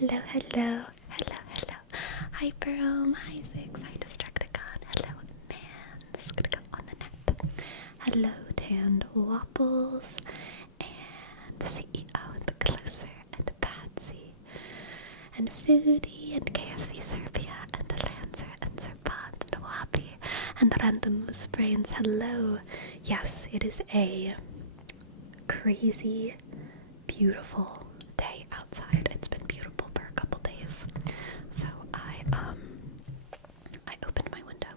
Hello, hello, hello, hello. Hi, Jerome. Hi, Ziggs. Hi, Destructicon. Hello, man. This is gonna go on the net. Hello, Tanned Waffles. And CEO and the Closer and Patsy. And Foodie and KFC Serbia and the Lancer and Serpent and Wappy and Random Brains. Hello. Yes, it is a crazy, beautiful day outside. It's been beautiful for a couple days. So I opened my window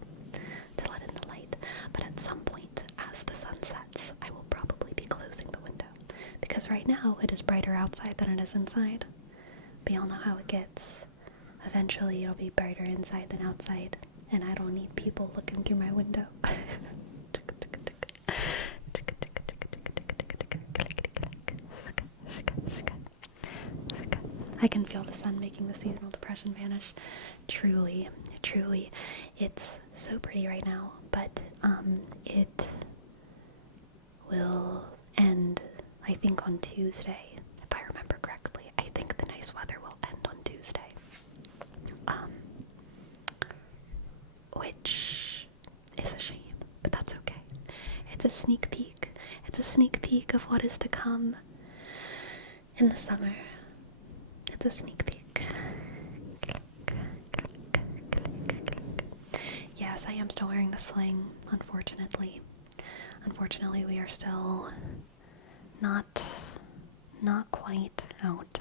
to let in the light, but at some point as the sun sets, I will probably be closing the window because right now it is brighter outside than it is inside. But y'all know how it gets. Eventually it'll be brighter inside than outside, and I don't need people looking through my window. I can feel the sun making the seasonal depression vanish. Truly, truly. It's so pretty right now, but it will end, I think, on Tuesday. If I remember correctly, I think the nice weather will end on Tuesday. Which is a shame, but that's okay. It's a sneak peek. It's a sneak peek of what is to come in the summer. It's a sneak peek. Yes, I am still wearing the sling, unfortunately. Unfortunately, we are still not quite out.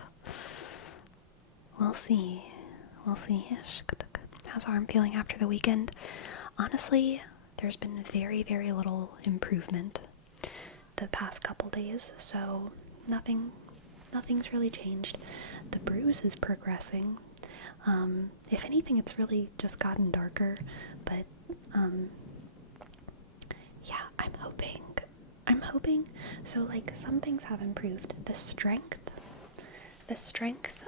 We'll see. We'll see. How's arm feeling after the weekend? Honestly, there's been very, very little improvement the past couple days, so nothing's really changed. The bruise is progressing. If anything, it's really just gotten darker, but yeah, I'm hoping. So like some things have improved. The strength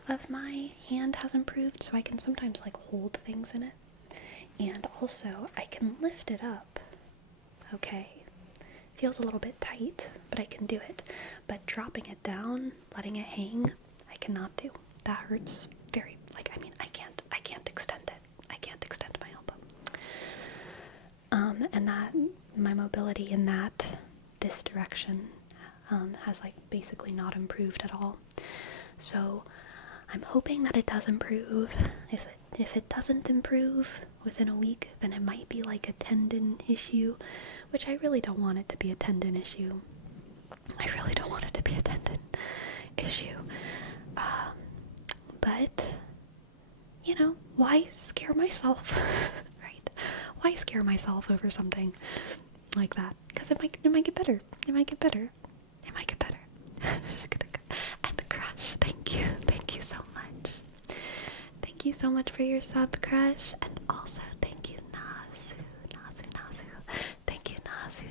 of my hand has improved, so I can sometimes like hold things in it. And also I can lift it up. Okay. Feels a little bit tight, but I can do it. But dropping it down, letting it hang, I cannot do. That hurts very, I can't extend it. I can't extend my elbow. And that, my mobility in this direction, has like basically not improved at all. So I'm hoping that it does improve. If it doesn't improve within a week, then it might be like a tendon issue, which I really don't want it to be a tendon issue. But, why scare myself, right? Why scare myself over something like that? Because it might get better. It might get better. And Crush, thank you so much. Thank you so much for your sub, Crush, and also thank you, Nazu. Thank you, Nazu.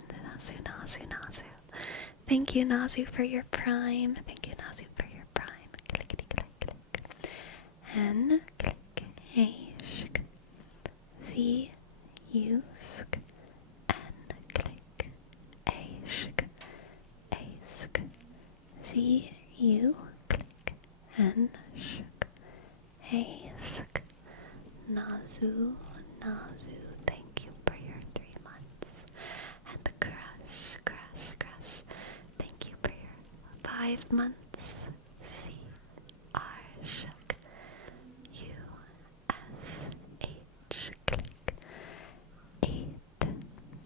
Thank you, Nazu, for your prime. N, click, A, shk, C, U, sk, N, click, A, shk, C, U, click, N, shk, A, sk, Nazu, thank you for your 3 months, and Crush, thank you for your 5 months. C, R, shk, U, S, H, click, 8,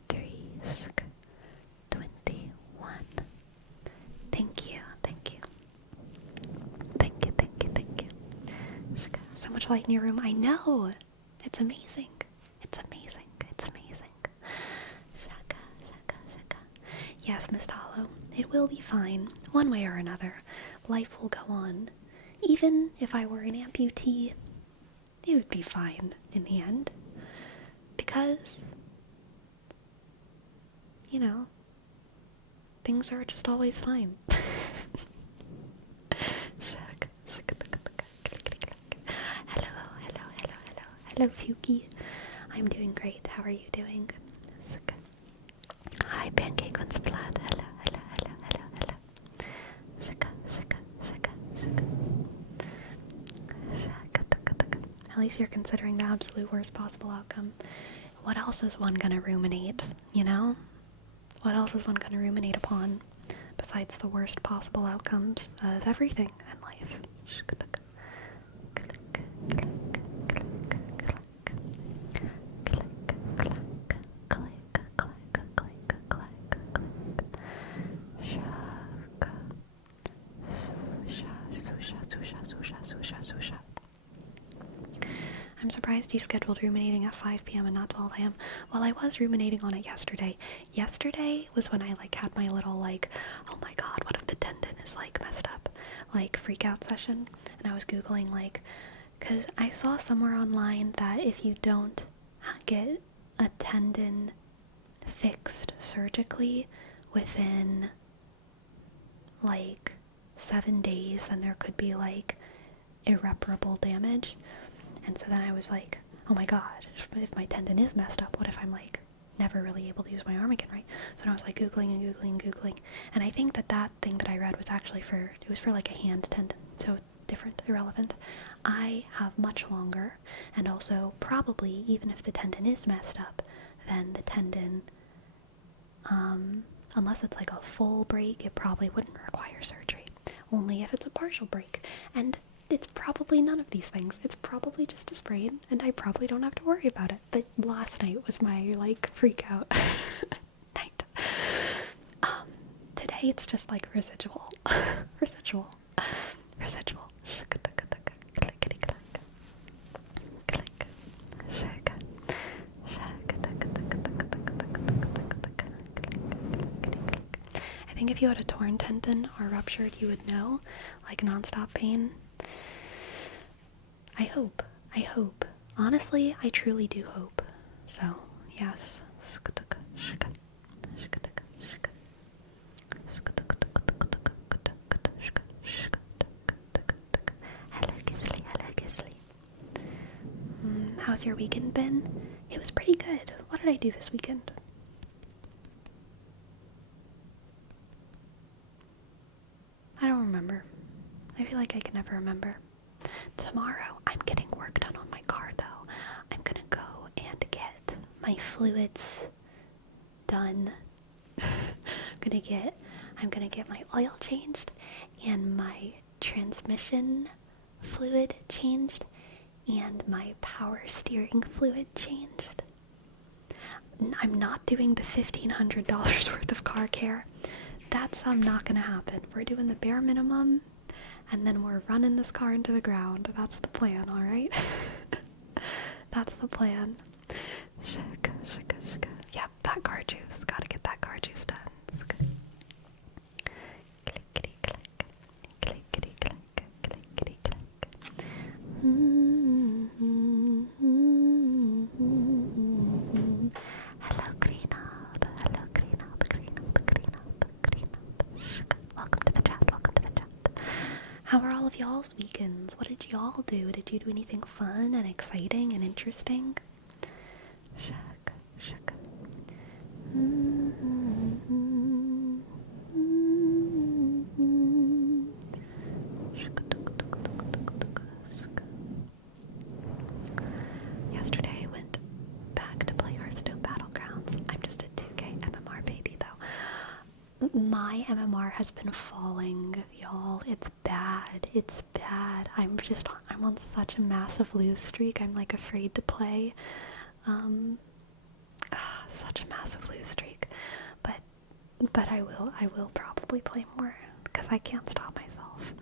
3, sk, 21. Thank you. So much light in your room. I know. It's amazing. Shaka. Yes, Miss Hollow. It will be fine. One way or another. Life will go on. Even if I were an amputee, it would be fine in the end. Because, things are just always fine. Hello, Fuki. I'm doing great. How are you doing? Hi, Pancake on Splat. Hello. Shaka. At least you're considering the absolute worst possible outcome. What else is one gonna ruminate, you know? What else is one gonna ruminate upon besides the worst possible outcomes of everything in life? I'm surprised you scheduled ruminating at 5 p.m. and not 12 a.m. Well, I was ruminating on it yesterday. Yesterday was when I had my little oh my god, what if the tendon is messed up, freak out session. And I was Googling because I saw somewhere online that if you don't get a tendon fixed surgically within 7 days, then there could be irreparable damage. And so then I was like, oh my god, if my tendon is messed up, what if I'm never really able to use my arm again, right? So then I was Googling and Googling. And I think that thing that I read was actually for a hand tendon. So different, irrelevant. I have much longer, and also probably, even if the tendon is messed up, then the tendon, unless it's a full break, it probably wouldn't require surgery. Only if it's a partial break. And it's probably none of these things. It's probably just a sprain, and I probably don't have to worry about it. But last night was my, freak out night. Today it's just, residual. Residual. I think if you had a torn tendon or ruptured, you would know, non-stop pain. I hope. Honestly, I truly do hope. So, yes. Hello, Gisley. How's your weekend been? It was pretty good. What did I do this weekend? I don't remember. I feel like I can never remember. Tomorrow, I'm getting work done on my car, though. I'm gonna go and get my fluids done. I'm gonna get my oil changed and my transmission fluid changed and my power steering fluid changed. I'm not doing the $1,500 worth of car care. That's not gonna happen. We're doing the bare minimum, and then we're running this car into the ground. That's the plan, alright? That's the plan. Yep, that car juice. Gotta get that car juice done. Clickety clack. Clickety clack. Clickety clack. Hello, Green Up. Hello, Green Up. Welcome to the chat. How are all of y'all's weekends? What did y'all do? Did you do anything fun and exciting and interesting? Yesterday I went back to play Hearthstone Battlegrounds. I'm just a 2K MMR baby though. My MMR has been falling, y'all. It's bad. I'm on such a massive lose streak. I'm afraid to play. Such a massive lose streak. But I will probably play more because I can't stop myself.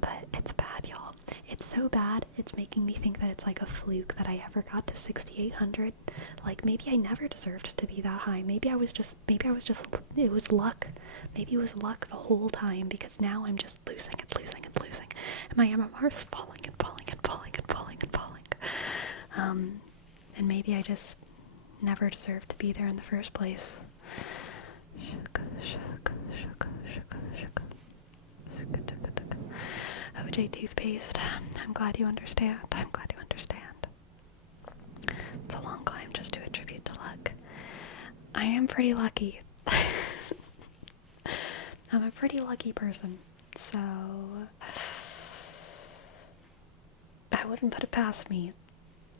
But it's bad, y'all. It's so bad, it's making me think that it's a fluke that I ever got to 6,800. Maybe I never deserved to be that high. Maybe it was luck. Maybe it was luck the whole time, because now I'm just losing. And my MMR is falling. And maybe I just never deserved to be there in the first place. OJ toothpaste. I'm glad you understand. It's a long climb just to attribute to luck. I am pretty lucky. I'm a pretty lucky person, so I wouldn't put it past me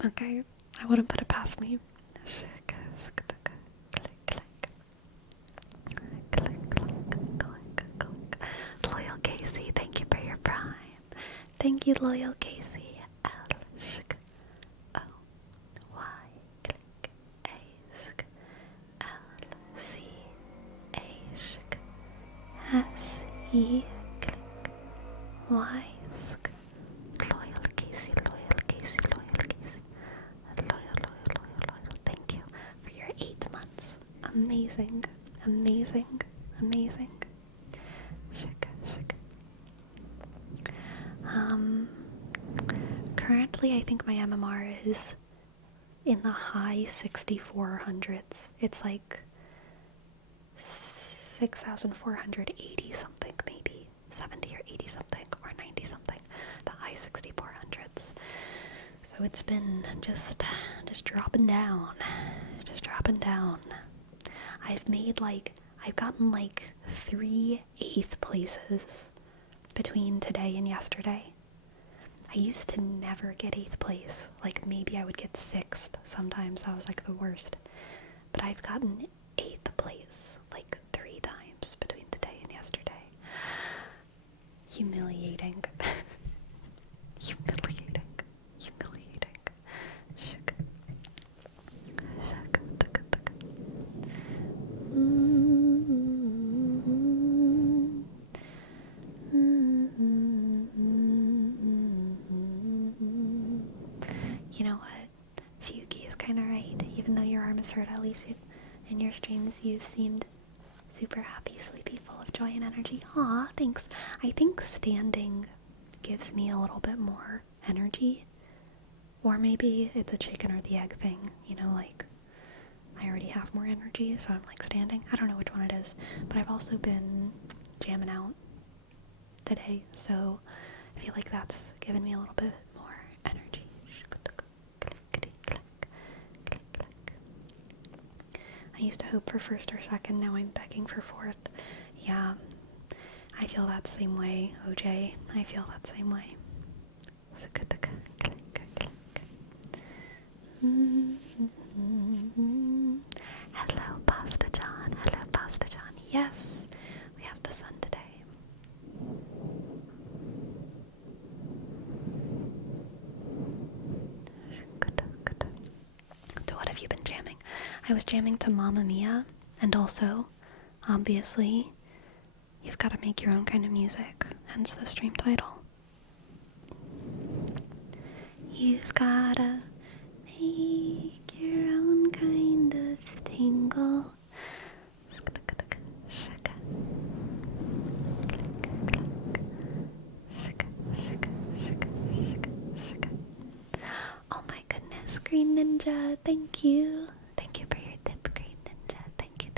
Okay, I wouldn't put it past me. Loyal Casey, thank you for your prime. Thank you, Loyal Casey. L sh O Y click A sk L C A sh S E click Y sk Loyal Casey, Loyal Casey, Loyal Casey. Loyal. Thank you for your 8 months. Amazing, amazing, amazing. Shika. Currently I think my MMR is in the high 6400s. It's like 6,480 something, maybe 70 or 80 something or 90 something. The high 6400s. So it's been just dropping down, I've gotten like 3 8th places between today and yesterday. I used to never get 8th place. Like maybe I would get 6th sometimes. That was like the worst. But I've gotten 8th place like 3 times between today and yesterday. Humiliating. Humiliating. You know what? Fuki is kind of right. Even though your arm is hurt, at least in your streams you've seemed super happy, sleepy, full of joy and energy. Aw, thanks. I think standing gives me a little bit more energy. Or maybe it's a chicken or the egg thing. You know, like, I already have more energy, so I'm like standing. I don't know which one it is. But I've also been jamming out today, so I feel like that's given me a little bit more energy. I used to hope for 1st or 2nd, now I'm begging for 4th. Yeah, I feel that same way, OJ. I feel that same way. Hello, Pasta John. Hello, Pasta John. Yes, we have the sun today. So what have you been jamming? I was jamming to Mamma Mia, and also, obviously, you've got to make your own kind of music, hence the stream title. You've gotta make your own kind of tingle. Oh my goodness, Green Ninja, thank you. Thank you for your tip, Green Ninja. Thank you.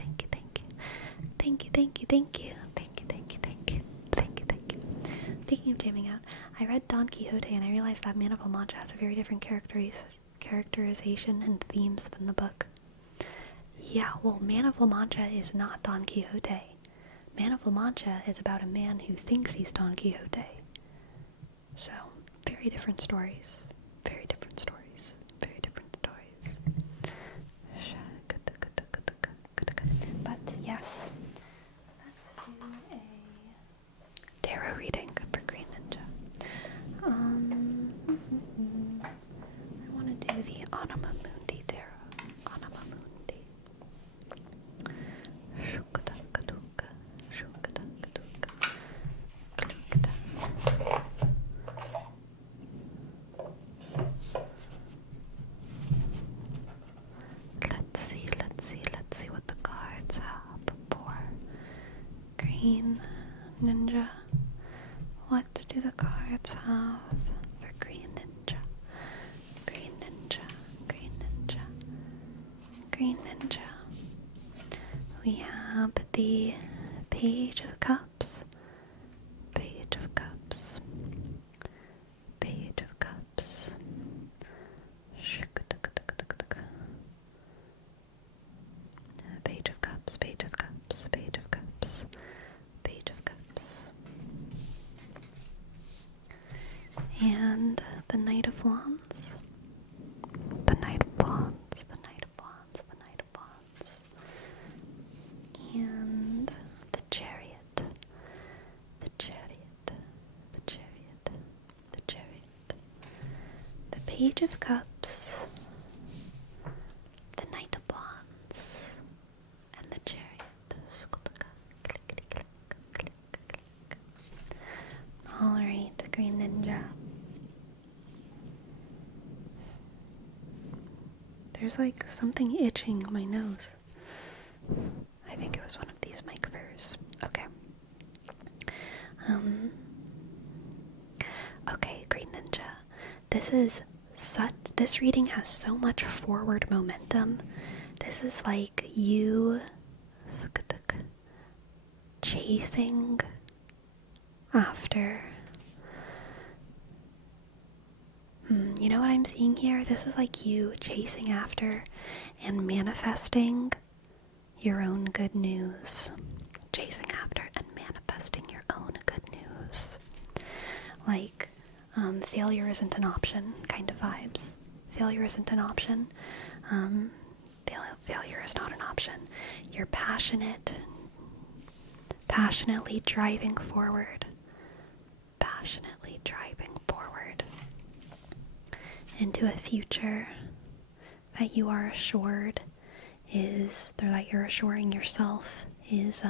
Speaking of jamming out, I read Don Quixote and I realized that Man of La Mancha has a very different characterization and themes than the book. Yeah, well, Man of La Mancha is not Don Quixote. Man of La Mancha is about a man who thinks he's Don Quixote. So, very different stories. But yes, let's do a tarot reading for Green Ninja. I want to do the Anima Mundi tarot. Anima Mundi. Shukadakaduka, shukadakaduka, klikada. Let's see what the cards have for Green Ninja. What do the cards have for Green Ninja? Green Ninja. We have the Page of Cups. Page of Cups. And the Knight of Wands. Page of Cups, the Knight of Wands, and the Chariot. Alright, the Green Ninja. There's like something itching my nose. I think it was one of these mic furs. Okay. Okay, Green Ninja. This reading has so much forward momentum. This is like you chasing after. You know what I'm seeing here? This is like you chasing after and manifesting your own good news. Chasing after and manifesting your own good news. Like, failure isn't an option kind of vibes. Failure isn't an option. Failure is not an option. You're passionately driving forward. Passionately driving forward into a future that you are assured that you're assuring yourself is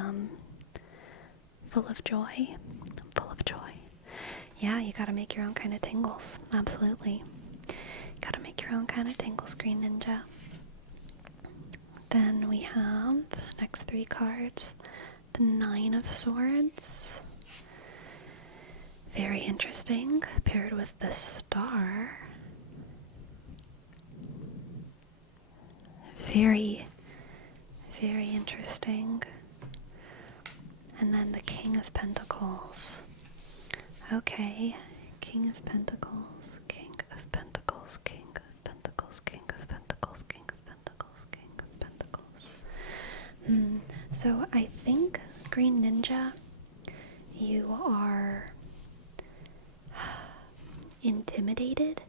full of joy. Full of joy. Yeah, you gotta make your own kind of tingles. Absolutely. Gotta make your own kind of tingles, Green Ninja. Then we have the next three cards. The Nine of Swords. Very interesting. Paired with the Star. Very, very interesting. And then the King of Pentacles. Okay, King of Pentacles, King of Pentacles, King of Pentacles, King of Pentacles, King of Pentacles, King of Pentacles. So I think, Green Ninja, you are intimidated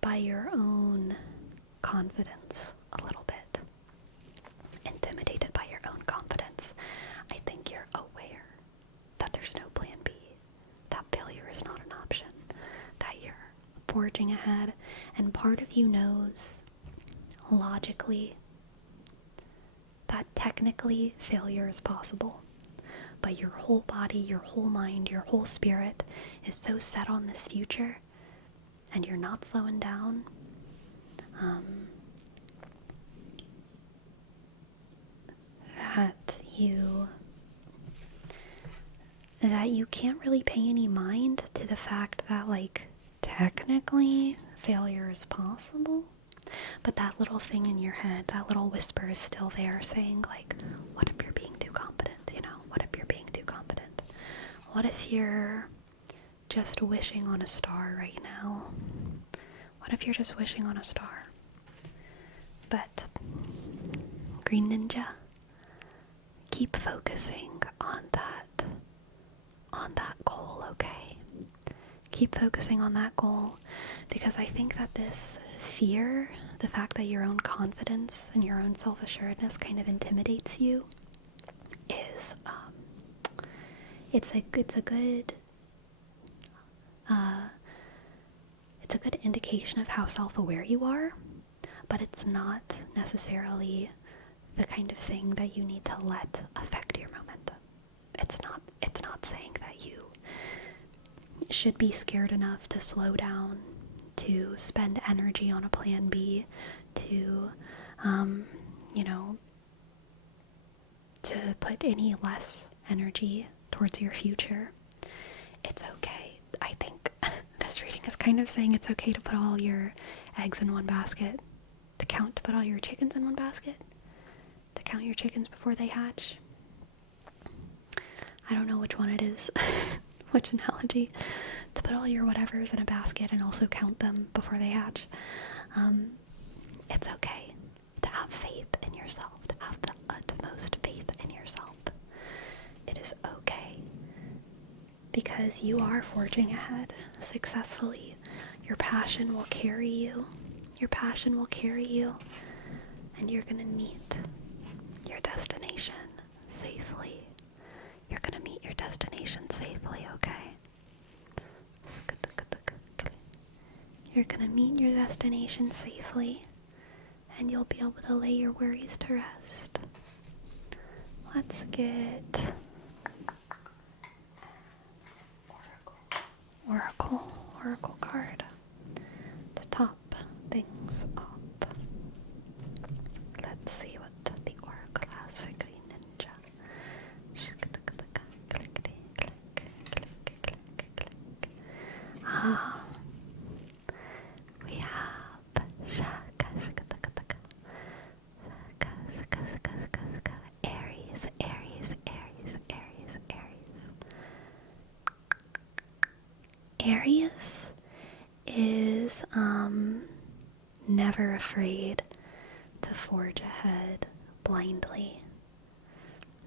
by your own confidence a little bit. Intimidated by your own confidence. I think you're aware that there's no plan B, that failure is not an option, that you're forging ahead, and part of you knows logically that technically failure is possible, but your whole body, your whole mind, your whole spirit is so set on this future, and you're not slowing down. That you can't really pay any mind to the fact that, like, technically failure is possible, but that little thing in your head, that little whisper is still there saying, like, what if you're being too competent, you know? What if you're being too competent? What if you're just wishing on a star right now? What if you're just wishing on a star? But, Green Ninja, keep focusing on that goal, okay? Keep focusing on that goal, because I think that this fear, the fact that your own confidence and your own self-assuredness kind of intimidates you, is it's a good indication of how self-aware you are, but it's not necessarily the kind of thing that you need to let affect your momentum. It's not saying that you should be scared enough to slow down, to spend energy on a plan B, to to put any less energy towards your future. It's okay. I think this reading is kind of saying it's okay to put all your eggs in one basket, to put all your chickens in one basket, to count your chickens before they hatch. I don't know which one it is, which analogy, to put all your whatevers in a basket and also count them before they hatch. It's okay to have faith in yourself, to have the utmost faith in yourself. It is okay, because you are forging ahead successfully. Your passion will carry you. Your passion will carry you, and you're gonna meet your destination safely. You're gonna meet your destination safely, okay? You're gonna meet your destination safely, and you'll be able to lay your worries to rest. Let's get Oracle card to top things up. Let's see what the Oracle has for Green Ninja. We have Aries, Aries, Aries, Aries, Aries. Aries is never afraid to forge ahead blindly.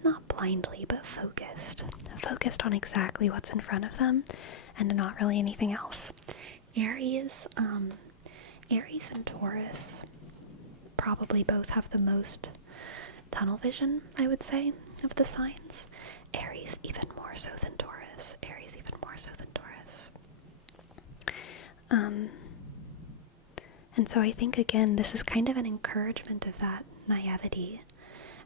Not blindly, but focused. Focused on exactly what's in front of them and not really anything else. Aries and Taurus probably both have the most tunnel vision, I would say, of the signs. Aries even more so than Taurus. Aries even more so than Taurus. And so I think, again, this is kind of an encouragement of that naivety,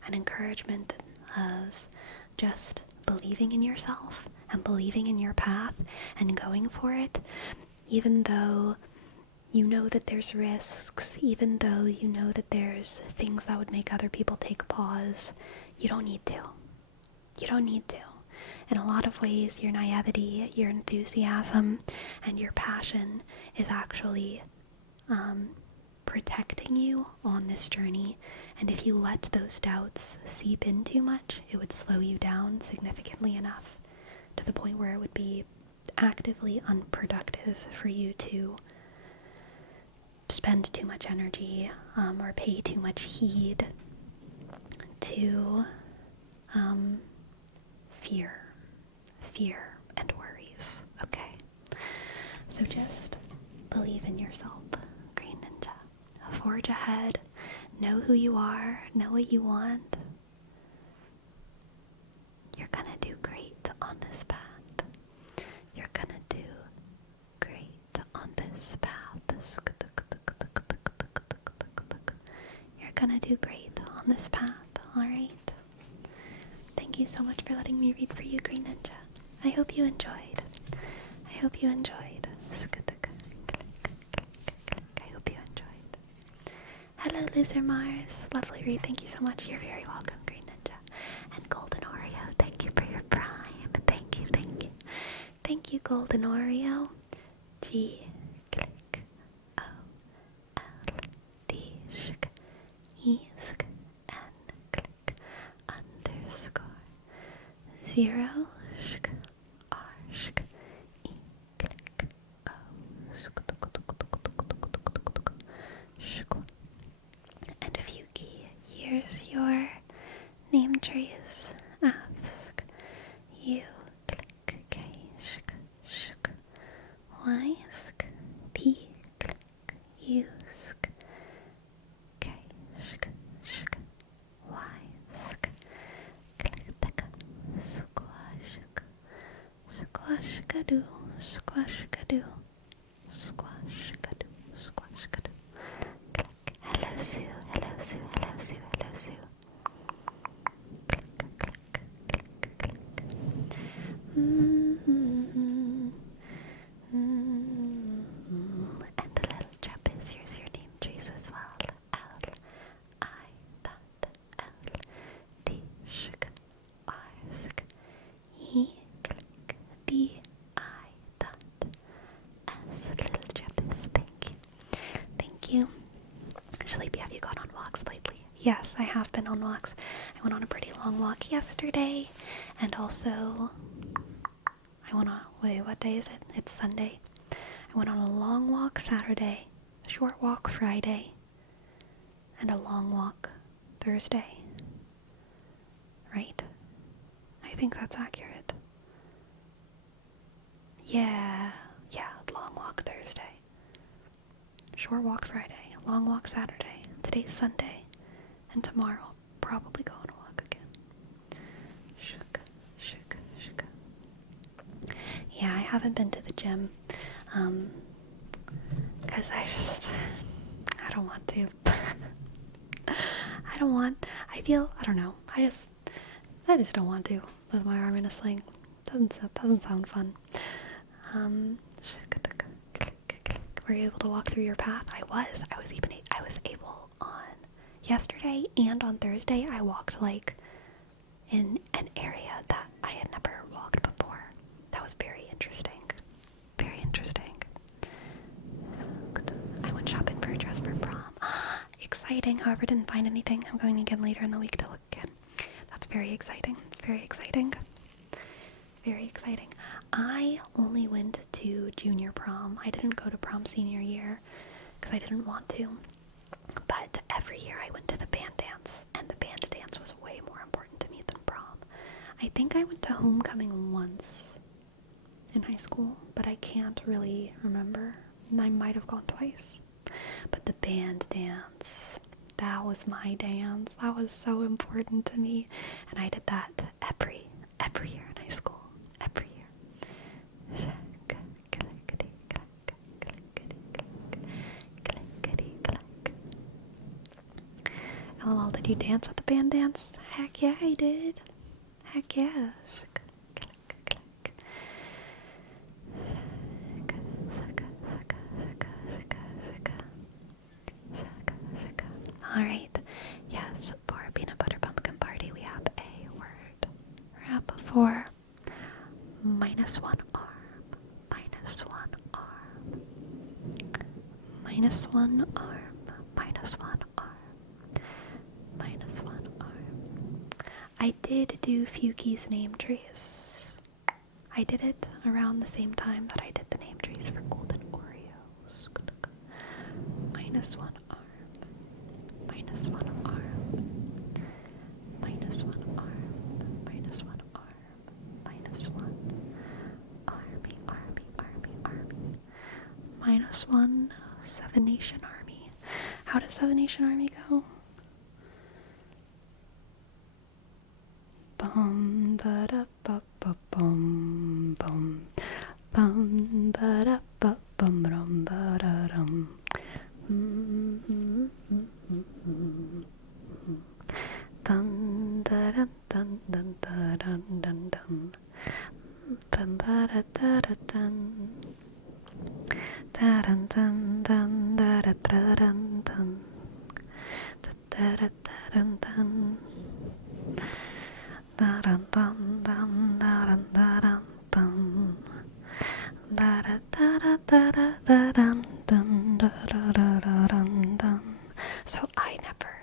an encouragement of just believing in yourself and believing in your path and going for it, even though you know that there's risks, even though you know that there's things that would make other people take pause. You don't need to. You don't need to. In a lot of ways, your naivety, your enthusiasm, and your passion is actually protecting you on this journey. And if you let those doubts seep in too much, it would slow you down significantly enough to the point where it would be actively unproductive for you to spend too much energy or pay too much heed to fear and worries. Okay, so just believe in yourself, Green Ninja. Forge ahead, know who you are, know what you want. You're gonna do great on this path. You're gonna do great on this path. You're gonna do great on this path, alright? Thank you so much for letting me read for you, Green Ninja. I hope you enjoyed. I hope you enjoyed. I hope you enjoyed. Hello, Loser Mars. Lovely read. Thank you so much. You're very welcome, Green Ninja. And Golden Oreo, thank you for your prime. Thank you, thank you. Thank you, Golden Oreo. G, click, O, L, D, shk, E, sk, N, click, underscore, 0, shk, R, shk, E, click, O, sk, shk. And Fuki, here's your name trace. Ask, U, click, K, shk, shk, Y, sk, P, click, U, sk, K, shk, shk, Y, sk, click, tick, squashka, squashka-doo, squashka-doo, squashka-doo, squashka-doo. Click, hello Sue, hello Sue, hello Sue, hello Sue. Click, click, click, click. And the little trappist, here's your name trace as well. L, I, dot, L, D, shk, R, sk, E, click, B, I, dot, S, little trappist. Thank you. Thank you. Sleepy, have you gone on walks lately? Yes, I have been on walks. I went on a pretty long walk yesterday, and also wait, what day is it? It's Sunday. I went on a long walk Saturday, a short walk Friday, and a long walk Thursday. Right? I think that's accurate. Yeah, long walk Thursday. Short walk Friday, long walk Saturday. Today's Sunday, and tomorrow I'll probably go on a walk again. Shook, shook, shook. Yeah, I haven't been to the gym, because I don't want to. I don't know. I just don't want to with my arm in a sling. Doesn't sound fun. Were you able to walk through your path? I was able on yesterday and on Thursday. I walked like in an area that I had never walked before. That was very interesting. Very interesting. I went shopping for a dress for prom. Exciting. However, didn't find anything. I'm going again later in the week to look again. That's very exciting. It's very exciting. Very exciting. I only went to junior prom. I didn't go to prom senior year because I didn't want to. But every year I went to the band dance, and the band dance was way more important to me than prom. I think I went to homecoming once in high school, but I can't really remember. I might have gone twice. But the band dance, that was my dance. That was so important to me. And I did that every year in high school. Every year. LOL, did you dance at the band dance? Heck yeah, I did. Heck yeah. Alright, yes, for peanut butter pumpkin party we have a word wrap for minus one arm, minus one arm, minus one arm, minus one arm, minus one arm. I did do Fuki's name trees. I did it around the same time that I did the name trees for Golden Oreos. Minus one arm. Minus one arm, minus one arm, minus one arm, minus one, army, minus one, Seven Nation Army. How does Seven Nation Army go? Bum ba da ba ba bum bum bum ba da ba bum rum ba da dum. Dun dun dun dun dun dun dun dun. Dun da da da da dun. Da dun dun dun da da da dun dun. Da da da dun dun. Da dun dun dun da dun da dun dun. Da da da da da da dun dun da da da da dun dun. So I never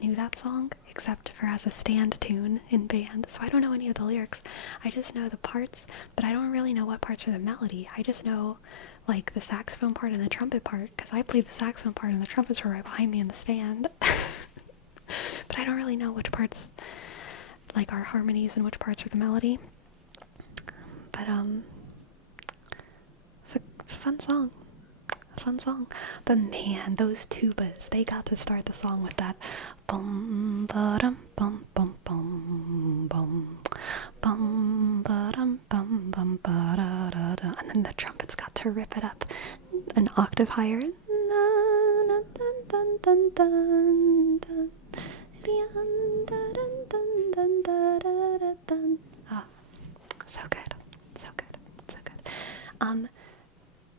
knew that song except for as a stand tune in band, so I don't know any of the lyrics. I just know the parts, but I don't really know what parts are the melody. I just know like the saxophone part and the trumpet part, because I played the saxophone part and the trumpets were right behind me in the stand. But I don't really know which parts like are harmonies and which parts are the melody. But it's a fun song. Fun song. But man, those tubas, they got to start the song with that bum ba dum bum bum bum bum bum ba dum bum bum ba da da da, and then the trumpets got to rip it up an octave higher. Ah, so good, so good, so good.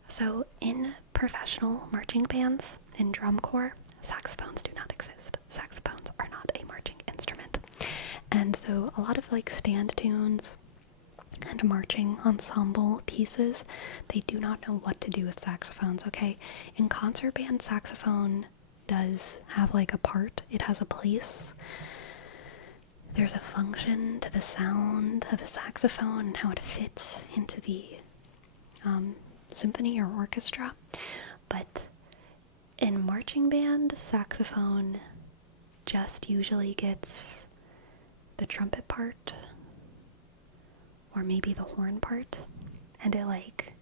So in professional marching bands, in drum corps, saxophones do not exist. Saxophones are not a marching instrument. And so a lot of like stand tunes and marching ensemble pieces, they do not know what to do with saxophones, okay? In concert band, saxophone does have like a part. It has a place. There's a function to the sound of a saxophone and how it fits into the symphony or orchestra, but in marching band, saxophone just usually gets the trumpet part or maybe the horn part, and it like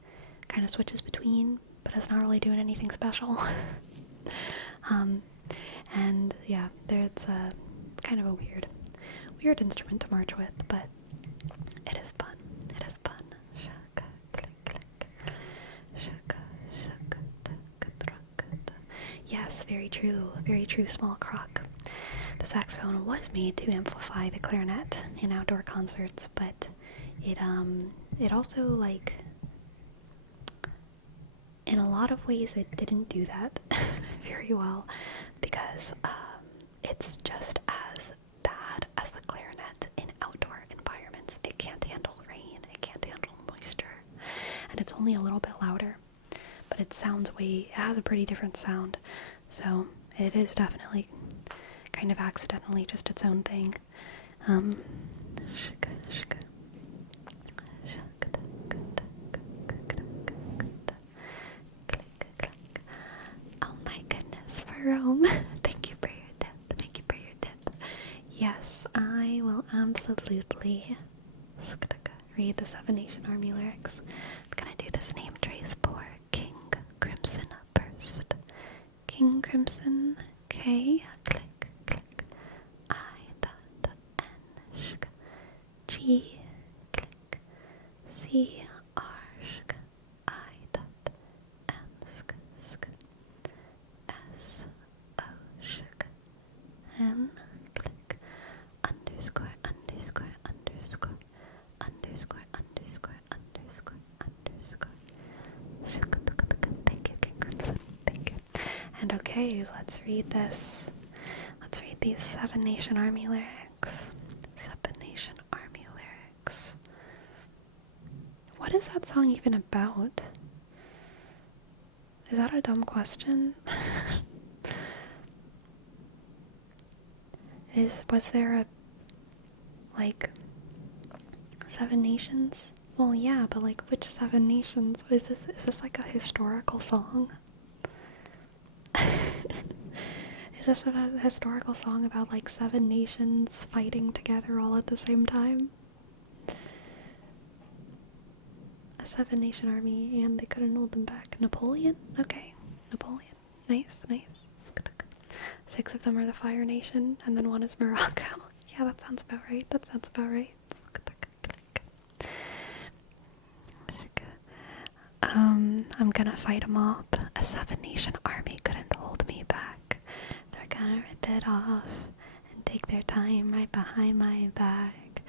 kind of switches between, but it's not really doing anything special. And yeah, it's a kind of a weird instrument to march with, but it is fun. It is fun. Shaka, click, click. Shaka, shaka, taka, very true small crock. The saxophone was made to amplify the clarinet in outdoor concerts, but it also, like, in a lot of ways it didn't do that very well, because it's just as bad as the clarinet in outdoor environments. It can't handle rain, it can't handle moisture, and it's only a little bit louder, but it has a pretty different sound, so it is definitely kind of accidentally just its own thing. Oh my goodness, Rome. Thank you for your tip. Yes, I will absolutely read the Seven Nation Army lyrics. I'm gonna do this name trace for King Crimson first. King Crimson, K, click, click, I, dot, N, sh, G, click, C, R, sh, I, dot, M, sk, S, O, sh, N, click, underscore, underscore, underscore, underscore, underscore, underscore, underscore. Thank you, King Crimson. Thank you. And okay, let's read this. Let's read these Seven Nation Army lyrics. Seven Nation Army lyrics. What is that song even about? Is that a dumb question? Was there a, like, Seven Nations? Well, yeah, but like, which Seven Nations? Is this like a historical song? Is this a historical song about like 7 nations fighting together all at the same time? A 7 nation army and they couldn't hold them back. Napoleon? Okay, Napoleon. Nice, nice. 6 of them are the Fire Nation, and then 1 is Morocco. Yeah, that sounds about right. I'm gonna fight them all. A 7 nation army couldn't hold me back. They're gonna rip it off and take their time right behind my back.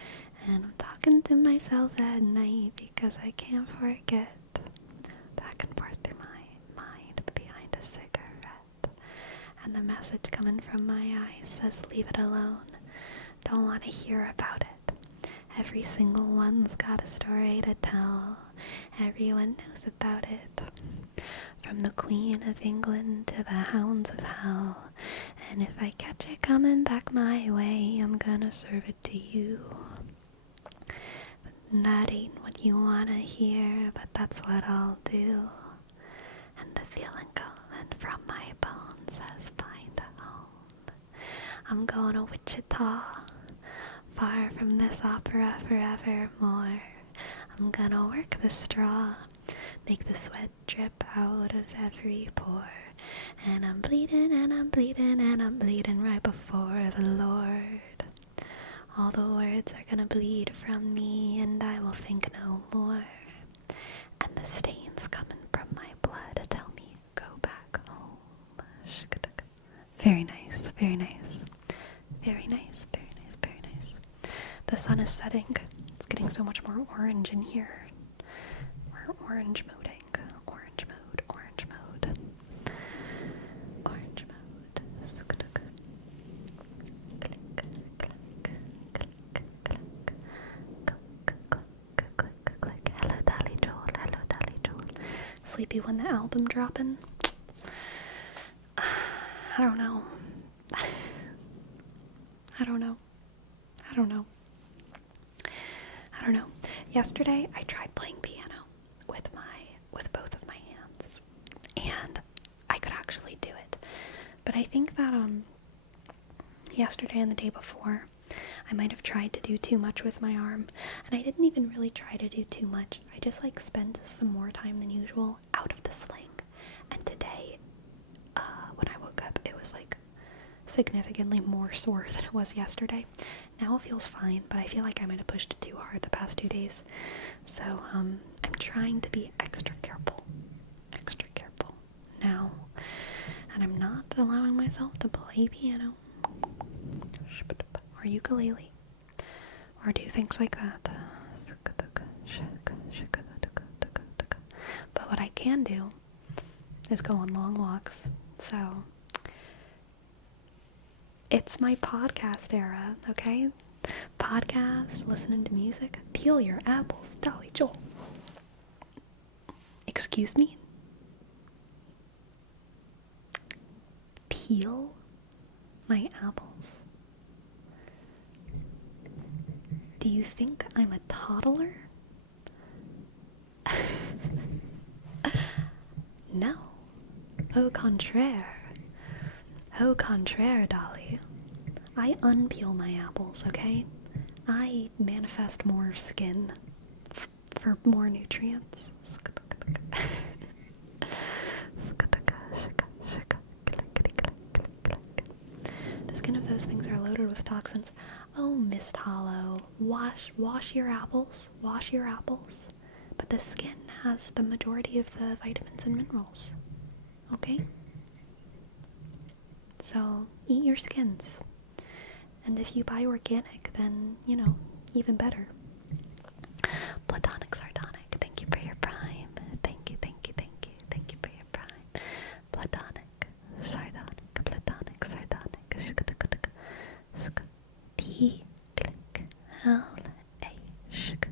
And I'm talking to myself at night because I can't forget. Back and forth through my mind behind a cigarette. And the message coming from my eyes says leave it alone. Don't want to hear about it. Every single one's got a story to tell. Everyone knows about it. From the Queen of England to the hounds of hell. And if I catch it coming back my way, I'm gonna serve it to you. That ain't what you wanna hear, but that's what I'll do. And the feeling coming from my bones says find a home. I'm going to Wichita, far from this opera forevermore. I'm gonna work the straw, make the sweat drip out of every pore. And I'm bleeding and I'm bleeding and I'm bleeding right before the Lord. All the words are gonna bleed from me and I will think no more. And the stains coming from my blood tell me go back home. Very nice, very nice. Very nice, very nice, very nice. The sun is setting. It's getting so much more orange in here. We're orange moding. Orange mode, orange mode. Orange mode. Hello, Dolly Joel. Hello, Dolly Joel. Sleepy when the album dropping? I don't know. I don't know. Yesterday, I tried playing piano with both of my hands, and I could actually do it. But I think that yesterday and the day before, I might have tried to do too much with my arm, and I didn't even really try to do too much. I just spent some more time than usual out of the sling. And today, when I woke up, it was significantly more sore than it was yesterday. Now it feels fine, but I feel like I might have pushed it too hard the past 2 days. So I'm trying to be extra careful now. And I'm not allowing myself to play piano or ukulele or do things like that. But what I can do is go on long walks. So it's my podcast era, okay? Podcast, listening to music. Peel your apples, Dolly Joel. Excuse me? Peel my apples? Do you think I'm a toddler? No. Au contraire. Au contraire, Dolly. I unpeel my apples, okay? I manifest more skin for more nutrients. The skin of those things are loaded with toxins. Oh, Miss Hollow, wash your apples. Wash your apples. But the skin has the majority of the vitamins and minerals. Okay? So, eat your skins. And if you buy organic, then, even better. Platonic Sardonic, thank you for your prime. Thank you for your prime. Platonic Sardonic, Platonic Sardonic. T click L A shk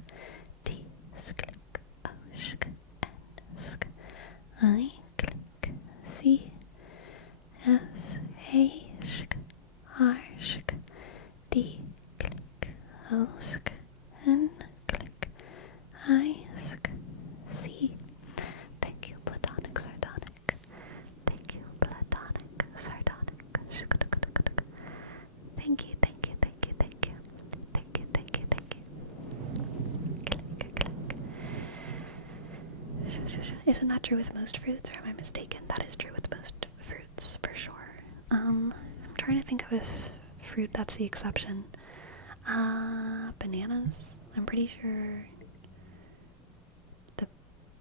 T click O shk N sk I click C S A shk R shk D click O sk N click I sk C. Thank you, Platonic Sardonic. Thank you, Platonic Sardonic. Thank you. Isn't that true with most fruits, or am I mistaken? That is true with most fruits, for sure. I'm trying to think of a fruit that's the exception. Bananas. I'm pretty sure the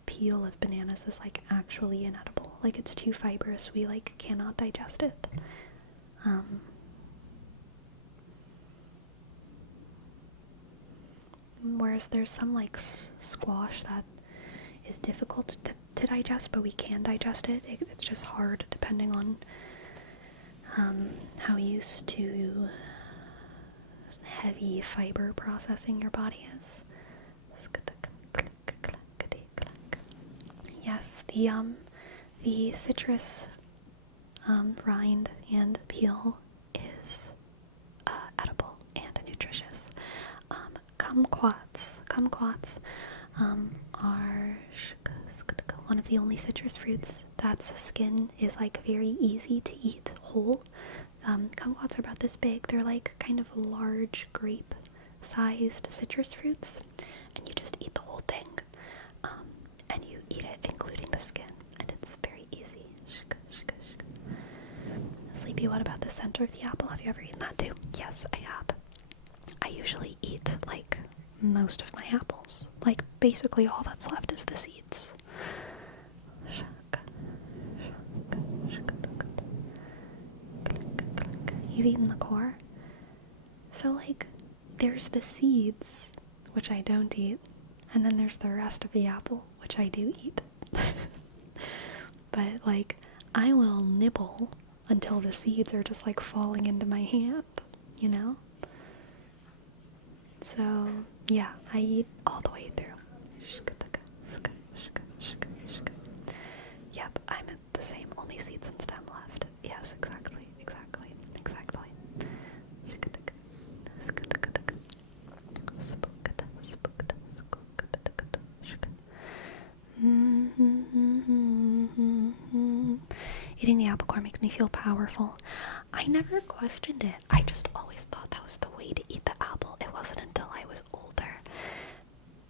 peel of bananas is, actually inedible. It's too fibrous. We, cannot digest it. Whereas there's some, squash that is difficult to digest, but we can digest it. It's just hard depending on how used to heavy fiber processing your body is. Yes, the citrus rind and peel is edible and nutritious. Kumquats are one of the only citrus fruits that's skin is very easy to eat whole. Kumquats are about this big. They're kind of large grape-sized citrus fruits, and you just eat the whole thing, and you eat it including the skin, and it's very easy. Sleepy, what about the center of the apple? Have you ever eaten that too? Yes, I have. I usually eat most of my apples. Basically all that's left is the seeds. You've eaten the core? So there's the seeds, which I don't eat, and then there's the rest of the apple, which I do eat. But I will nibble until the seeds are just falling into my hand, So, yeah, I eat all the way through. Yep, I'm the same, only seeds and stem left. Yes, exactly. Eating the apple core makes me feel powerful. I never questioned it. I just always thought that was the way to eat the apple. It wasn't until I was older.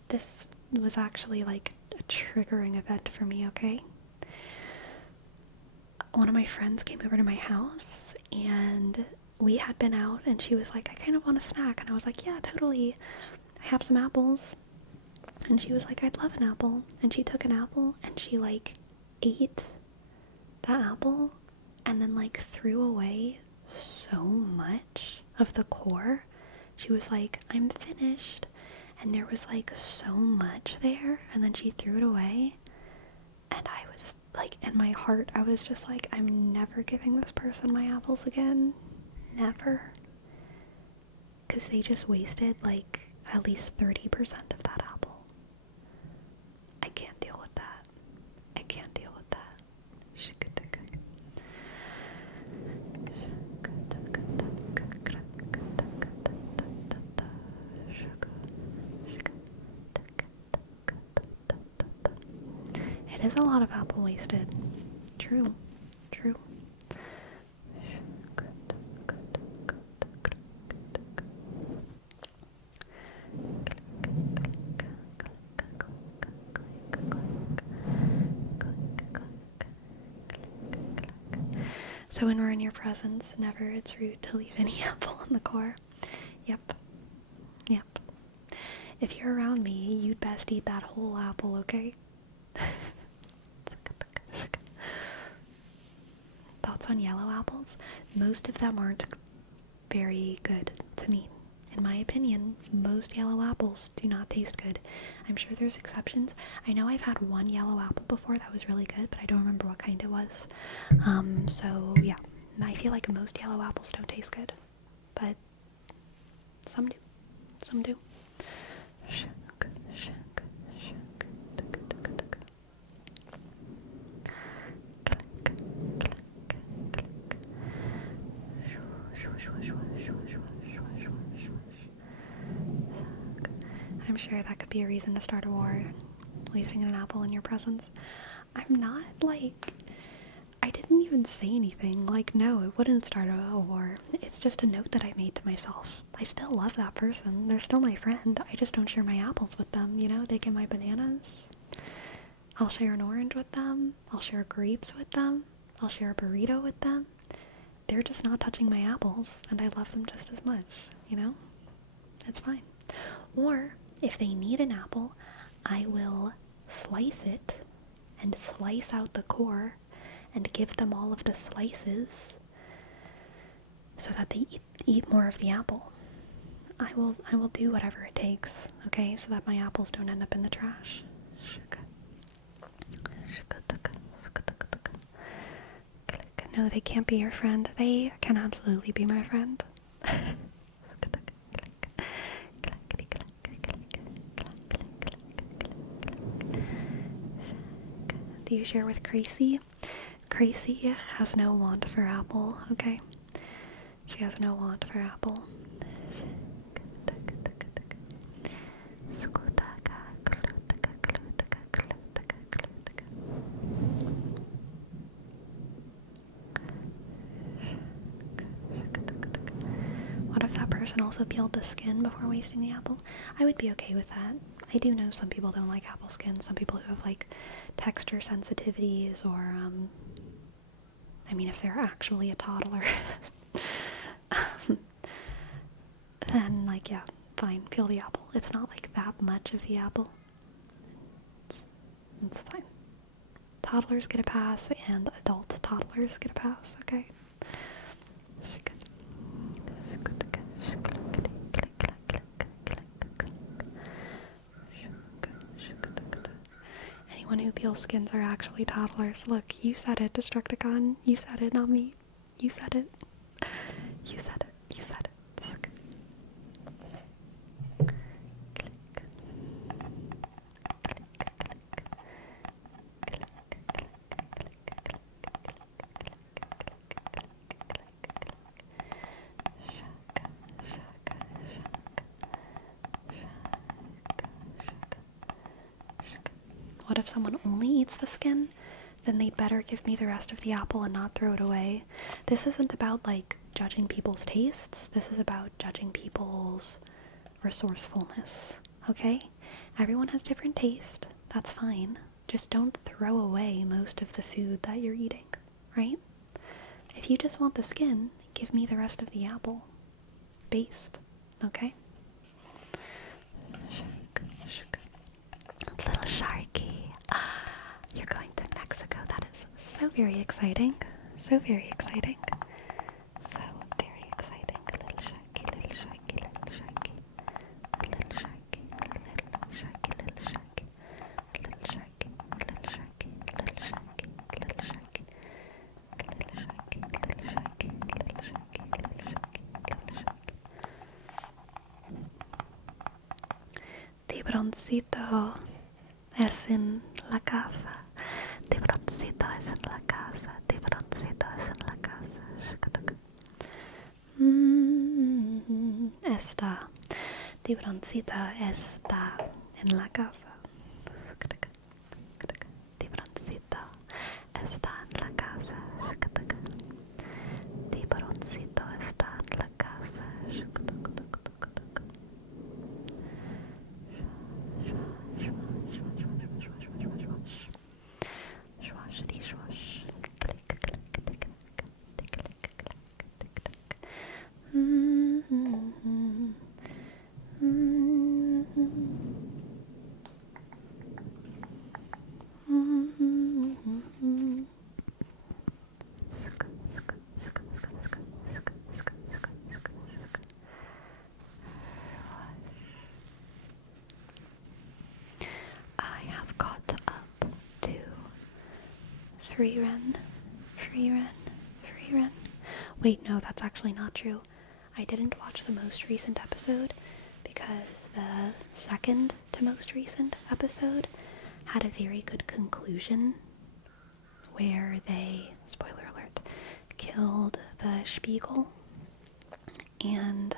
This was actually a triggering event for me, okay? One of my friends came over to my house and we had been out and she was like, I kind of want a snack. And I was like, yeah, totally. I have some apples. And she was like, I'd love an apple. And she took an apple and she ate the apple and then like threw away so much of the core. She was like, I'm finished. And there was like so much there, and then she threw it away. And I was like, in my heart, I was just like, I'm never giving this person my apples again. Never. Because they just wasted like at least 30% of that apple. I can't deal with that. I can't deal with that. It is a lot of apple wasted. True. True. So when we're in your presence, never it's rude to leave any apple on the core. Yep. Yep. If you're around me, you'd best eat that whole apple, okay? Thoughts on yellow apples? Most of them aren't very good to me. In my opinion, most yellow apples do not taste good. I'm sure there's exceptions. I know I've had one yellow apple before that was really good, but I don't remember what kind it was. So yeah, I feel like most yellow apples don't taste good, but some do. Some do. I'm sure that could be a reason to start a war, wasting an apple in your presence. I'm not, like, I didn't even say anything. Like, no, it wouldn't start a war. It's just a note that I made to myself. I still love that person. They're still my friend. I just don't share my apples with them, you know? They get my bananas. I'll share an orange with them. I'll share grapes with them. I'll share a burrito with them. They're just not touching my apples, and I love them just as much, you know? It's fine. Or, if they need an apple, I will slice it and slice out the core and give them all of the slices so that they eat more of the apple. I will do whatever it takes, okay, so that my apples don't end up in the trash. No, they can't be your friend. They can absolutely be my friend. Do you share with Crazy? Crazy has no want for apple, okay? She has no want for apple. What if that person also peeled the skin before wasting the apple? I would be okay with that. I do know some people don't like apple skin, some people who have like texture sensitivities, or I mean, if they're actually a toddler, then like, yeah, fine, peel the apple. It's not like that much of the apple. It's fine. Toddlers get a pass, and adult toddlers get a pass, okay? Anyone who peels skins are actually toddlers. Look, you said it, Destructicon. You said it, not me. You said it. You said it. You said it. What if someone only eats the skin? Then they'd better give me the rest of the apple and not throw it away. This isn't about, like, judging people's tastes. This is about judging people's resourcefulness, okay? Everyone has different taste. That's fine. Just don't throw away most of the food that you're eating, right? If you just want the skin, give me the rest of the apple. Based, okay? Little Sharky. You're going to Mexico. That is so very exciting. So very exciting. So very exciting. Little sharky, little sharky, little sharky. Little sharky, little sharky, little sharky. Little sharky, little sharky, little sharky, little sharky. Little sharky, little sharky, little sharky, little sharky, little sharky. Tiburoncito es en la casa. Tiburoncito es en la casa. Tiburoncito es en la casa. Está. Tiburoncita está en la casa. Tiburoncito está en la casa. Tiburoncito está en la casa. I have caught up to Free Run. Wait, no, that's actually not true. I didn't watch the most recent episode because the second to most recent episode had a very good conclusion where they, spoiler alert, killed the Spiegel, and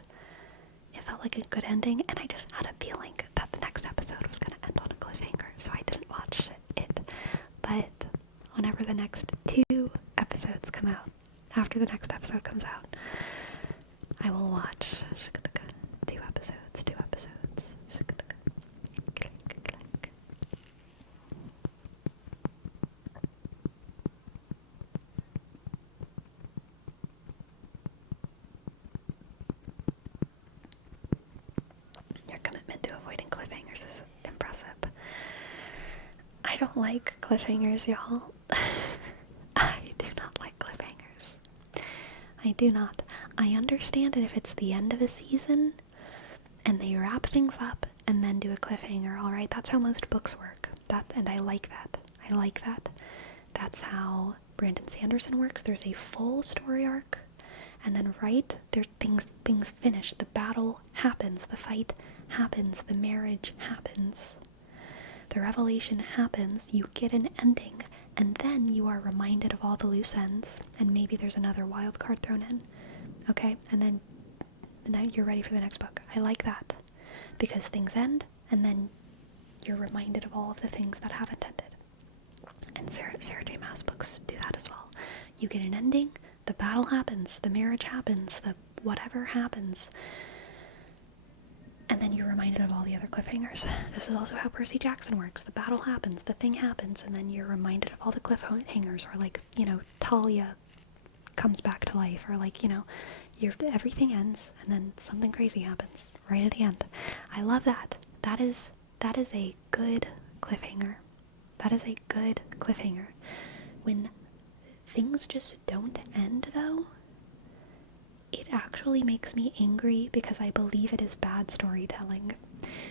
it felt like a good ending, and I just had a feeling that the next episode was going to end on a cliffhanger, so I didn't watch it. But whenever the next 2 episodes come out, after the next episode comes out, I will watch 2 episodes. Your commitment to avoiding cliffhangers is impressive. I don't like cliffhangers, y'all. I do not like cliffhangers. I do not. I understand it if it's the end of a season and they wrap things up and then do a cliffhanger, alright? That's how most books work. And I like that. That's how Brandon Sanderson works. There's a full story arc, and then things finish. The battle happens, the fight happens, the marriage happens, the revelation happens, you get an ending, and then you are reminded of all the loose ends, and maybe there's another wild card thrown in, okay? And then you're ready for the next book. I like that, because things end, and then you're reminded of all of the things that haven't ended. And Sarah J. Maas books do that as well. You get an ending, the battle happens, the marriage happens, the whatever happens, and then you're reminded of all the other cliffhangers. This is also how Percy Jackson works. The battle happens, the thing happens, and then you're reminded of all the cliffhangers, or like, Talia comes back to life, or like, everything ends, and then something crazy happens right at the end. I love that. That is a good cliffhanger. That is a good cliffhanger. When things just don't end, though, it actually makes me angry because I believe it is bad storytelling.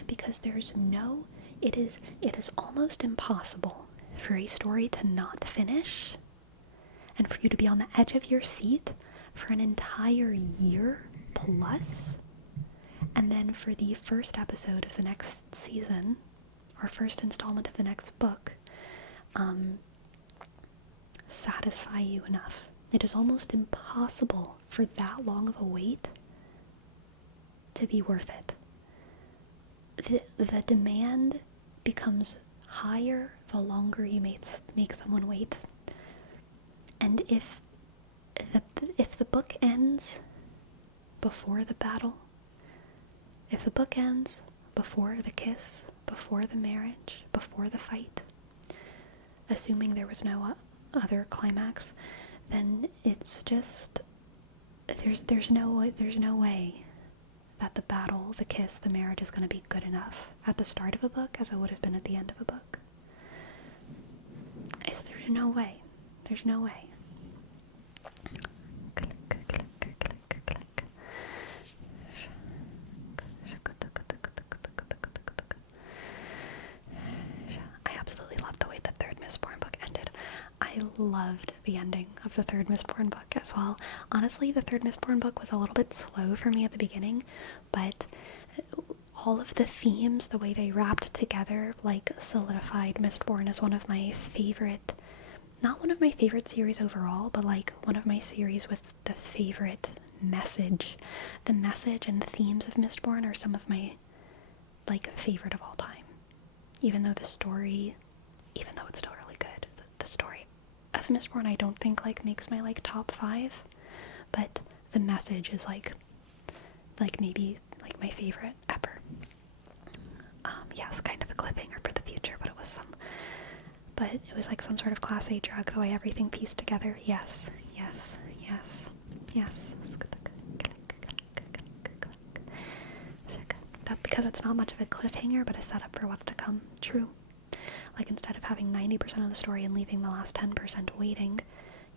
Because it is almost impossible for a story to not finish and for you to be on the edge of your seat for an entire year plus, and then for the first episode of the next season, or first installment of the next book, satisfy you enough. It is almost impossible for that long of a wait to be worth it. The demand becomes higher the longer you make someone wait. And if the book ends before the battle, if the book ends before the kiss, before the marriage, before the fight, assuming there was no other climax, then it's just, there's no way that the battle, the kiss, the marriage is going to be good enough at the start of a book as it would have been at the end of a book. There's no way. I loved the ending of the third Mistborn book as well. Honestly, the third Mistborn book was a little bit slow for me at the beginning, but all of the themes, the way they wrapped together, like solidified Mistborn as one of my favorite, not one of my favorite series overall, but like one of my series with the favorite message. The message and themes of Mistborn are some of my like favorite of all time. Even though it's still really good, the story of Mistborn I don't think like makes my like top 5, but the message is like maybe like my favorite ever. Yes, kind of a cliffhanger for the future, but it was like some sort of class A drug, the way everything pieced together. Yes. That because it's not much of a cliffhanger, but a setup for what's to come. True. Like instead of having 90% of the story and leaving the last 10% waiting,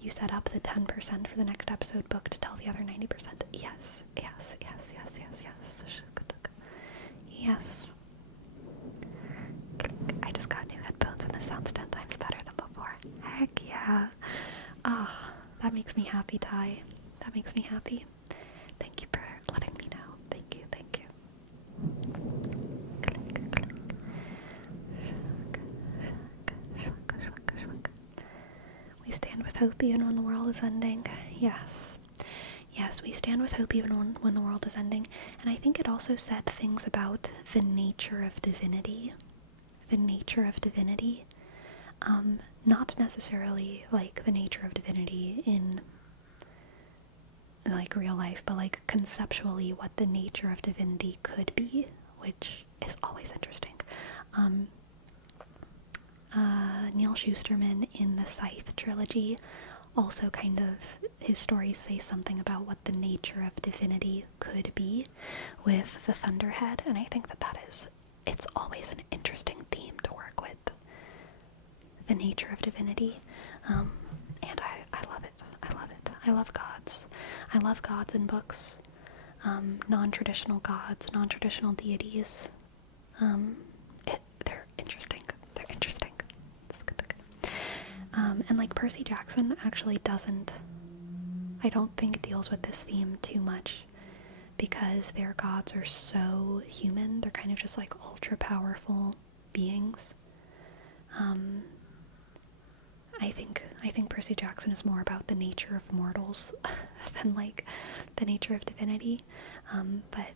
you set up the 10% for the next episode book to tell the other 90%. Yes. Yes. I just got new headphones and this sounds 10 times better than before. Heck yeah. That makes me happy, Ty. That makes me happy. Thank you for letting me know. Thank you. We stand with hope even when the world is ending. Yes, we stand with hope even when the world is ending. And I think it also said things about the nature of divinity. Not necessarily like the nature of divinity in like real life, but like conceptually what the nature of divinity could be, which is always interesting. Neil Shusterman in the Scythe trilogy also kind of, his stories say something about what the nature of divinity could be with the Thunderhead, and I think it's always an interesting theme to work with, the nature of divinity, and I love it. I love gods. I love gods in books, non-traditional gods, non-traditional deities. They're interesting. And like Percy Jackson actually I don't think deals with this theme too much because their gods are so human. They're kind of just like ultra powerful beings. I think Percy Jackson is more about the nature of mortals than like the nature of divinity. But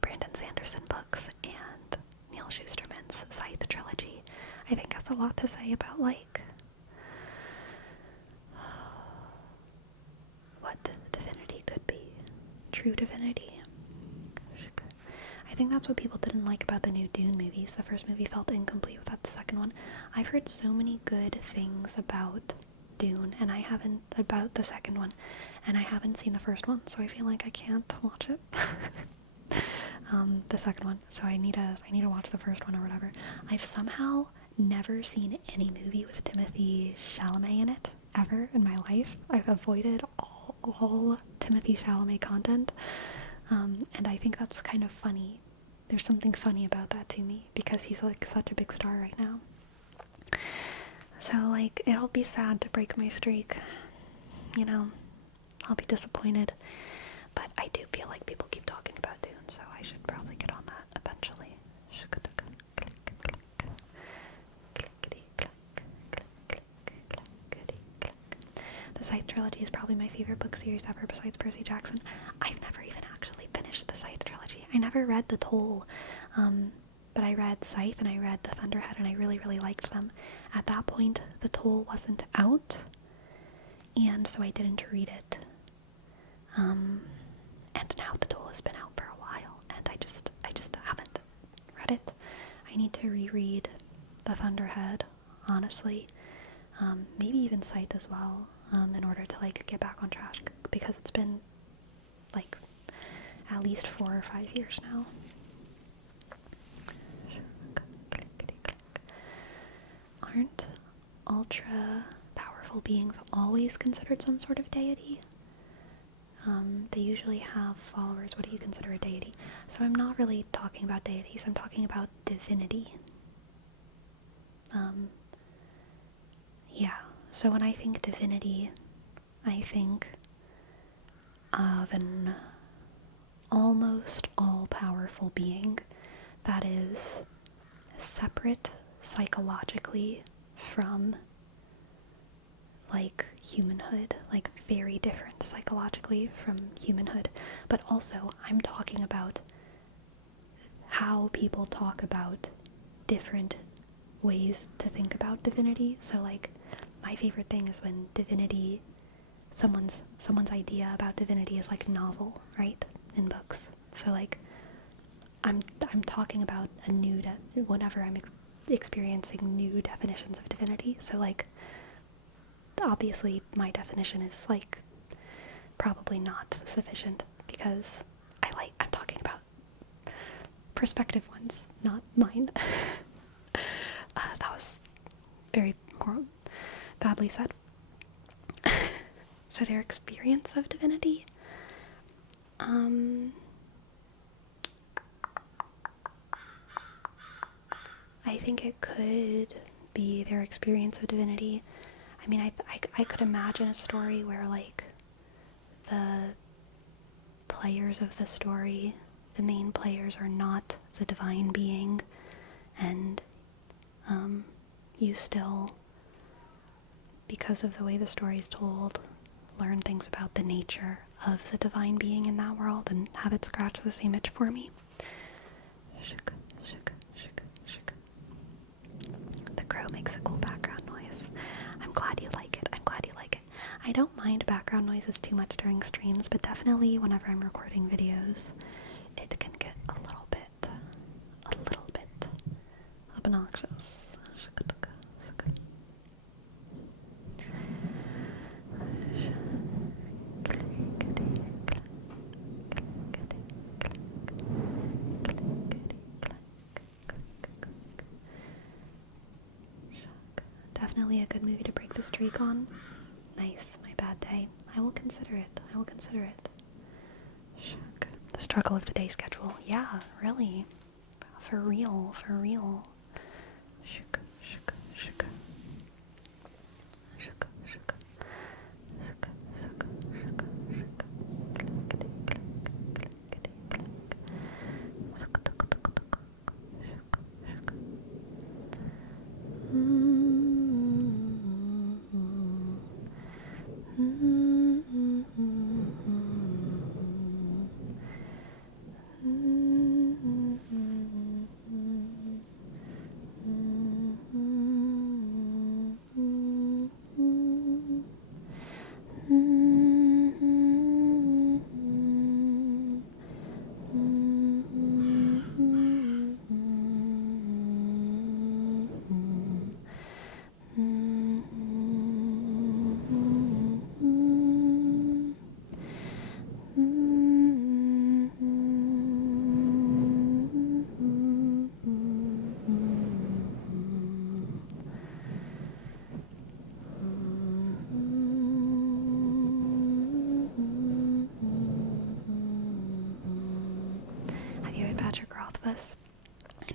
Brandon Sanderson books and Neil Shusterman's Scythe trilogy, I think has a lot to say about like what divinity could be. True divinity. I think that's what people didn't like about the new Dune movies. The first movie felt incomplete without the second one. I've heard so many good things about Dune, and about the second one, and I haven't seen the first one, so I feel like I can't watch it. The second one, so I need to watch the first one or whatever. I've somehow never seen any movie with Timothée Chalamet in it, ever in my life. I've avoided all Timothée Chalamet content, and I think that's kind of funny. There's something funny about that to me, because he's like such a big star right now. So like, it'll be sad to break my streak, you know, I'll be disappointed, but I do feel like people keep talking about Dune, so I should probably get on that eventually. The Scythe trilogy is probably my favorite book series ever besides Percy Jackson. I've never even actually finished the Scythe trilogy. I never read The Toll, but I read Scythe and I read The Thunderhead and I really, really liked them. At that point, The Toll wasn't out, and so I didn't read it. And now The Toll has been out for a while, and I just haven't read it. I need to reread The Thunderhead, honestly. Maybe even Scythe as well, in order to like get back on track, because it's been like at least 4 or 5 years now. Aren't ultra powerful beings always considered some sort of deity? They usually have followers. What do you consider a deity? So I'm not really talking about deities, I'm talking about divinity. Yeah, So when I think divinity, I think of an almost all-powerful being that is separate psychologically from like humanhood, like very different psychologically from humanhood. But also I'm talking about how people talk about different ways to think about divinity. So like my favorite thing is when divinity, someone's idea about divinity is like novel, right, in books. So like I'm talking about a new whenever I'm experiencing new definitions of divinity. So like obviously my definition is like probably not sufficient because I'm talking about perspective ones, not mine. That was very badly said. So their experience of divinity, I think it could be their experience of divinity. I mean, I could imagine a story where, like, the players of the story, the main players, are not the divine being, and you still, because of the way the story is told, learn things about the nature of the divine being in that world and have it scratch the same itch for me. The crow makes a cool background noise. I'm glad you like it. I don't mind background noises too much during streams, but definitely whenever I'm recording videos, it can get a little bit obnoxious. Definitely a good movie to break the streak on. Nice, my bad day. I will consider it. The struggle of the day schedule. Yeah, really. For real.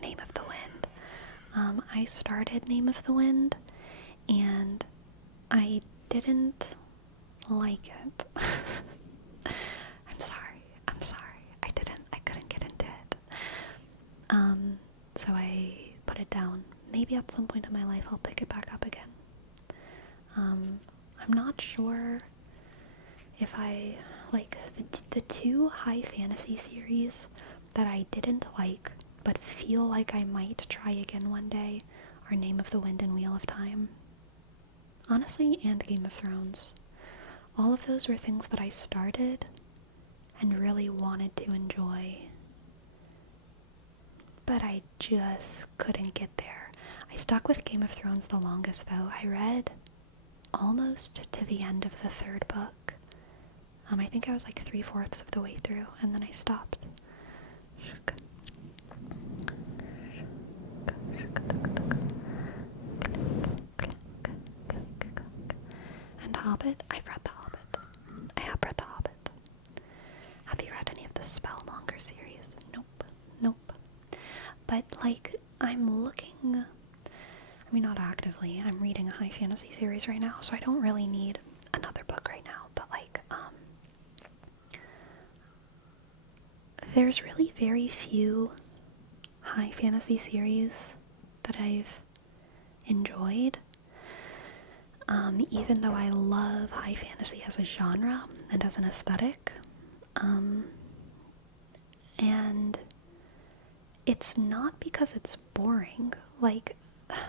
Name of the Wind. I started Name of the Wind and I didn't like it. I'm sorry. I couldn't get into it. So I put it down. Maybe at some point in my life I'll pick it back up again. I'm not sure if I like the two high fantasy series that I didn't like but feel like I might try again one day are Name of the Wind and Wheel of Time. Honestly, and Game of Thrones. All of those were things that I started and really wanted to enjoy, but I just couldn't get there. I stuck with Game of Thrones the longest though. I read almost to the end of the third book. I think I was like 3/4 of the way through, and then I stopped. And Hobbit? I've read The Hobbit. I have read The Hobbit. Have you read any of the Spellmonger series? Nope. But like, I'm I mean, not actively. I'm reading a high fantasy series right now, so I don't really need another book right now. But like, there's really very few high fantasy series that I've enjoyed. Even though I love high fantasy as a genre and as an aesthetic. And it's not because it's boring. Like,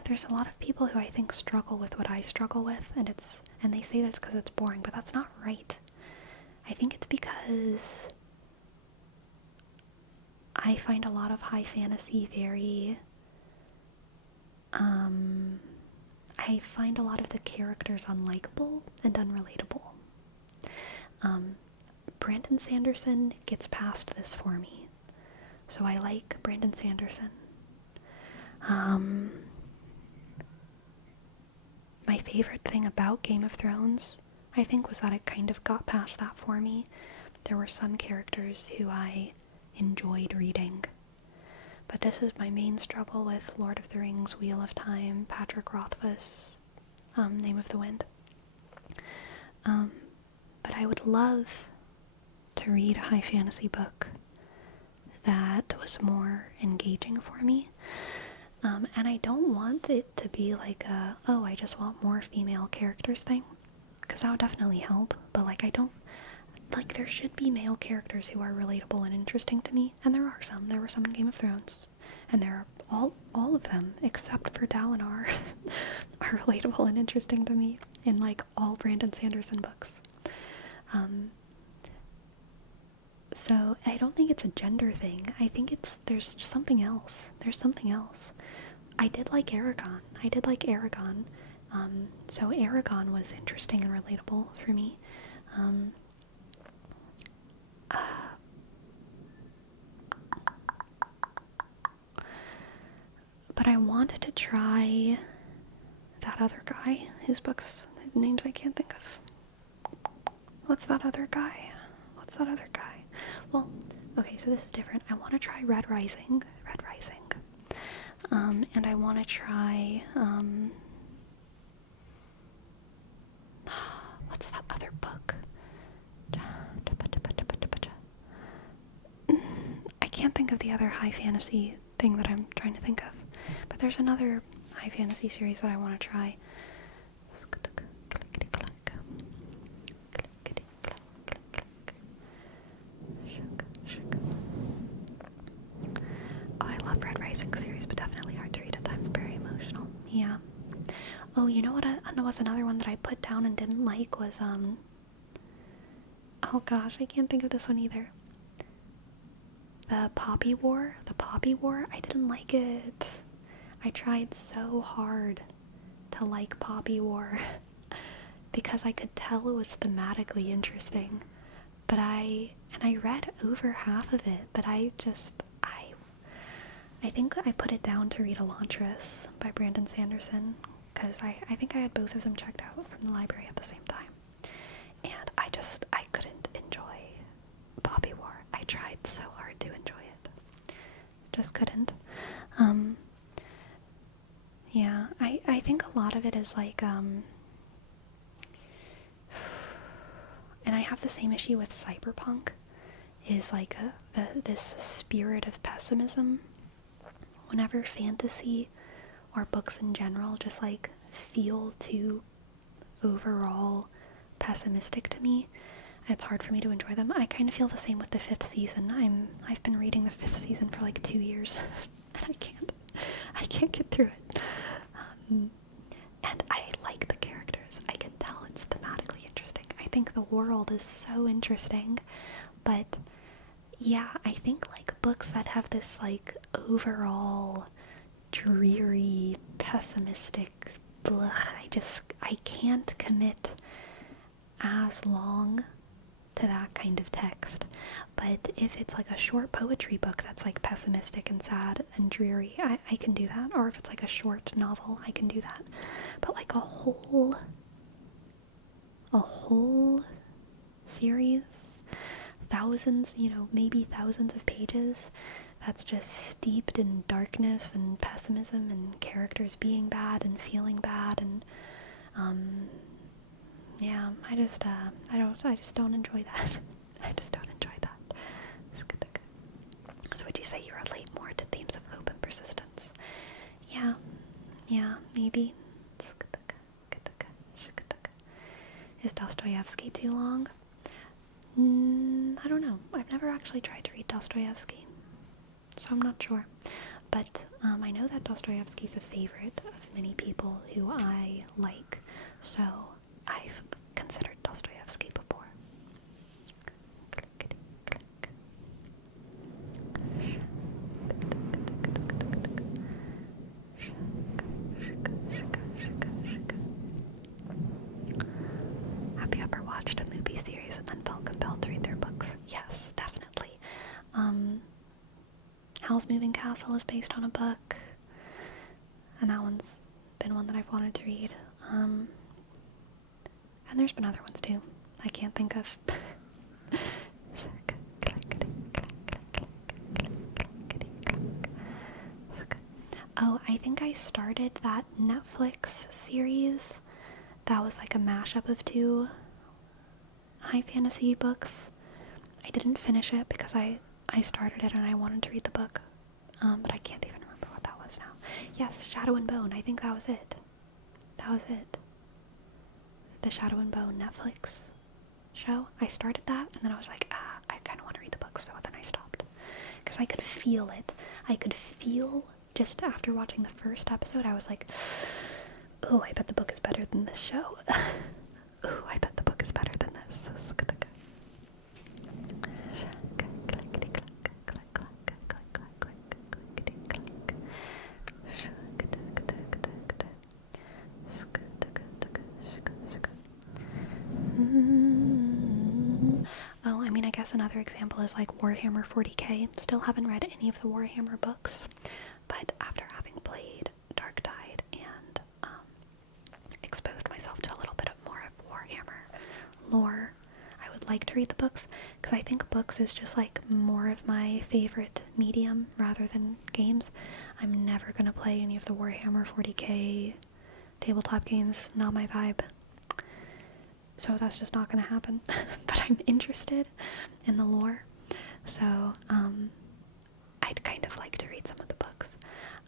there's a lot of people who I think struggle with what I struggle with, and they say that it's because it's boring, but that's not right. I think it's because I find a lot of high fantasy very, I find a lot of the characters unlikable and unrelatable. Brandon Sanderson gets past this for me. So I like Brandon Sanderson. My favorite thing about Game of Thrones, I think, was that it kind of got past that for me. There were some characters who I enjoyed reading. But this is my main struggle with Lord of the Rings, Wheel of Time, Patrick Rothfuss, Name of the Wind. But I would love to read a high fantasy book that was more engaging for me. And I don't want it to be like a, oh, I just want more female characters thing, because that would definitely help. But like, I don't, like, there should be male characters who are relatable and interesting to me, and there are some. There were some in Game of Thrones, and there are all of them, except for Dalinar, are relatable and interesting to me in like all Brandon Sanderson books. So I don't think it's a gender thing. I think there's something else. There's something else. I did like Aragon. So Aragon was interesting and relatable for me. But I wanted to try that other guy whose names I can't think of. What's that other guy? Well, okay, so this is different. I want to try Red Rising. And I want to try, what's that other book? I can't think of the other high fantasy thing that I'm trying to think of. But there's another high fantasy series that I want to try. Yeah. Oh, you know what? Was another one that I put down and didn't like was oh gosh, I can't think of this one either. The Poppy War. I didn't like it. I tried so hard to like Poppy War because I could tell it was thematically interesting. But I read over half of it, but I think I put it down to read Elantris by Brandon Sanderson, because I think I had both of them checked out from the library at the same time. And I couldn't enjoy Poppy War. I tried so hard to enjoy it. Just couldn't. Yeah, I think a lot of it is like, and I have the same issue with cyberpunk, is like this spirit of pessimism. Whenever fantasy or books in general just like feel too overall pessimistic to me, it's hard for me to enjoy them. I kind of feel the same with the 5th season. I've been reading the 5th season for like 2 years and I can't get through it. And I like the characters. I can tell it's thematically interesting. I think the world is so interesting, but yeah, I think like books that have this like overall dreary, pessimistic, I can't commit as long to that kind of text. But if it's like a short poetry book that's like pessimistic and sad and dreary, I can do that. Or if it's like a short novel, I can do that. But like a whole series thousands, maybe thousands of pages that's just steeped in darkness and pessimism and characters being bad and feeling bad, and yeah, I just don't enjoy that. I just don't enjoy that. So would you say you relate more to themes of hope and persistence? Yeah, maybe. Is Dostoevsky too long? I don't know. I've never actually tried to read Dostoevsky, so I'm not sure. But I know that Dostoevsky's a favorite of many people who I like, so I've considered Dostoevsky before. Have you ever watched a movie series and then felt compelled to read their books? Yes, definitely. Howl's Moving Castle is based on a book, and that one's been one that I've wanted to read. And there's been other ones too. I can't think of. Oh, I think I started that Netflix series that was like a mashup of two high fantasy books. I didn't finish it because I started it and I wanted to read the book, but I can't even remember what that was now. Yes, Shadow and Bone. I think that was it. The Shadow and Bone Netflix show. I started that and then I was like, I kind of want to read the book, so then I stopped. Because I could feel it. I could feel, just after watching the first episode, I was like, oh, I bet the book is better than this show. Oh, I bet the book is better than this. Oh, I mean, I guess another example is like Warhammer 40k. Still haven't read any of the Warhammer books, but after having played Dark Tide and exposed myself to a little bit of more of Warhammer lore, I would like to read the books, because I think books is just like more of my favorite medium rather than games. I'm never gonna play any of the Warhammer 40k tabletop games, not my vibe. So that's just not gonna happen. But I'm interested in the lore, so I'd kind of like to read some of the books.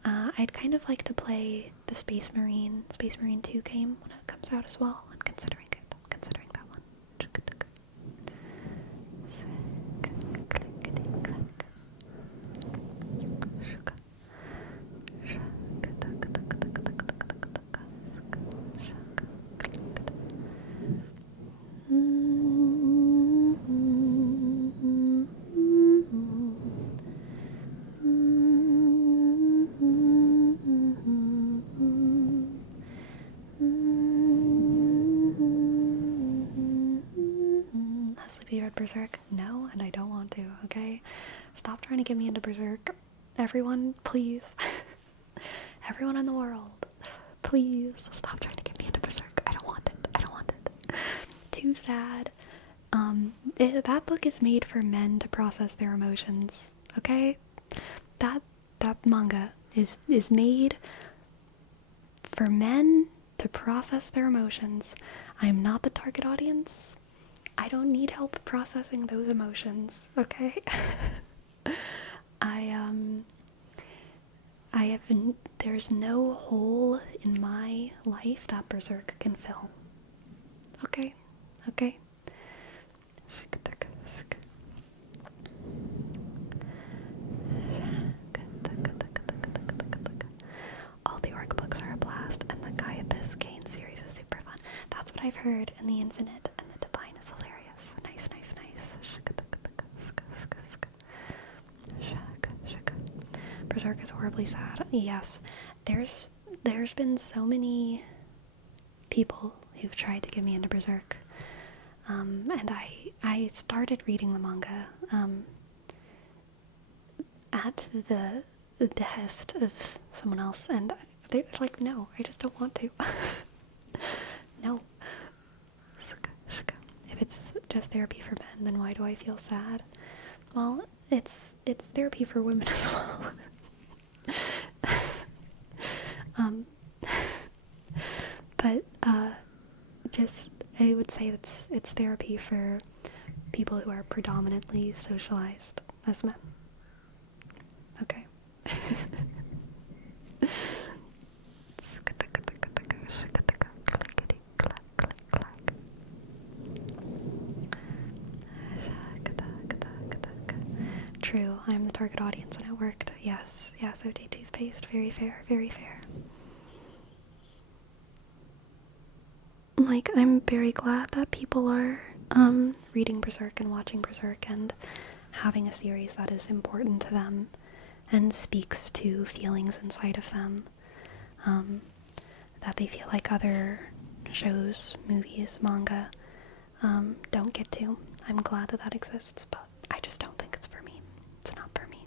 I'd kind of like to play the Space Marine 2 game when it comes out as well. I'm considering that one. Have you read Berserk? No, and I don't want to, okay? Stop trying to get me into Berserk. Everyone, please. Everyone in the world, please stop trying to get me into Berserk. I don't want it. Too sad. That book is made for men to process their emotions, okay? That manga is made for men to process their emotions. I am not the target audience. I don't need help processing those emotions, okay? There's no hole in my life that Berserk can fill. Okay? All the orc books are a blast, and the Caiaphas Kane series is super fun. That's what I've heard, and the Infinite and the Divine is hilarious. Nice. Berserk is horribly sad. Yes, there's been so many people who've tried to get me into Berserk, and I started reading the manga at the behest of someone else, and they're like, no, I just don't want to. No. If it's just therapy for men, then why do I feel sad? Well, it's therapy for women as well. But just I would say it's therapy for people who are predominantly socialized as men. Okay. True, I'm the target audience and it worked. Yes, OT toothpaste, very fair, very fair. Like, I'm very glad that people are reading Berserk and watching Berserk and having a series that is important to them and speaks to feelings inside of them that they feel like other shows, movies, manga don't get to. I'm glad that that exists, but I just don't think it's for me. It's not for me.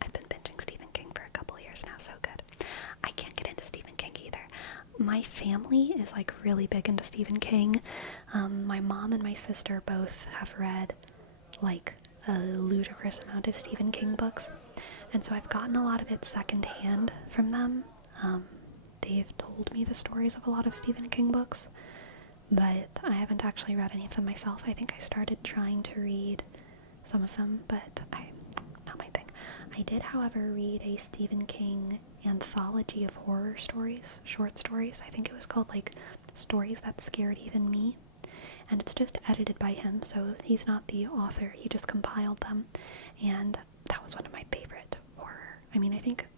I've been binging Stephen King for a couple years now, so good. I can't get into Stephen King either. My family is like really big into Stephen King. My mom and my sister both have read like a ludicrous amount of Stephen King books, and so I've gotten a lot of it secondhand from them. They've told me the stories of a lot of Stephen King books, but I haven't actually read any of them myself. I think I started trying to read some of them, but not my thing. I did, however, read a Stephen King anthology of horror stories, short stories. I think it was called like Stories That Scared Even Me, and it's just edited by him, so he's not the author, he just compiled them, and that was one of my favorite horror. I mean, I think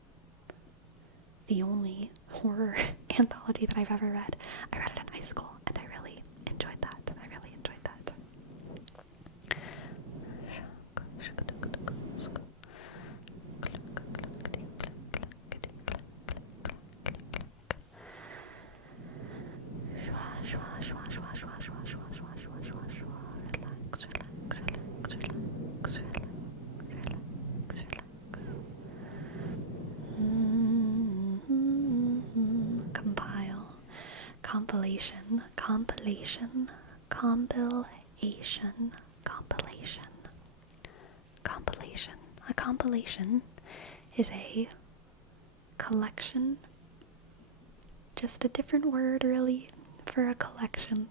the only horror anthology that I've ever read. I read it in high school, and I really enjoyed that. Compilation. A compilation is a collection. Just a different word, really, for a collection.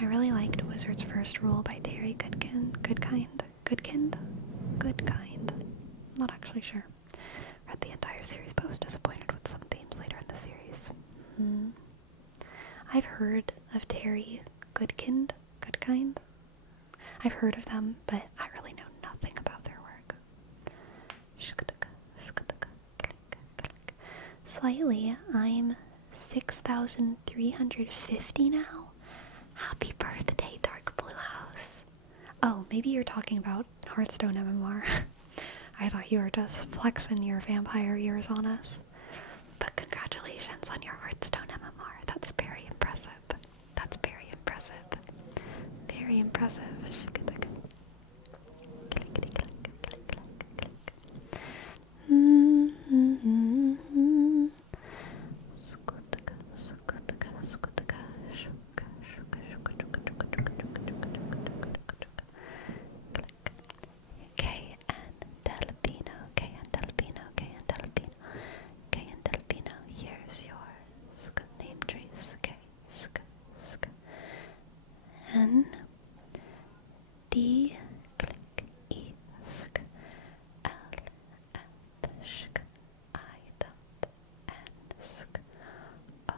I really liked Wizard's First Rule by Terry Goodkind. Not actually sure. Read the entire series, but was disappointed with some themes later in the series. I've heard of Terry Goodkind. I've heard of them, but I really know nothing about their work. Slightly, I'm 6,350 now. Happy birthday, Dark Blue House. Oh, maybe you're talking about Hearthstone MMR. I thought you were just flexing your vampire years on us. But congratulations on your Hearthstone MMR. That's very impressive. Very impressive. Here's your name trees. N D click E sk L F sk I dot N sk O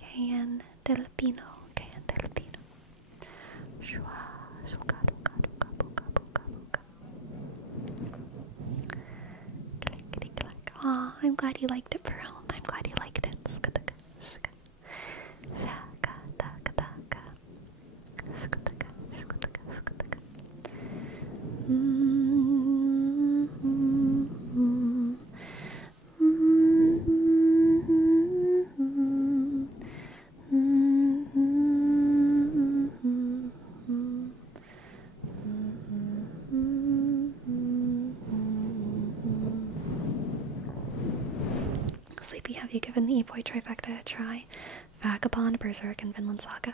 Candelpino. Clickety I'm glad you liked it, Pearl. I'm glad you liked it. Sleepy, have you given the E-Boy trifecta a try? Vagabond, Berserk, and Vinland Saga.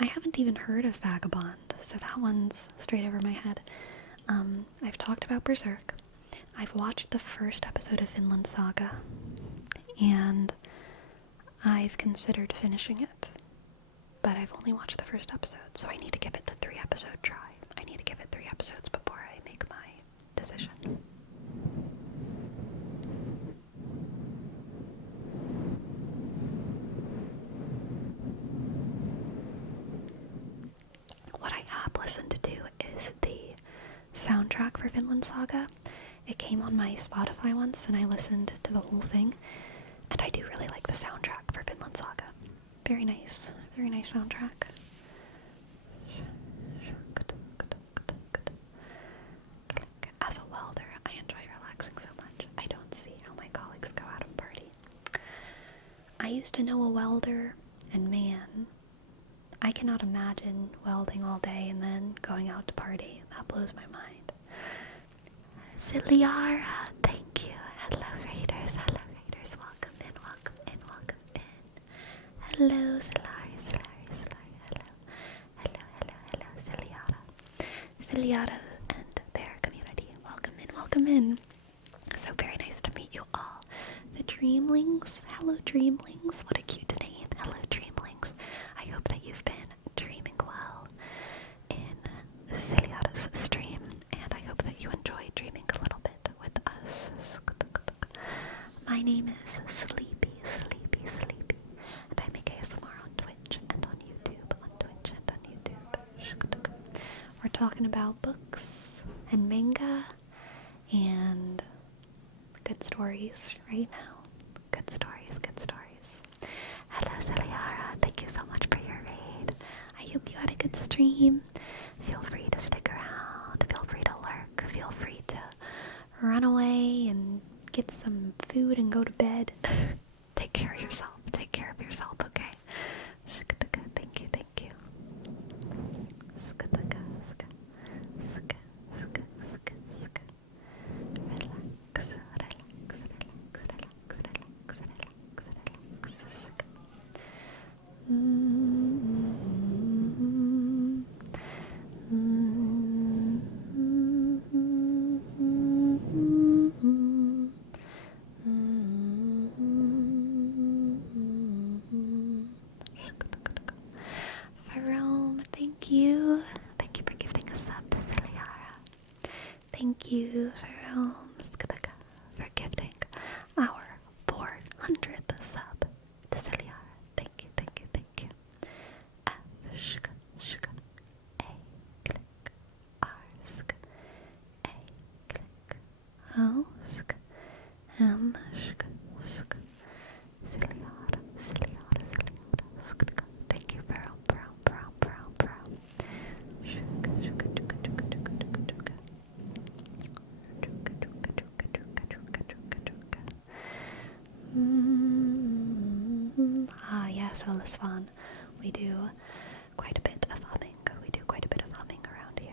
I haven't even heard of Vagabond, so that one's straight over my head. I've talked about Berserk. I've watched the first episode of Vinland Saga, and I've considered finishing it, but I've only watched the first episode, so I need to give it the 3-episode try. I need to give it 3 episodes before I make my decision. What I have listened to is the soundtrack for Vinland Saga. It came on my Spotify once, and I listened to the whole thing, and I do really like the soundtrack for Vinland Saga. Very nice soundtrack. As a welder, I enjoy relaxing so much. I don't see how my colleagues go out and party. I used to know a welder, and man, I cannot imagine welding all day and then going out to party. That blows my mind. Ciliara, thank you. Hello Raiders, welcome in. Hello Ciliara, hello, Ciliara and their community. Welcome in. So very nice to meet you all. The Dreamlings, hello Dreamlings, what a cute name. Hello Dreamlings. I hope that you've been dreaming well in Ciliara's stream, and I hope that you enjoyed dreaming a little bit with us. My name is Sleepy, and I make ASMR on Twitch and on YouTube. We're talking about books and manga and good stories right now. Good stories. Hello Ciliara, thank you so much for your raid. I hope you had a good stream. Feel free to stick around, feel free to lurk, feel free to run away and get some food and go to bed. Take care of yourself, okay? Thank you. Farome, thank you. Thank you for gifting us up to Ciliara. Thank you, Farome, for gifting our 400th sub to Ciliara. Thank you. F, shk, A, click, R, sk, A, click, O, sk, M, shk, Ciliara, sk, thank you, Brown. Yes, Olisvan. We do quite a bit of humming. Around here.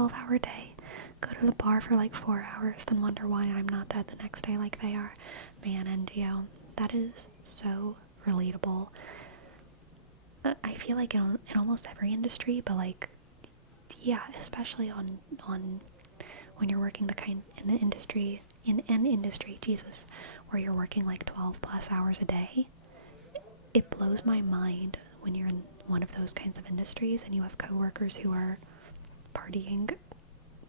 12-hour day, go to the bar for like 4 hours, then wonder why I'm not dead the next day like they are. Man, NGO, that is so relatable. I feel like in almost every industry, but like, yeah, especially on when you're working in an industry, Jesus, where you're working like 12 plus hours a day. It blows my mind when you're in one of those kinds of industries and you have coworkers who are partying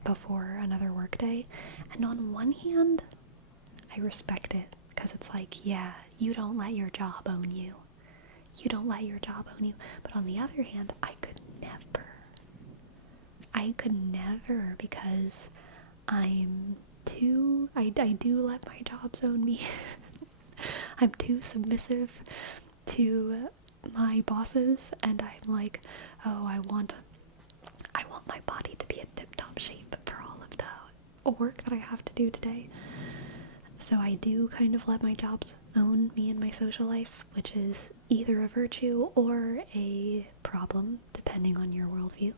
before another workday. And on one hand, I respect it because it's like, yeah, you don't let your job own you. You don't let your job own you. But on the other hand, I could never because I do let my jobs own me. I'm too submissive to my bosses, and I'm like, oh, I want my body to be in tip-top shape for all of the work that I have to do today. So I do kind of let my jobs own me in my social life, which is either a virtue or a problem, depending on your worldview.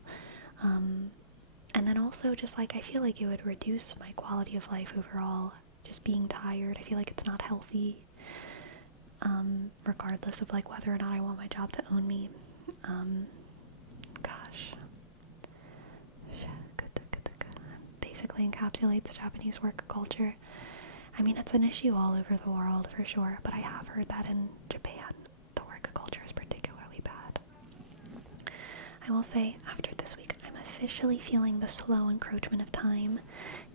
And then also just like, I feel like it would reduce my quality of life overall. Just being tired, I feel like it's not healthy. Regardless of like whether or not I want my job to own me. Gosh. Basically encapsulates Japanese work culture. I mean, it's an issue all over the world for sure, but I have heard that in Japan, the work culture is particularly bad. I will say, after this week, I'm officially feeling the slow encroachment of time.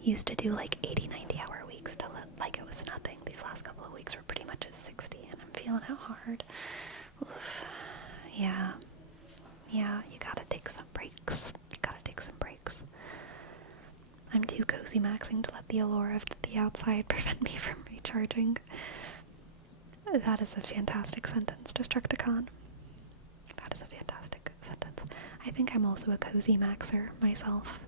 Used to do like 80-90 hour weeks till like it was nothing. These last couple of weeks were pretty much at 60, and I'm feeling it hard. Oof. Yeah, you gotta take some breaks. I'm too cozy maxing to let the allure of the outside prevent me from recharging. That is a fantastic sentence, Destructicon. That is a fantastic sentence. I think I'm also a cozy maxer myself.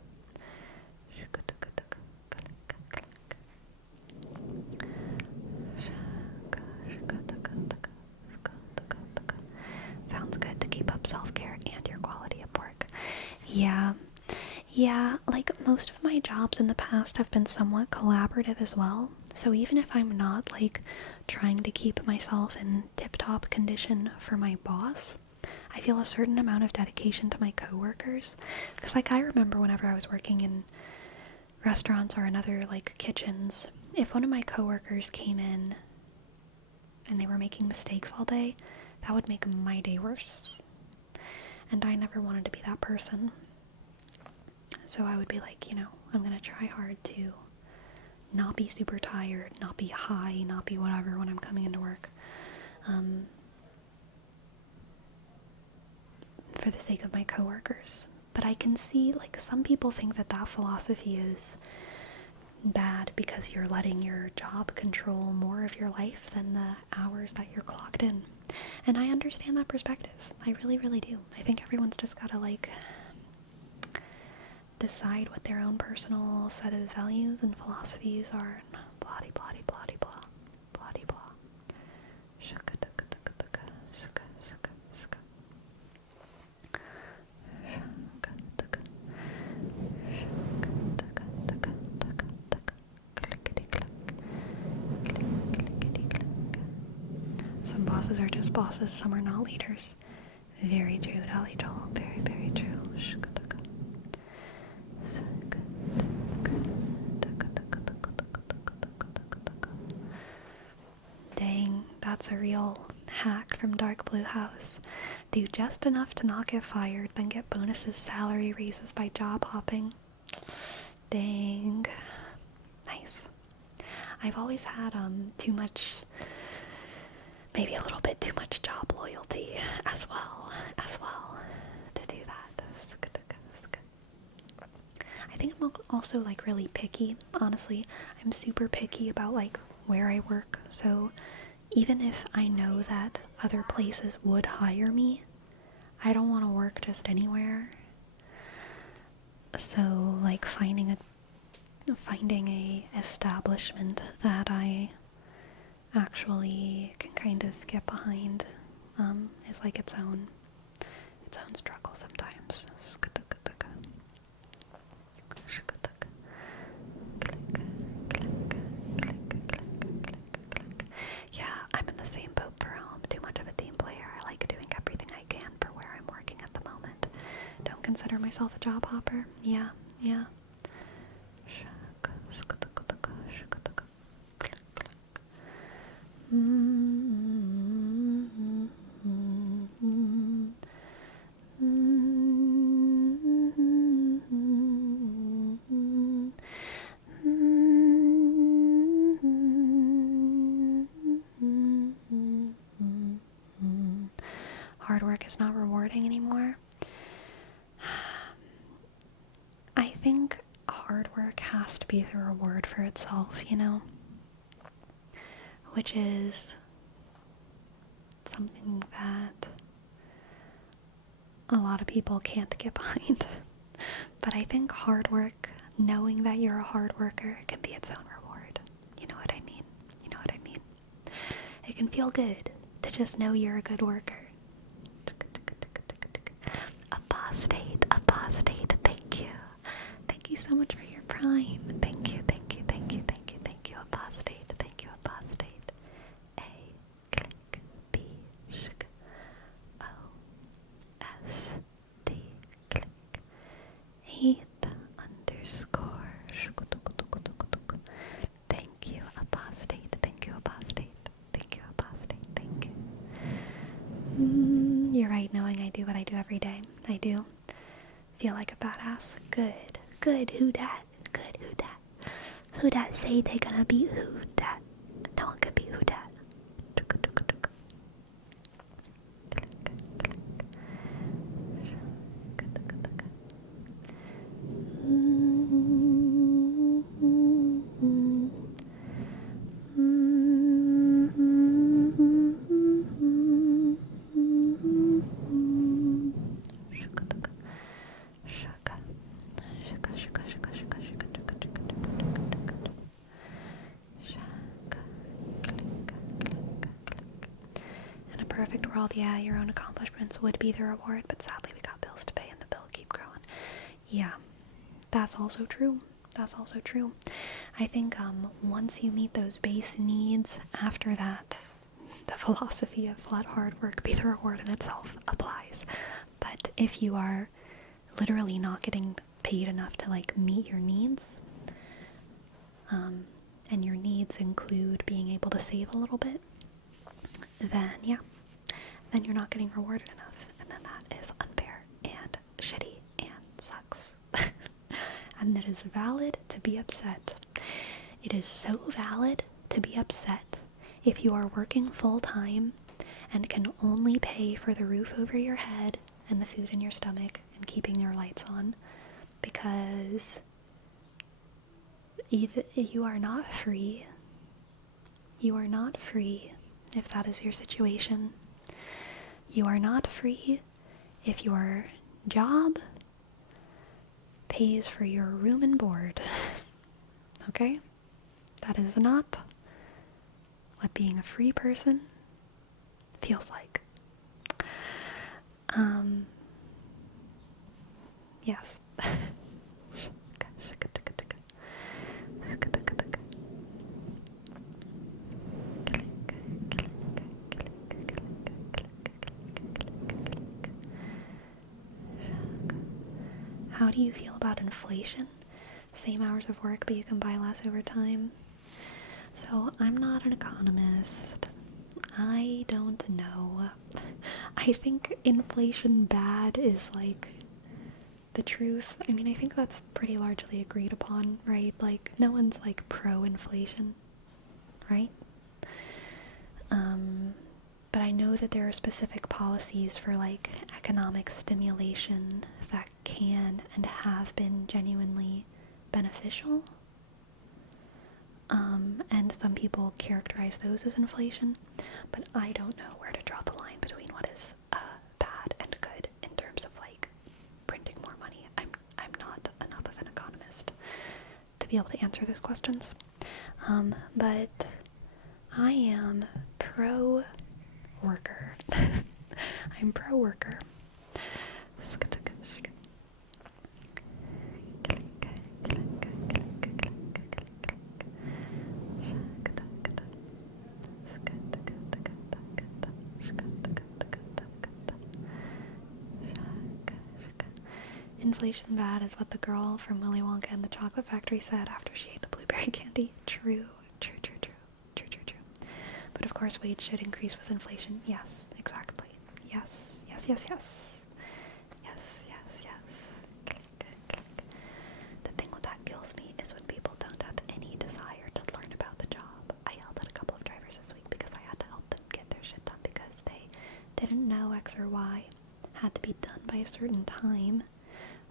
Sounds good to keep up self-care and your quality of work. Yeah, like most of my jobs in the past have been somewhat collaborative as well. So even if I'm not like trying to keep myself in tip-top condition for my boss, I feel a certain amount of dedication to my coworkers. Because like I remember whenever I was working in restaurants or in other like kitchens, if one of my coworkers came in and they were making mistakes all day, that would make my day worse. And I never wanted to be that person. So I would be like, I'm gonna try hard to not be super tired, not be high, not be whatever when I'm coming into work. For the sake of my coworkers. But I can see, like, some people think that that philosophy is bad because you're letting your job control more of your life than the hours that you're clocked in. And I understand that perspective. I really, really do. I think everyone's just gotta, like, decide what their own personal set of values and philosophies are. Blah, blah, blah, blah, blah, blah, blah. Some bosses are just bosses, some are not leaders. Very true, Dolly Joel. Very, very true. Dang, that's a real hack from Dark Blue House. Do just enough to not get fired, then get bonuses, salary raises by job hopping. Dang. Nice. I've always had too much, maybe a little bit too much job loyalty as well to do that. I think I'm also like really picky, honestly. I'm super picky about like where I work, so even if I know that other places would hire me, I don't want to work just anywhere. So like finding a establishment that I actually can kind of get behind is like its own struggle sometimes. consider myself a job hopper. Yeah. Hard work is not rewarding anymore. I think hard work has to be the reward for itself, you know? Which is something that a lot of people can't get behind. But I think hard work, knowing that you're a hard worker, can be its own reward. You know what I mean? It can feel good to just know you're a good worker. Apostate, thank you. Thank you so much for your prime. Thank you, apostate. Thank you, apostate. A, click, B, shk, O, S, D, click, 8 underscore, thank you, apostate. Thank you. You're right, knowing I do what I do every day. I do feel like a badass. Good, who dat? Who dat say they gonna be who dat? No one could be who dat. In a perfect world, yeah, your own accomplishments would be the reward, but sadly we got bills to pay and the bill keep growing. Yeah, that's also true. I think once you meet those base needs, after that, the philosophy of let hard work be the reward in itself applies. But if you are literally not getting paid enough to like meet your needs, and your needs include being able to save a little bit, then you're not getting rewarded enough, and then that is unfair and shitty and sucks. And it is valid to be upset. It is so valid to be upset if you are working full-time and can only pay for the roof over your head and the food in your stomach and keeping your lights on, because you are not free. You are not free if that is your situation. You are not free if your job pays for your room and board. Okay? That is not what being a free person feels like. Yes. How do you feel about inflation? Same hours of work, but you can buy less over time. So I'm not an economist. I don't know. I think inflation bad is like the truth. I mean, I think that's pretty largely agreed upon, right? Like, no one's like pro-inflation, right? But I know that there are specific policies for like economic stimulation that can and have been genuinely beneficial. And some people characterize those as inflation, but I don't know where to draw the line between what is bad and good in terms of like printing more money. I'm not enough of an economist to be able to answer those questions. But I am pro-worker. I'm pro-worker. Inflation bad is what the girl from Willy Wonka and the Chocolate Factory said after she ate the blueberry candy. True. But of course, wage should increase with inflation. Yes, exactly. Yes. The thing with that kills me is when people don't have any desire to learn about the job. I yelled at a couple of drivers this week because I had to help them get their shit done because they didn't know X or Y had to be done by a certain time,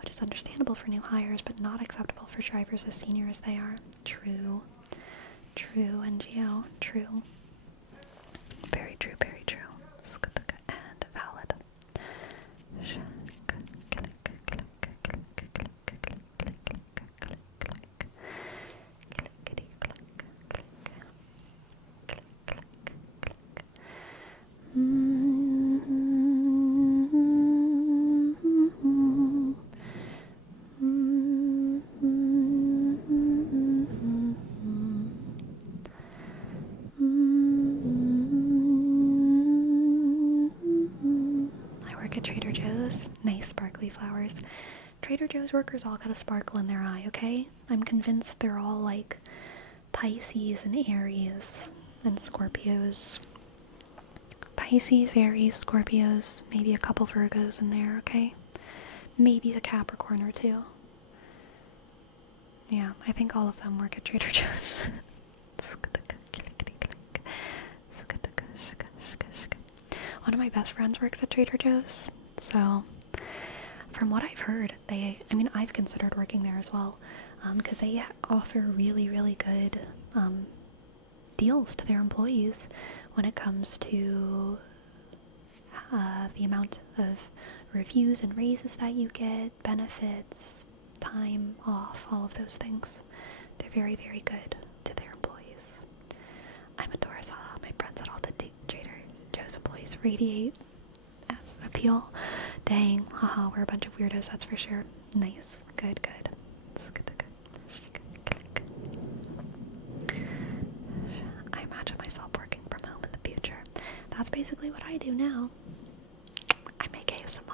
which is understandable for new hires, but not acceptable for drivers as senior as they are. True, NGO, true. Very true. And valid. I work at Trader Joe's. Nice sparkly flowers. Trader Joe's workers all got a sparkle in their eye, okay? I'm convinced they're all like Pisces and Aries and Scorpios. Pisces, Aries, Scorpios, maybe a couple Virgos in there, okay? Maybe a Capricorn or two. Yeah, I think all of them work at Trader Joe's. One of my best friends works at Trader Joe's, so from what I've heard, I've considered working there as well, because they offer really, really good deals to their employees when it comes to the amount of reviews and raises that you get, benefits, time off, all of those things. They're very, very good to their employees. I'm a Taurus. My friend said all the Trader Joe's employees radiate as appeal. Dang, haha, we're a bunch of weirdos, that's for sure. Nice, good. I imagine myself working from home in the future. That's basically what I do now. I make ASMR.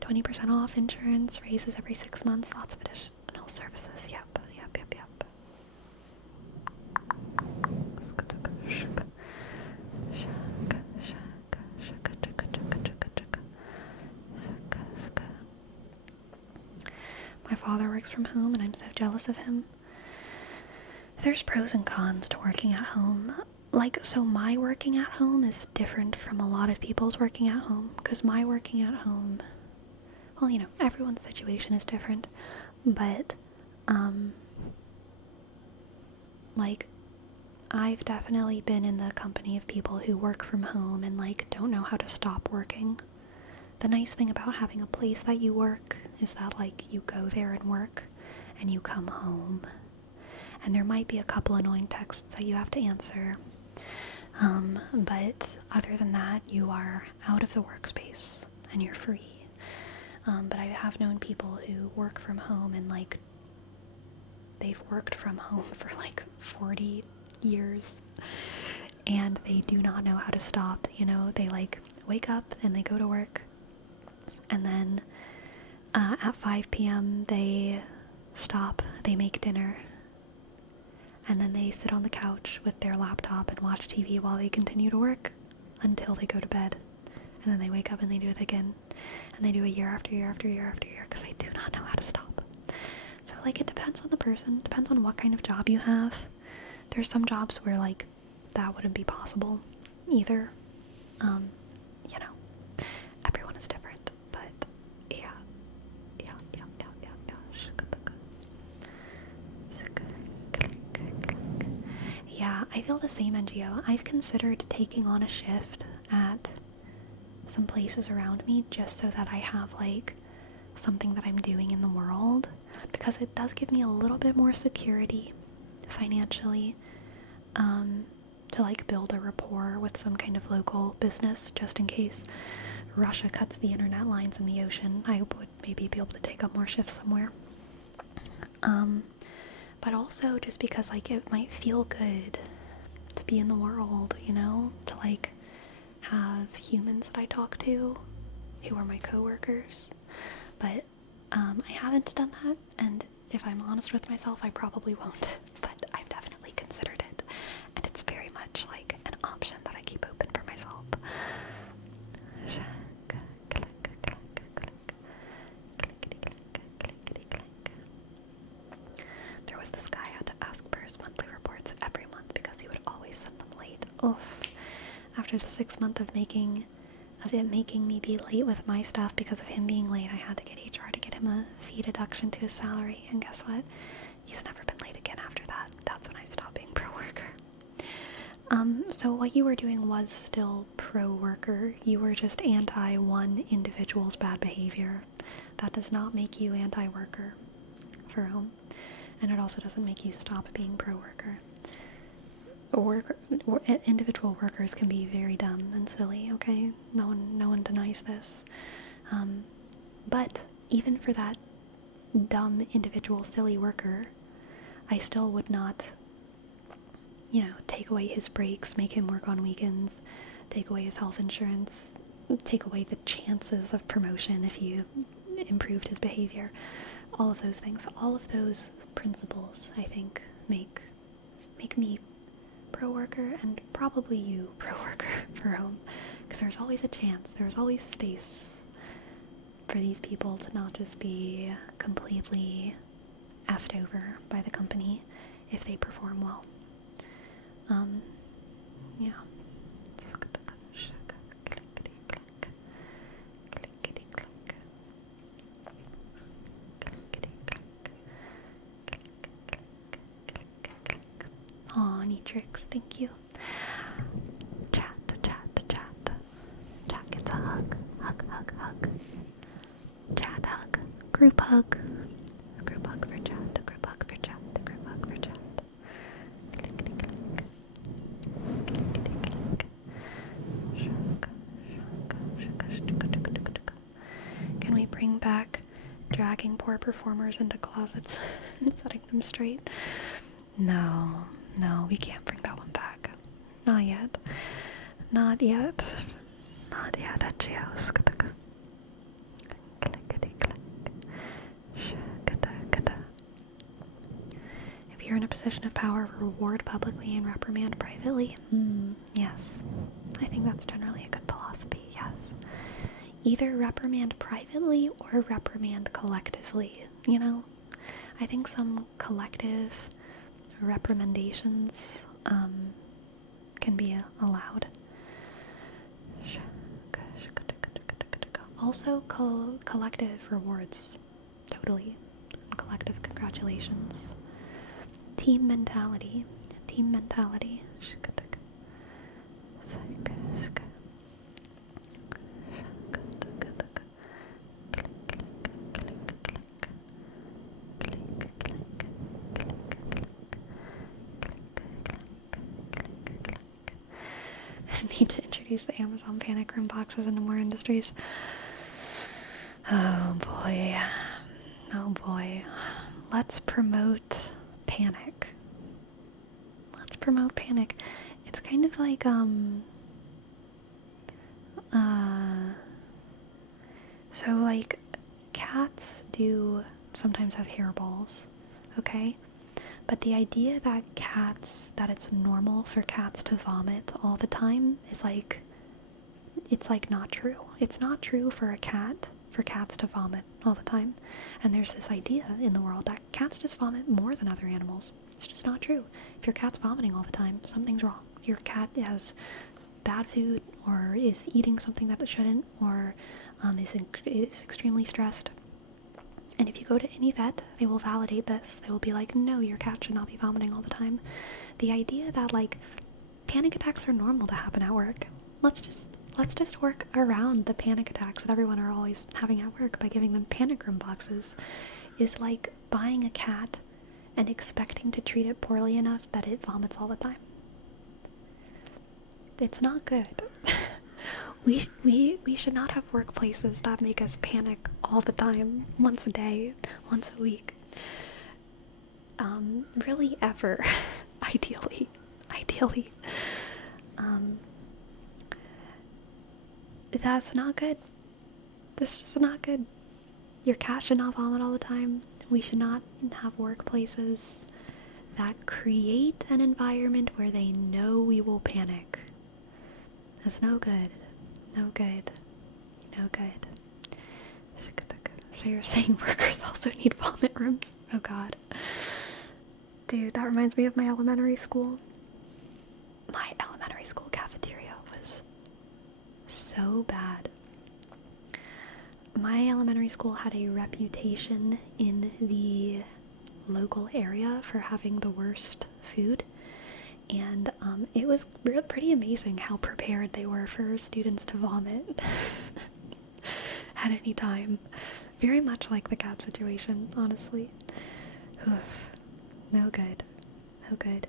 20% off insurance, raises every 6 months, lots of additional services. Yep. My father works from home and I'm so jealous of him. There's pros and cons to working at home. So my working at home is different from a lot of people's working at home, because my working at home, well, everyone's situation is different, but, I've definitely been in the company of people who work from home and, don't know how to stop working. The nice thing about having a place that you work is that, you go there and work, and you come home, and there might be a couple annoying texts that you have to answer, but other than that, you are out of the workspace, and you're free. But I have known people who work from home and they've worked from home for 40 years and they do not know how to stop. They wake up and they go to work, and then at 5 p.m. they stop, they make dinner, and then they sit on the couch with their laptop and watch TV while they continue to work until they go to bed. And then they wake up and they do it again. And they do it year after year after year after year, because they do not know how to stop. So, it depends on the person. Depends on what kind of job you have. There's some jobs where, that wouldn't be possible either. Everyone is different. But, yeah. Yeah, I feel the same, NGO. I've considered taking on a shift at some places around me just so that I have something that I'm doing in the world, because it does give me a little bit more security financially, to build a rapport with some kind of local business, just in case Russia cuts the internet lines in the ocean. I would maybe be able to take up more shifts somewhere, but also just because it might feel good to be in the world, to have humans that I talk to who are my coworkers, but I haven't done that, and if I'm honest with myself, I probably won't, but I've definitely considered it, and it's very much like an option that I keep open for myself. There was this guy I had to ask for his monthly reports every month because he would always send them late. Oof. After the 6 month of it making me be late with my stuff because of him being late, I had to get HR to get him a fee deduction to his salary, and guess what? He's never been late again after that. That's when I stopped being pro-worker. So what you were doing was still pro-worker. You were just anti one individual's bad behavior. That does not make you anti-worker, and it also doesn't make you stop being pro-worker. Individual workers can be very dumb and silly, okay? No one denies this. But even for that dumb individual silly worker, I still would not, take away his breaks, make him work on weekends, take away his health insurance, take away the chances of promotion if you improved his behavior. All of those things, all of those principles, I think, make me pro-worker, and probably you pro-worker for home, because there's always a chance, there's always space for these people to not just be completely effed over by the company if they perform well. Yeah. Aw, Neatrix, thank you. Chat. Chat gets a hug. Hug. Chat hug. Group hug. Group hug for chat. Group hug for chat. Group hug for chat. Can we bring back dragging poor performers into closets and setting them straight? No, we can't bring that one back. Not yet. Achios. If you're in a position of power, reward publicly and reprimand privately. Yes. I think that's generally a good philosophy, yes. Either reprimand privately or reprimand collectively, I think some collective reprimandations can be allowed. Also collective rewards, totally. Collective congratulations. Team mentality. Need to introduce the Amazon Panic Room boxes into more industries. Oh boy. Let's promote panic. It's kind of like, so like, cats do sometimes have hairballs, okay? But the idea that it's normal for cats to vomit all the time is it's not true. It's not true for cats to vomit all the time. And there's this idea in the world that cats just vomit more than other animals. It's just not true. If your cat's vomiting all the time, something's wrong. Your cat has bad food, or is eating something that it shouldn't, or is extremely stressed. And if you go to any vet, they will validate this. They will be like, no, your cat should not be vomiting all the time. The idea that, panic attacks are normal to happen at work. Let's just work around the panic attacks that everyone are always having at work by giving them panic room boxes, is like buying a cat and expecting to treat it poorly enough that it vomits all the time. It's not good. We should not have workplaces that make us panic all the time, once a day, once a week. Really ever, ideally. That's not good. This is not good. Your cat should not vomit all the time. We should not have workplaces that create an environment where they know we will panic. That's no good. No good. No good. So you're saying workers also need vomit rooms? Oh god. Dude, that reminds me of my elementary school. My elementary school cafeteria was so bad. My elementary school had a reputation in the local area for having the worst food, and it was pretty amazing how prepared they were for students to vomit at any time. Very much like the cat situation, honestly. Oof. No good. No good.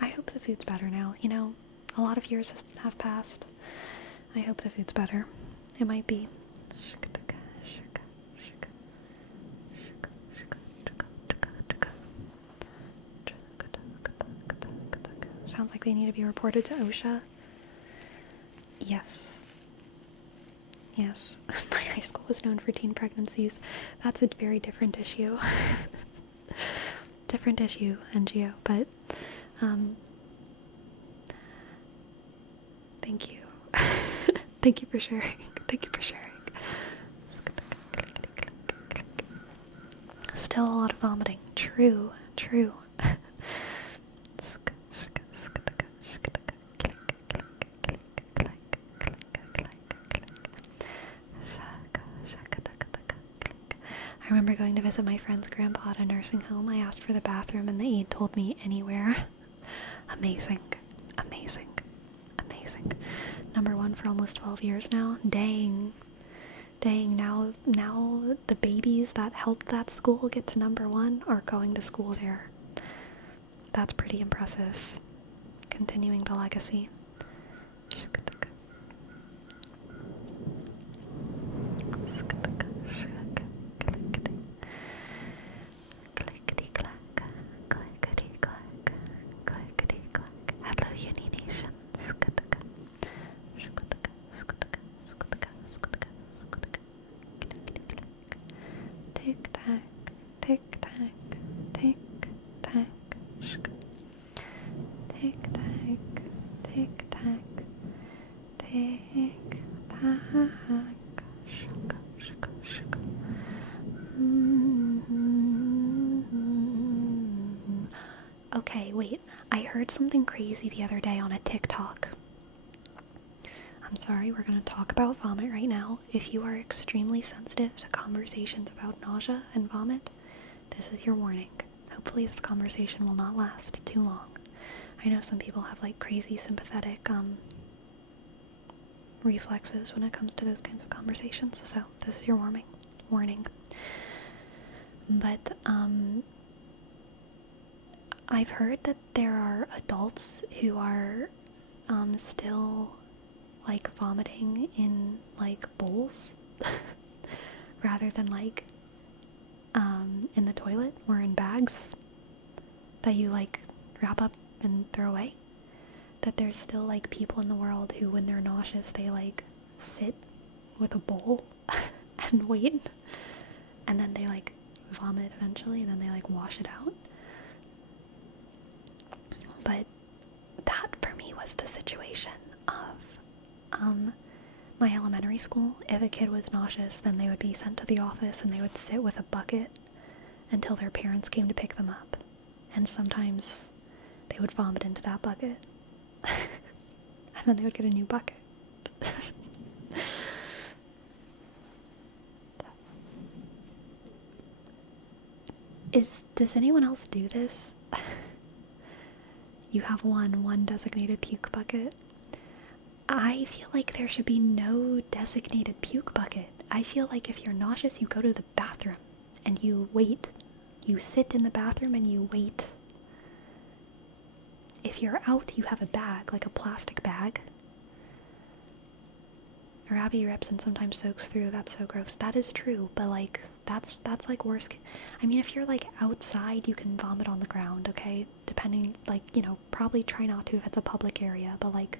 I hope the food's better now. You know, a lot of years have passed. I hope the food's better. It might be. Sounds like they need to be reported to OSHA. Yes. Yes. My high school was known for teen pregnancies. That's a very different issue. Different issue, NGO, but thank you. Thank you for sharing. Thank you for sharing. Still a lot of vomiting. True, true. I remember going to visit my friend's grandpa at a nursing home. I asked for the bathroom and the aide told me anywhere. Amazing. Amazing. Amazing. Number one for almost 12 years now. Dang. Dang, now the babies that helped that school get to number one are going to school there. That's pretty impressive. Continuing the legacy. Okay, wait. I heard something crazy the other day on a TikTok. I'm sorry, we're going to talk about vomit right now. If you are extremely sensitive to conversations about nausea and vomit, this is your warning. Hopefully this conversation will not last too long. I know some people have like crazy sympathetic reflexes when it comes to those kinds of conversations, so this is your warning. But I've heard that there are adults who are still like vomiting in like bowls rather than like in the toilet or in bags that you like wrap up and throw away. That there's still like people in the world who, when they're nauseous, they like sit with a bowl and wait, and then they like vomit eventually, and then they like wash it out. But that for me was the situation of my elementary school. If a kid was nauseous, then they would be sent to the office and they would sit with a bucket until their parents came to pick them up. And sometimes they would vomit into that bucket. And then they would get a new bucket. Does anyone else do this? You have one designated puke bucket. I feel like there should be no designated puke bucket. I feel like if you're nauseous, you go to the bathroom and you wait. You sit in the bathroom and you wait. If you're out, you have a bag, like a plastic bag. Or Abby rips and sometimes soaks through. That's so gross. That is true, but like that's like worst. I mean, if you're like outside, you can vomit on the ground, okay? Depending, like, you know, probably try not to if it's a public area, but like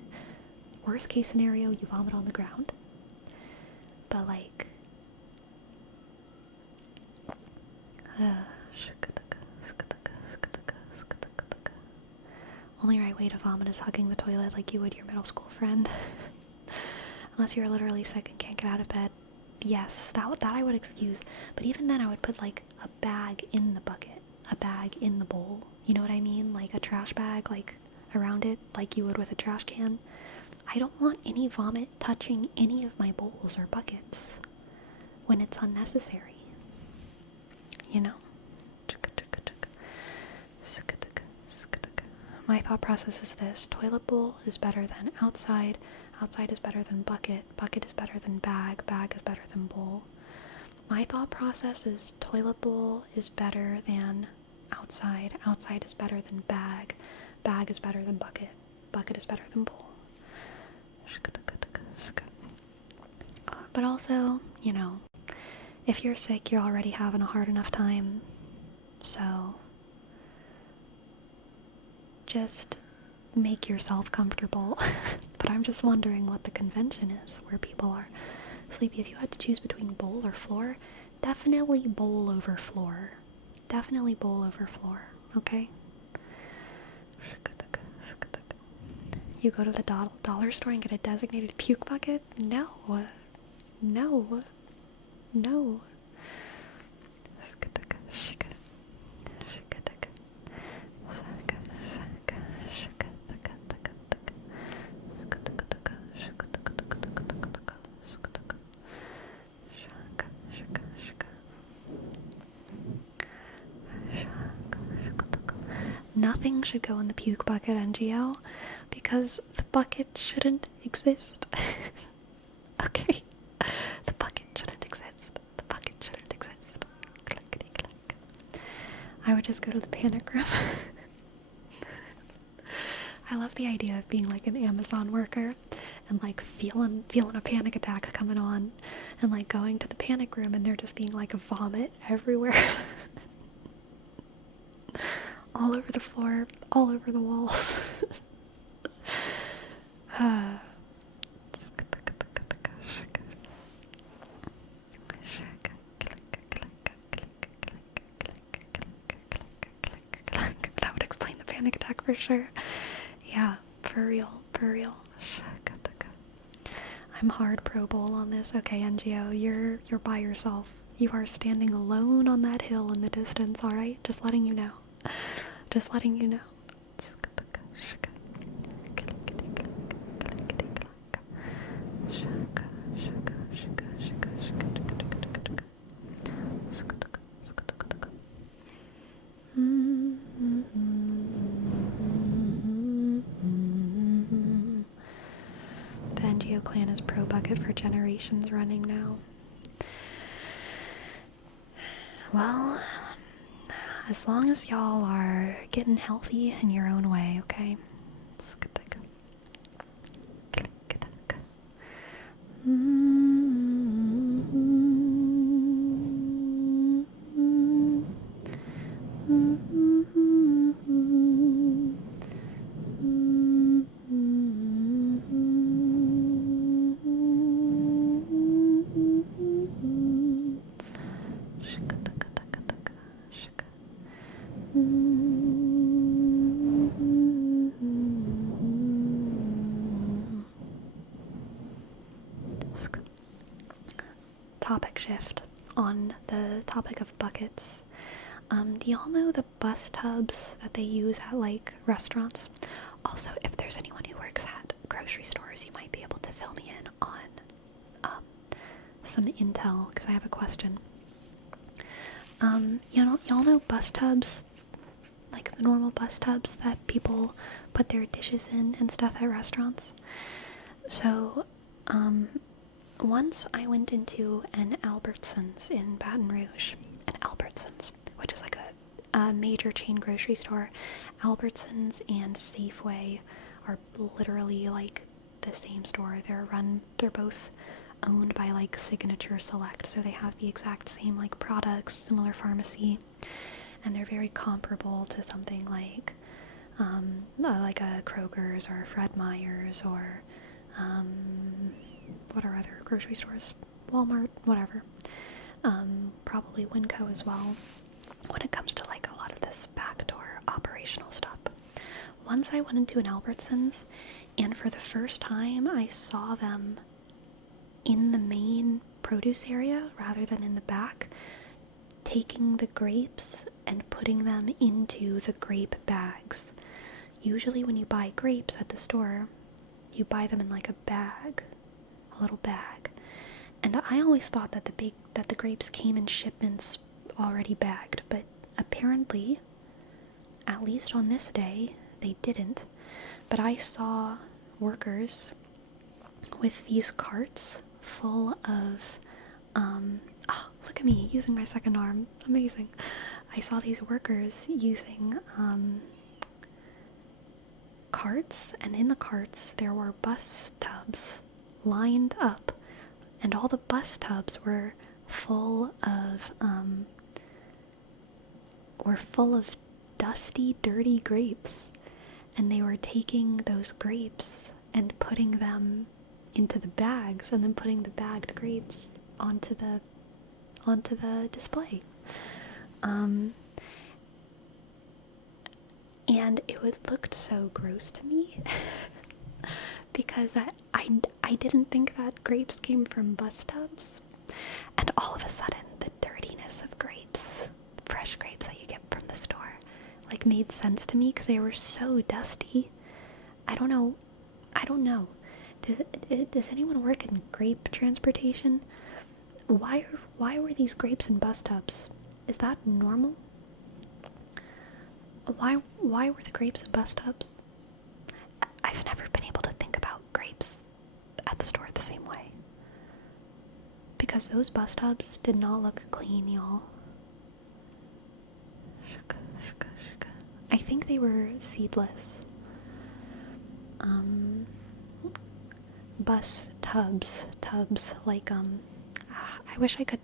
worst case scenario, you vomit on the ground. But like only right way to vomit is hugging the toilet like you would your middle school friend. Unless you're literally sick and can't get out of bed. Yes, that I would excuse. But even then I would put like a bag in the bucket. A bag in the bowl. You know what I mean? Like a trash bag, like around it, like you would with a trash can. I don't want any vomit touching any of my bowls or buckets when it's unnecessary. You know? My thought process is this: toilet bowl is better than outside, outside is better than bucket, bucket is better than bag, bag is better than bowl. My thought process is toilet bowl is better than outside, outside is better than bag, bag is better than bucket, bucket is better than bowl. But also, you know, if you're sick, you're already having a hard enough time, so just make yourself comfortable. But I'm just wondering what the convention is where people are sleepy. If you had to choose between bowl or floor, definitely bowl over floor. Definitely bowl over floor, okay? You go to the dollar store and get a designated puke bucket? No. No. No. Nothing should go in the puke bucket, NGO, because the bucket shouldn't exist. Okay? The bucket shouldn't exist. The bucket shouldn't exist. Clickety click. I would just go to the panic room. I love the idea of being like an Amazon worker and like feeling a panic attack coming on and like going to the panic room and there just being like a vomit everywhere. All over the floor, all over the walls. That would explain the panic attack for sure. Yeah, for real, for real. I'm hard pro bowl on this. Okay, NGO, you're by yourself. You are standing alone on that hill in the distance, alright? Just letting you know. Just letting you know. The NGO clan is pro bucket for generations running now. Well, as long as y'all are getting healthy in your own way, okay? Topic shift on the topic of buckets. Do y'all know the bus tubs that they use at like restaurants? Also, if there's anyone who works at grocery stores, you might be able to fill me in on some intel because I have a question. Y'all know bus tubs, like the normal bus tubs that people put their dishes in and stuff at restaurants? So, once I went into an Albertsons in Baton Rouge. An Albertsons, which is like a major chain grocery store. Albertsons and Safeway are literally like the same store. They're both owned by like Signature Select, so they have the exact same like products, similar pharmacy, and they're very comparable to something like a Kroger's or a Fred Meyer's or what are other grocery stores? Walmart, whatever. Probably Winco as well. When it comes to like a lot of this backdoor operational stuff. Once I went into an Albertsons, and for the first time I saw them in the main produce area rather than in the back, taking the grapes and putting them into the grape bags. Usually when you buy grapes at the store, you buy them in like a bag, a little bag. And I always thought that the grapes came in shipments already bagged, but apparently, at least on this day, they didn't. But I saw workers with these carts full of, look at me using my second arm, amazing. I saw these workers using carts, and in the carts there were bus tubs lined up, and all the bus tubs were full of dusty, dirty grapes, and they were taking those grapes and putting them into the bags, and then putting the bagged grapes onto the display. And it looked so gross to me because I didn't think that grapes came from bus tubs, and all of a sudden the dirtiness of grapes, fresh grapes that you get from the store, like made sense to me because they were so dusty. I don't know. Does anyone work in grape transportation? Why were these grapes in bus tubs? Is that normal? Why were the grapes in bus tubs? I've never been able to think about grapes at the store the same way. Because those bus tubs did not look clean, y'all. I think they were seedless. Bus tubs, like, I wish I could,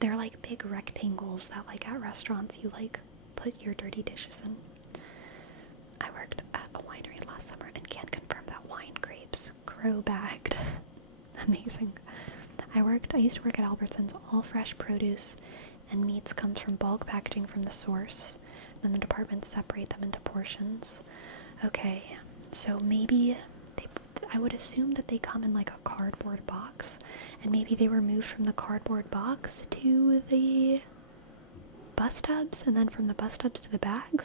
they're like big rectangles that like at restaurants you like put your dirty dishes in. I worked at a winery last summer and can confirm that wine grapes grow bagged. Amazing. I used to work at Albertsons. All fresh produce and meats comes from bulk packaging from the source. Then the departments separate them into portions. Okay, so maybe I would assume that they come in like a cardboard box, and maybe they were moved from the cardboard box to the bus tubs, and then from the bus tubs to the bags?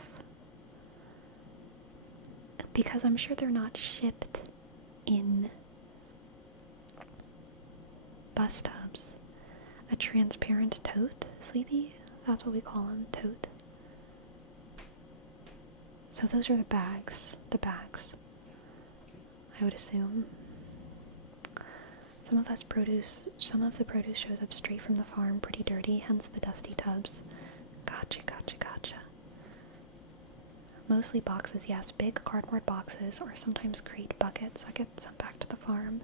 Because I'm sure they're not shipped in bus tubs. A transparent tote, Sleepy? That's what we call them, tote. So those are the bags. I would assume. Some of the produce shows up straight from the farm, pretty dirty, hence the dusty tubs. Gotcha. Mostly boxes, yes, big cardboard boxes, or sometimes crate buckets that get sent back to the farm.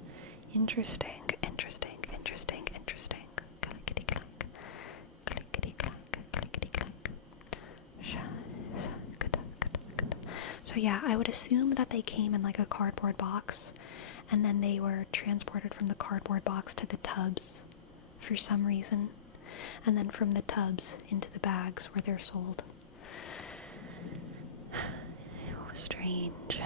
Interesting. Clickety-clack, clickety-clack. So yeah, I would assume that they came in like a cardboard box, and then they were transported from the cardboard box to the tubs for some reason, and then from the tubs into the bags where they're sold. Strange.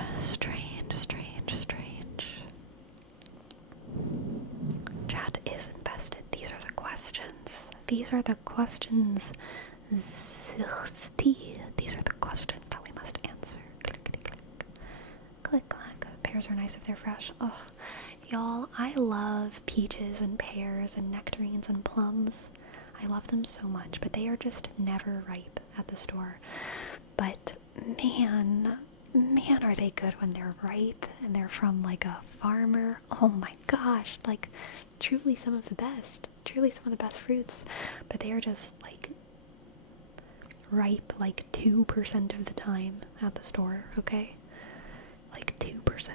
Chat is invested. These are the questions. These are the questions that we must answer. Click, clack. Pears are nice if they're fresh. Oh, y'all, I love peaches and pears and nectarines and plums. I love them so much, but they are just never ripe at the store. But man, are they good when they're ripe and they're from like a farmer. Oh my gosh, like truly some of the best fruits. But they are just like ripe like 2% of the time at the store, okay? Like 2%.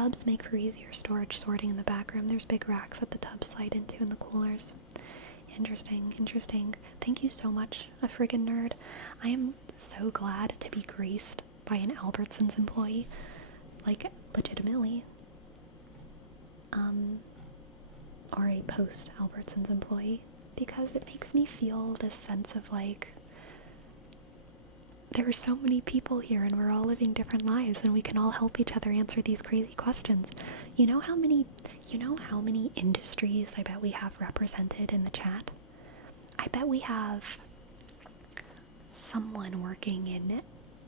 tubs make for easier storage sorting in the back room. There's big racks that the tubs slide into in the coolers. Interesting, interesting. Thank you so much, a friggin' nerd. I am so glad to be graced by an Albertsons employee. Like, legitimately. Or a post-Albertsons employee. Because it makes me feel this sense of, like, there are so many people here and we're all living different lives and we can all help each other answer these crazy questions. You know how many industries I bet we have represented in the chat? I bet we have someone working in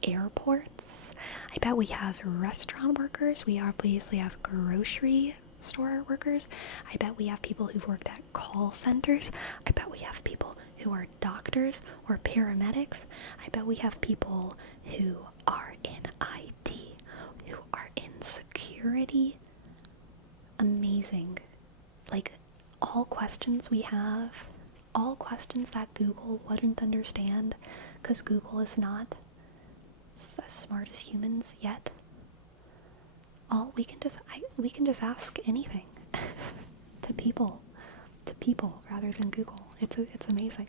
airports. I bet we have restaurant workers. We obviously have grocery store workers. I bet we have people who've worked at call centers. I bet we have people who are doctors or paramedics. I bet we have people who are in IT, who are in security. Amazing. Like, all questions we have, all questions that Google wouldn't understand, because Google is not as smart as humans yet. We can just ask anything to people rather than Google. It's amazing.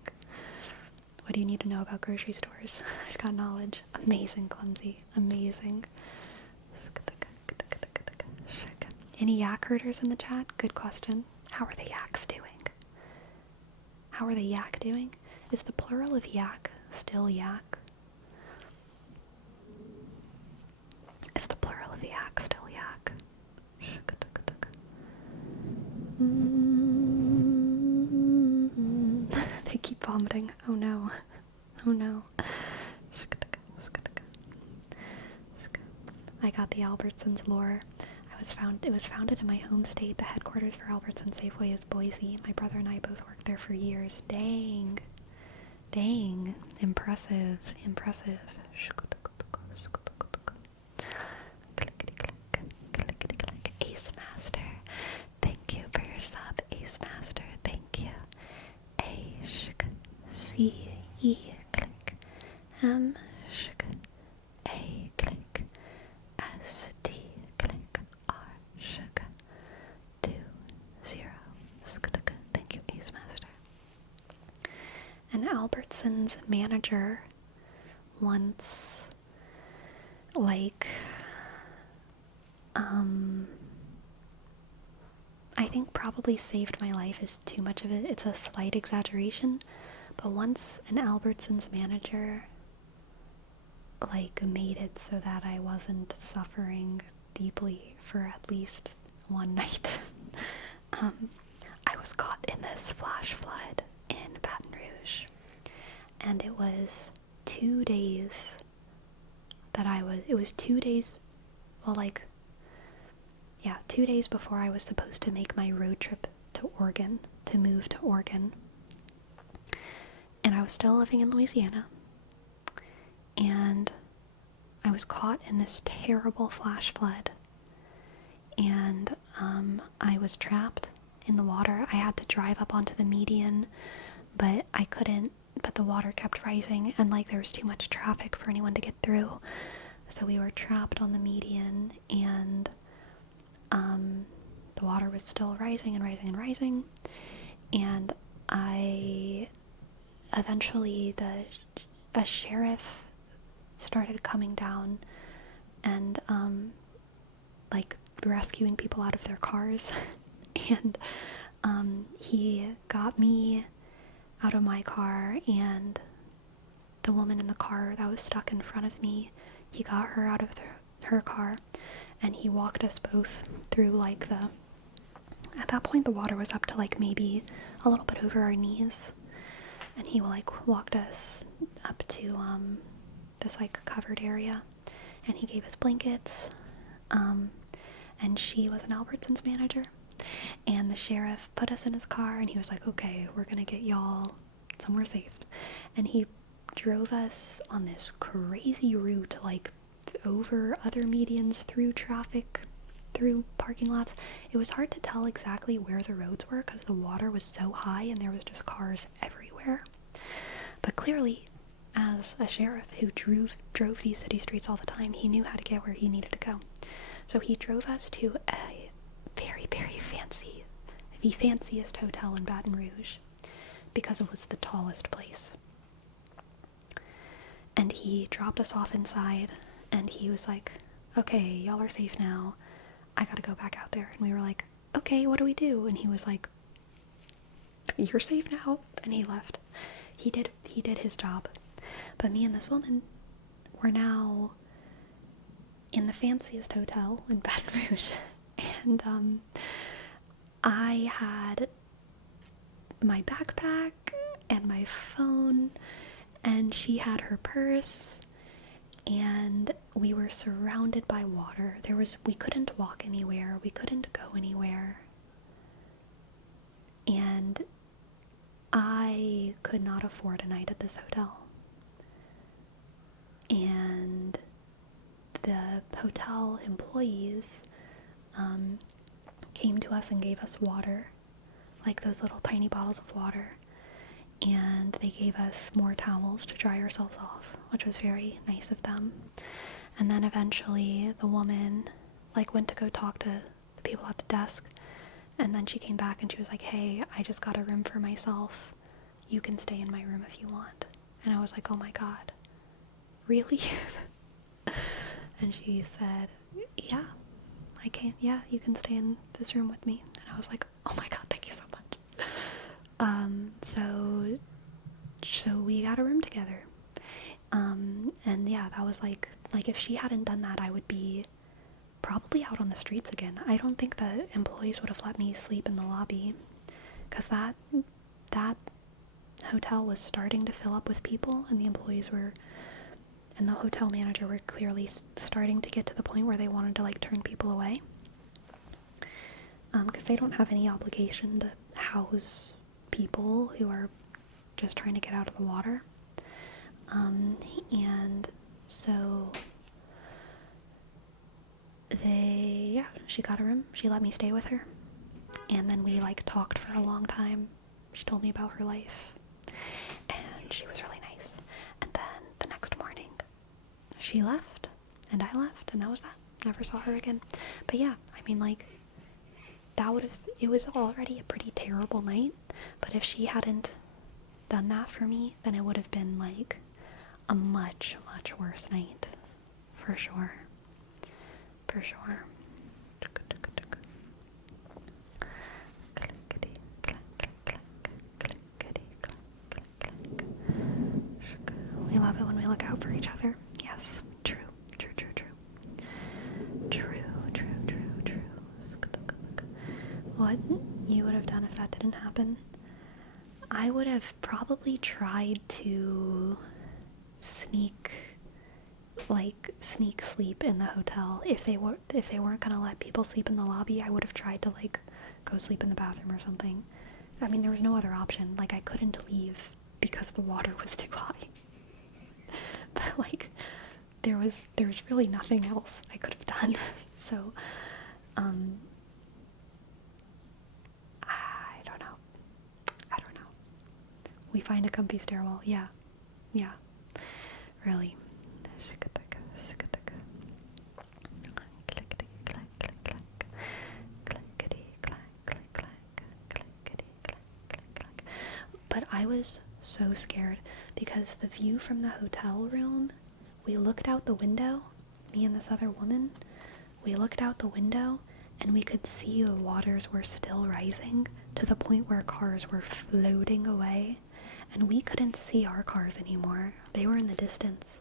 What do you need to know about grocery stores? I've got knowledge. Amazing, Clumsy. Amazing. Any yak herders in the chat? Good question. How are the yaks doing? How are the yak doing? Is the plural of yak still yak? Is the plural of yak still yak? They keep vomiting. Oh no. Oh no. I got the Albertsons lore. It was founded in my home state. The headquarters for Albertsons Safeway is Boise. My brother and I both worked there for years. Dang. Dang. Impressive. Impressive. Ace Master. Thank you for your sub, Ace Master. Thank you. A shk C E click M shk A click S T click R shk 20 skk. Thank you, Ace Master. An Albertsons manager once, like, I think probably saved my life is too much of it. It's a slight exaggeration, but once an Albertsons manager, like, made it so that I wasn't suffering deeply for at least one night. I was caught in this flash flood in Baton Rouge, and it was 2 days it was 2 days, well, like, yeah, 2 days before I was supposed to make my road trip to Oregon, to move to Oregon. And I was still living in Louisiana. And I was caught in this terrible flash flood. And I was trapped in the water. I had to drive up onto the median, but I couldn't, but the water kept rising, and, like, there was too much traffic for anyone to get through. So we were trapped on the median, and the water was still rising and rising and rising, and eventually a sheriff started coming down and like rescuing people out of their cars, and he got me out of my car, and the woman in the car that was stuck in front of me, he got her out of her car, and he walked us both through, like, at that point the water was up to, like, maybe a little bit over our knees, and he, like, walked us up to this, like, covered area, and he gave us blankets, and she was an Albertsons manager, and the sheriff put us in his car, and he was like, okay, we're gonna get y'all somewhere safe, and he drove us on this crazy route, like, over other medians, through traffic, through parking lots. It was hard to tell exactly where the roads were because the water was so high and there was just cars everywhere. But clearly, as a sheriff who drove these city streets all the time, he knew how to get where he needed to go. So he drove us to a very, very fancy, the fanciest hotel in Baton Rouge, because it was the tallest place. And he dropped us off inside, and he was like, okay, y'all are safe now. I gotta go back out there. And we were like, okay, what do we do? And he was like, you're safe now. And he left. He did his job. But me and this woman were now in the fanciest hotel in Baton Rouge. And I had my backpack and my phone, and she had her purse, and we were surrounded by water. We couldn't walk anywhere, we couldn't go anywhere, and I could not afford a night at this hotel. And the hotel employees came to us and gave us water, like those little tiny bottles of water, and they gave us more towels to dry ourselves off, which was very nice of them. And then eventually the woman went to go talk to the people at the desk, and then she came back and she was like, hey, I just got a room for myself, you can stay in my room if you want. And I was like, oh my god, really? And she said, yeah, I can't, yeah, you can stay in this room with me. And I was like, oh my god, thank you so much. So we got a room together. And yeah, that was like if she hadn't done that, I would be probably out on the streets again. I don't think the employees would have let me sleep in the lobby, because that hotel was starting to fill up with people, and the employees and the hotel manager were clearly starting to get to the point where they wanted to turn people away, because they don't have any obligation to house people who are just trying to get out of the water. And so she got a room, she let me stay with her, and then we talked for a long time. She told me about her life, and she was really nice. And then the next morning she left and I left, and that was that. Never saw her again. But yeah, I mean, it was already a pretty terrible night, but if she hadn't done that for me, then it would have been a much, much worse night. For sure. For sure. We love it when we look out for each other. Yes, true. What you would have done if that didn't happen? I would have probably tried to sneak sleep in the hotel. If they weren't gonna let people sleep in the lobby, I would have tried to go sleep in the bathroom or something. I mean, there was no other option. I couldn't leave because the water was too high. But there was really nothing else I could have done. So I don't know. We find a comfy stairwell. Yeah. Really. But I was so scared because the view from the hotel room, we looked out the window, me and this other woman, we looked out the window and we could see the waters were still rising to the point where cars were floating away, and we couldn't see our cars anymore. They were in the distance,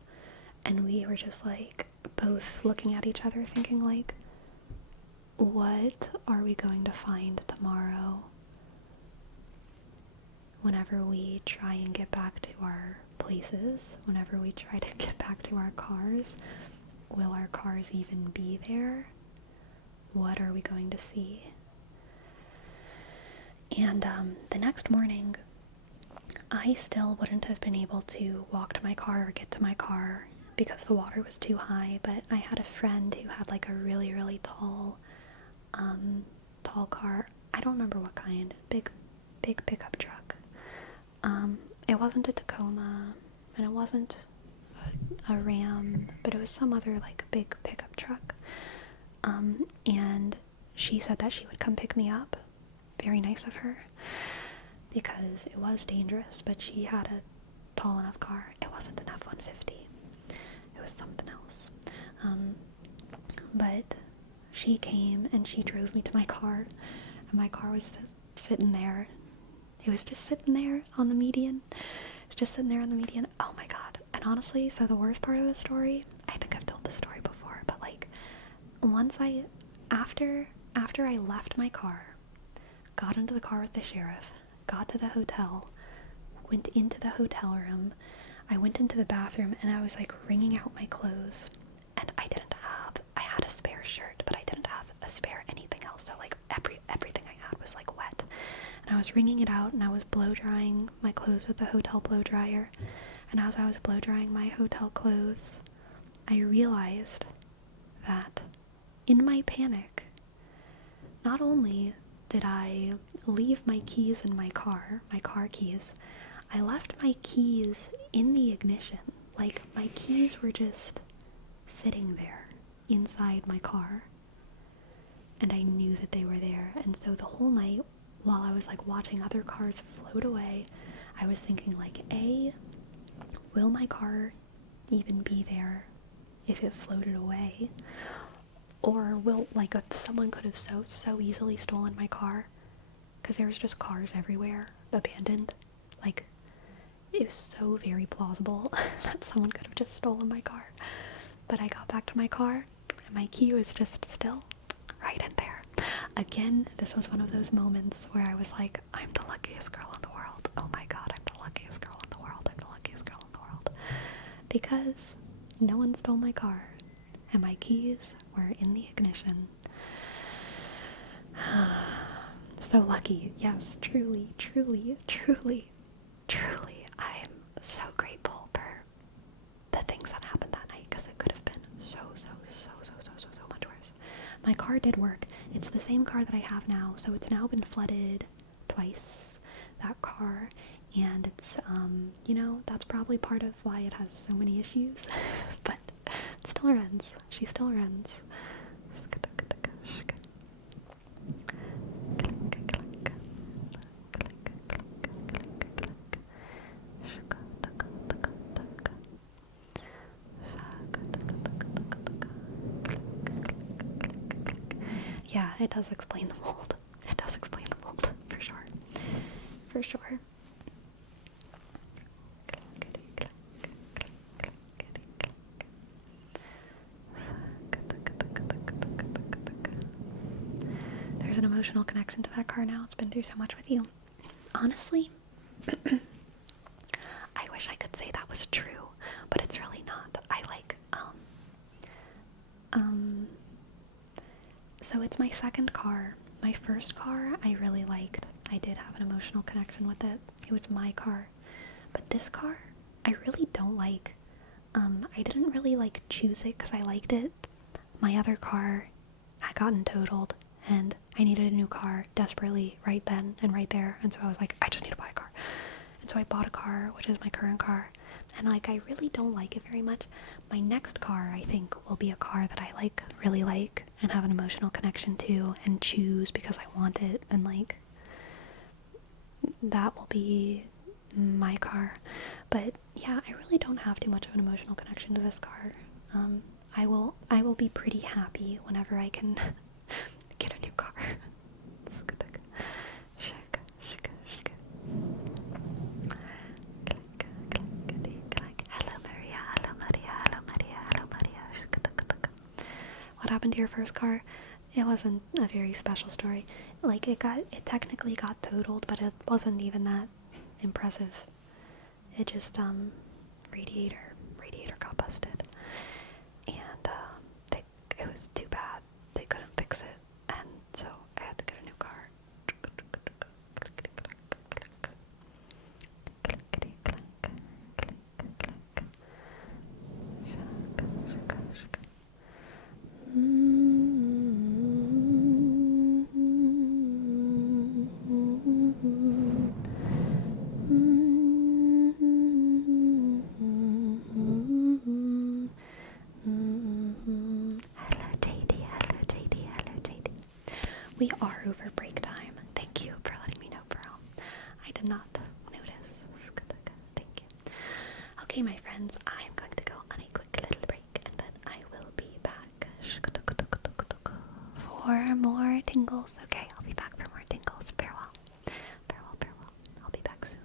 and we were just both looking at each other thinking what are we going to find tomorrow whenever we try and get back to our places, whenever we try to get back to our cars? Will our cars even be there? What are we going to see? And the next morning, I still wouldn't have been able to walk to my car or get to my car because the water was too high, but I had a friend who had a really, really tall car. I don't remember what kind. Big pickup truck. It wasn't a Tacoma, and it wasn't a Ram, but it was some other big pickup truck. And she said that she would come pick me up. Very nice of her, because it was dangerous, but she had a tall enough car. It wasn't an F-150. It was something else. But she came and she drove me to my car, and my car was sitting there. It was just sitting there on the median. It's just sitting there on the median. Oh my god. And honestly, so the worst part of the story, I think I've told this story before, but like, after I left my car, got into the car with the sheriff, got to the hotel, went into the hotel room, I went into the bathroom, and I was like wringing out my clothes, and I had a spare shirt, but I didn't have a spare anything else, so like everything I had was like wet, and I was wringing it out, and I was blow drying my clothes with the hotel blow dryer, and as I was blow drying my hotel clothes, I realized that in my panic, not only did I leave my keys in my car keys, I left my keys in the ignition. Like, my keys were just sitting there inside my car, and I knew that they were there. And so the whole night, while I was like watching other cars float away, I was thinking like, A, will my car even be there if it floated away? Or will, like, if someone could have so easily stolen my car, because there was just cars everywhere, abandoned. Like, it was so very plausible that someone could have just stolen my car. But I got back to my car, and my key was just still right in there. Again, this was one of those moments where I was like, I'm the luckiest girl in the world. Oh my god, I'm the luckiest girl in the world. I'm the luckiest girl in the world. Because no one stole my car, and my keys were in the ignition. So lucky. Yes, truly, truly, truly, truly. I'm so grateful for the things that happened that night, because it could have been so much worse. My car did work. It's the same car that I have now, so it's now been flooded twice, that car, and it's, you know, that's probably part of why it has so many issues, but it still runs. She still runs. Yeah, it does explain the mold. It does explain the mold, for sure. For sure. There's an emotional connection to that car now. It's been through so much with you. Honestly, I wish I could say that was true, but it's really not. I like, so it's my second car. My first car I really liked. I did have an emotional connection with it. It was my car. But this car, I really don't like. I didn't really like choose it because I liked it. My other car had gotten totaled, and I needed a new car desperately right then and right there, and so I was like, I just need to buy a car. And so I bought a car, which is my current car, and like, I really don't like it very much. My next car, I think, will be a car that I like, really like, and have an emotional connection to, and choose because I want it, and like, that will be my car. But yeah, I really don't have too much of an emotional connection to this car. I will be pretty happy whenever I can get a new car. Hello Maria, hello Maria, hello Maria, hello Maria. What happened to your first car? It wasn't a very special story. Like, it technically got totaled, but it wasn't even that impressive. It just, radiator got busted. And, it was too bad. They couldn't fix it, and so I had to get a new car. cannot notice. Thank you. Okay, my friends, I am going to go on a quick little break and then I will be back for more tingles. Okay, I'll be back for more tingles. Farewell. Farewell, farewell. I'll be back soon.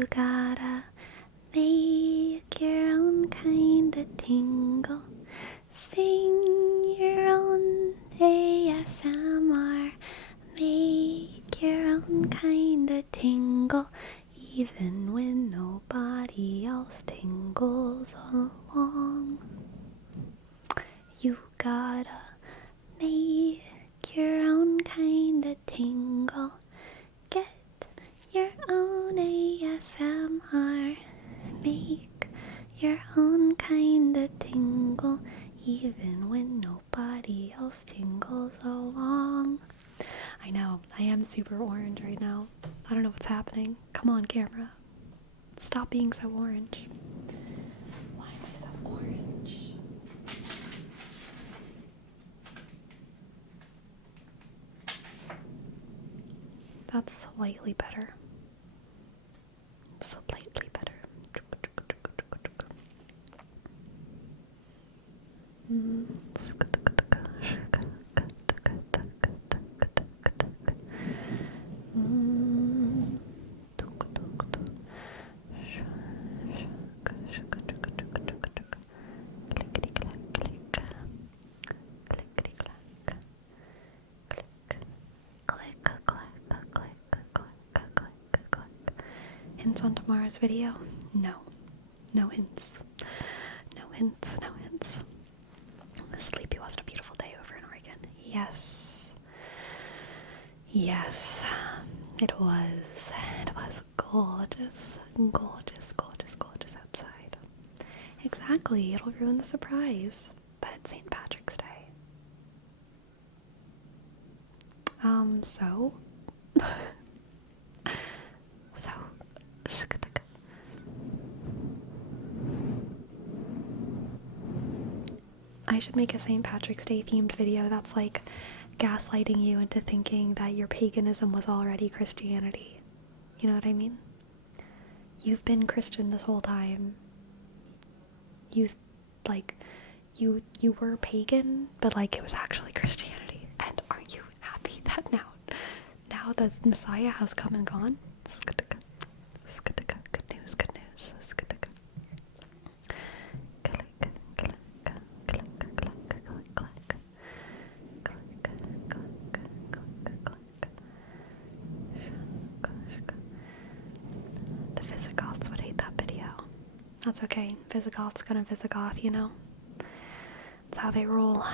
You gotta make your own kind of tingle. Sing your own ASMR. Make your own kind of tingle. Even when nobody else tingles along. You gotta make your own kind of tingle. Get your own ASMR. Make your own kind of tingle, even when nobody else tingles along. I know, I am super orange right now. I don't know what's happening. Come on, camera. Stop being so orange. Why am I so orange? That's slightly better. Slightly better. Hints on tomorrow's video? No. No hints. No hints, no hints. Sleepy wasn't a beautiful day over in Oregon. Yes. Yes. It was. It was gorgeous. Gorgeous, gorgeous, gorgeous outside. Exactly. It'll ruin the surprise. But it's St. Patrick's Day. So? I should make a St. Patrick's Day themed video that's like gaslighting you into thinking that your paganism was already Christianity. You know what I mean? You've been Christian this whole time. You were pagan, but like it was actually Christianity. And aren't you happy that now that Messiah has come and gone? Good news, good news. The Visigoths would hate that video. That's okay. Visigoth's gonna Visigoth, you know? That's how they roll.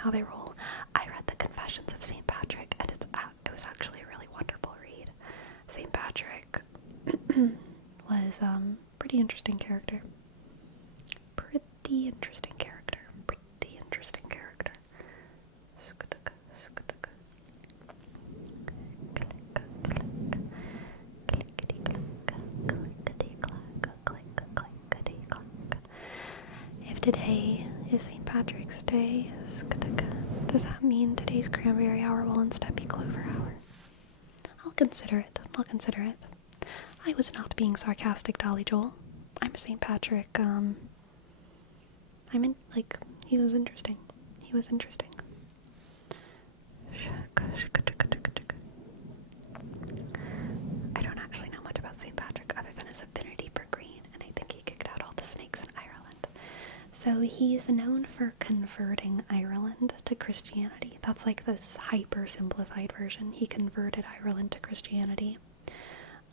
How they roll. I read the Confessions of St. Patrick, and it was actually a really wonderful read. St. Patrick was pretty interesting character. Pretty interesting character. If today is St. Patrick's Day, does that mean today's cranberry hour will instead be clover hour? I'll consider it. I was not being sarcastic, Dolly Joel. I'm a St. Patrick, he was interesting. I don't actually know much about St. Patrick other than his affinity for green, and I think he kicked out all the snakes in Ireland. So he's known for converting Ireland to Christianity. That's like this hyper simplified version. He converted Ireland to Christianity.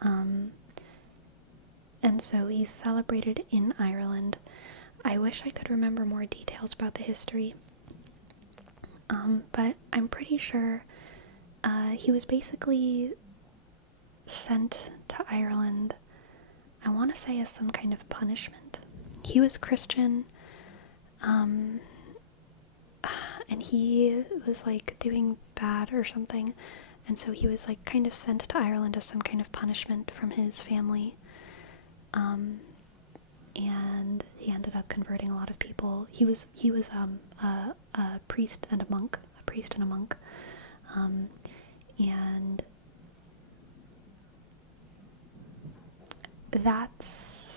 And so he's celebrated in Ireland. I wish I could remember more details about the history. But I'm pretty sure he was basically sent to Ireland, I want to say, as some kind of punishment. He was Christian, and he was like doing bad or something, and so he was like kind of sent to Ireland as some kind of punishment from his family. And he ended up converting a lot of people. He was a priest and a monk, and that's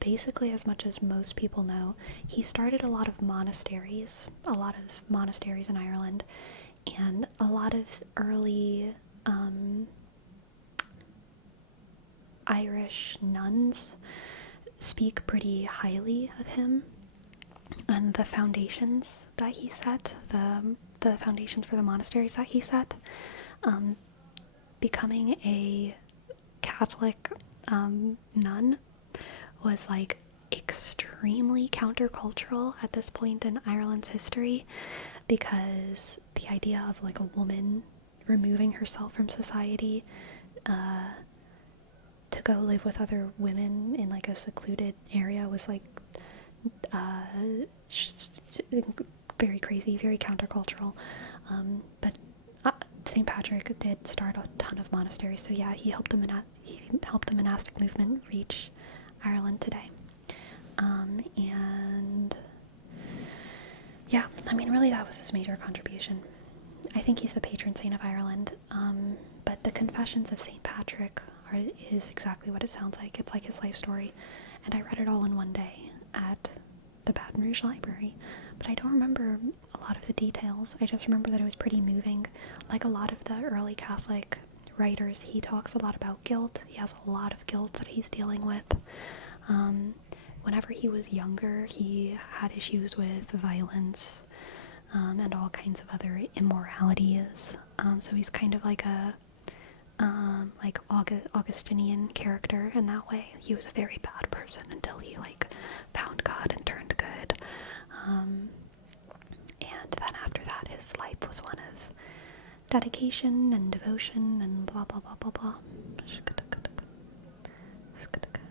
basically as much as most people know. He started a lot of monasteries in Ireland, and a lot of early Irish nuns speak pretty highly of him and the foundations that he set, the foundations for the monasteries that he set. Becoming a Catholic nun was like extremely countercultural at this point in Ireland's history, because the idea of like a woman removing herself from society to go live with other women in like a secluded area was like very crazy, very countercultural. But St. Patrick did start a ton of monasteries, so yeah, he helped the monastic movement reach Ireland today. And yeah, I mean, really, that was his major contribution. I think he's the patron saint of Ireland. But the Confessions of St. Patrick is exactly what it sounds like. It's like his life story, and I read it all in one day at the Baton Rouge Library, but I don't remember a lot of the details. I just remember that it was pretty moving. Like a lot of the early Catholic writers, he talks a lot about guilt. He has a lot of guilt that he's dealing with. Whenever he was younger, he had issues with violence and all kinds of other immoralities. So he's kind of like a like Augustinian character in that way. He was a very bad person until he like found God and turned good. And then after that, his life was one of dedication and devotion and blah blah blah blah blah.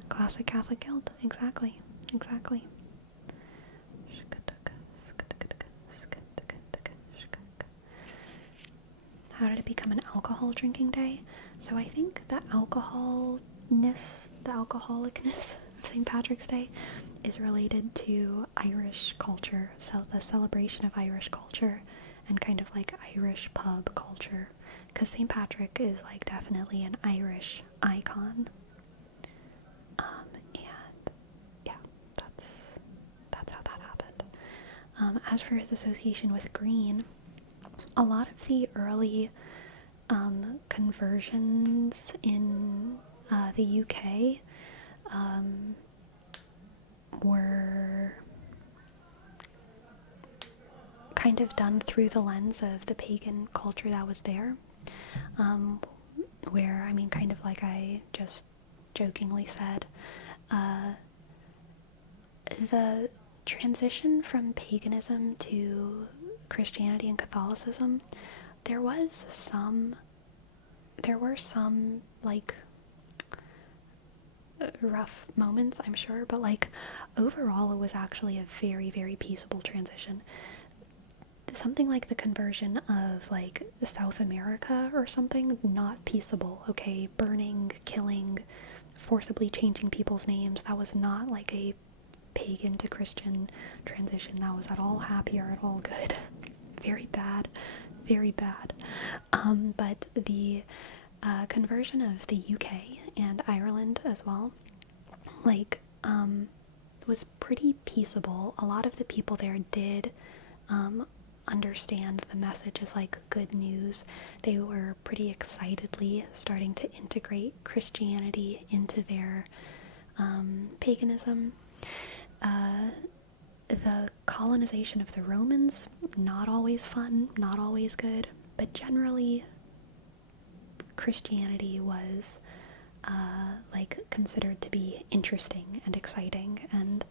Classic Catholic guilt. Exactly. How did it become an alcohol drinking day? So I think the alcoholicness of St. Patrick's Day is related to Irish culture, so the celebration of Irish culture and kind of like Irish pub culture, because St. Patrick is like definitely an Irish icon. And yeah, that's how that happened. As for his association with green, a lot of the early conversions in the UK were kind of done through the lens of the pagan culture that was there, where, I mean, kind of like I just jokingly said, the transition from paganism to Christianity and Catholicism, there were some like rough moments, I'm sure, but like overall it was actually a very, very peaceable transition. Something like the conversion of like South America or something, not peaceable, okay? Burning, killing, forcibly changing people's names, that was not like a pagan to Christian transition. That was at all happy or at all good. Very bad. But the conversion of the UK and Ireland as well, like, was pretty peaceable. A lot of the people there did understand the message as like good news. They were pretty excitedly starting to integrate Christianity into their paganism. The colonization of the Romans, not always fun, not always good, but generally Christianity was like considered to be interesting and exciting and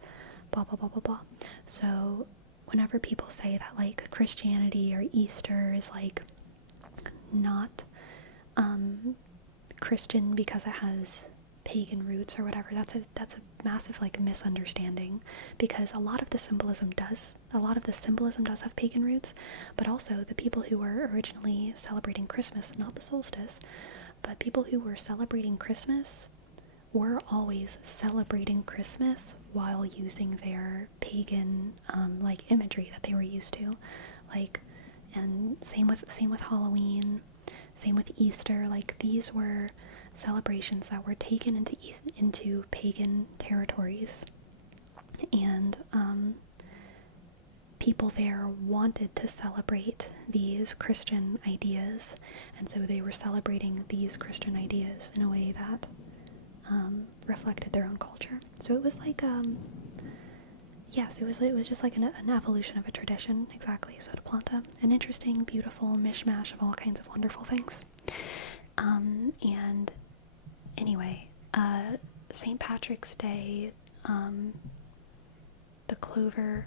blah blah blah blah blah. So whenever people say that like Christianity or Easter is like not Christian because it has pagan roots or whatever, that's a massive like misunderstanding, because a lot of the symbolism does have pagan roots, but also the people who were originally celebrating Christmas, not the solstice, but people who were celebrating Christmas were always celebrating Christmas while using their pagan like imagery that they were used to, like, and same with Halloween, same with Easter. Like, these were celebrations that were taken into pagan territories, and people there wanted to celebrate these Christian ideas, and so they were celebrating these Christian ideas in a way that reflected their own culture. So it was like, yes, it was just like an evolution of a tradition, exactly. Soda planta, an interesting, beautiful mishmash of all kinds of wonderful things. And anyway, St. Patrick's Day, the clover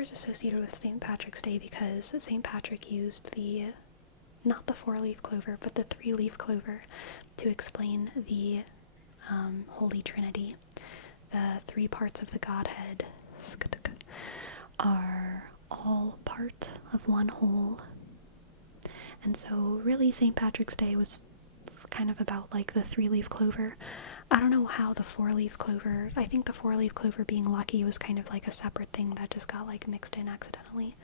is associated with St. Patrick's Day because St. Patrick used not the 4-leaf clover, but the 3-leaf clover to explain the Holy Trinity. The 3 parts of the Godhead are all part of one whole. And so really St. Patrick's Day was kind of about like the 3-leaf clover. I don't know how the 4-leaf clover, I think the 4-leaf clover being lucky was kind of like a separate thing that just got like mixed in accidentally.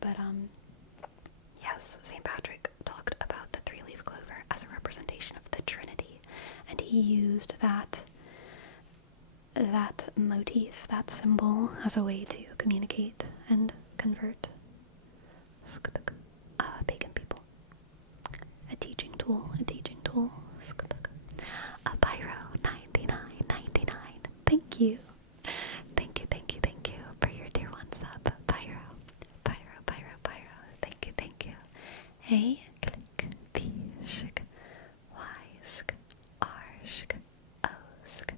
But yes, St. Patrick talked about the 3-leaf clover as a representation of the Trinity, and he used that motif, that symbol, as a way to communicate and convert pagan people. A teaching tool. A Pyro 99.99. Thank you for your tier 1 sub. Pyro. Thank you. Hey, click, P, shk, Y, sk, R, shk, O, sk,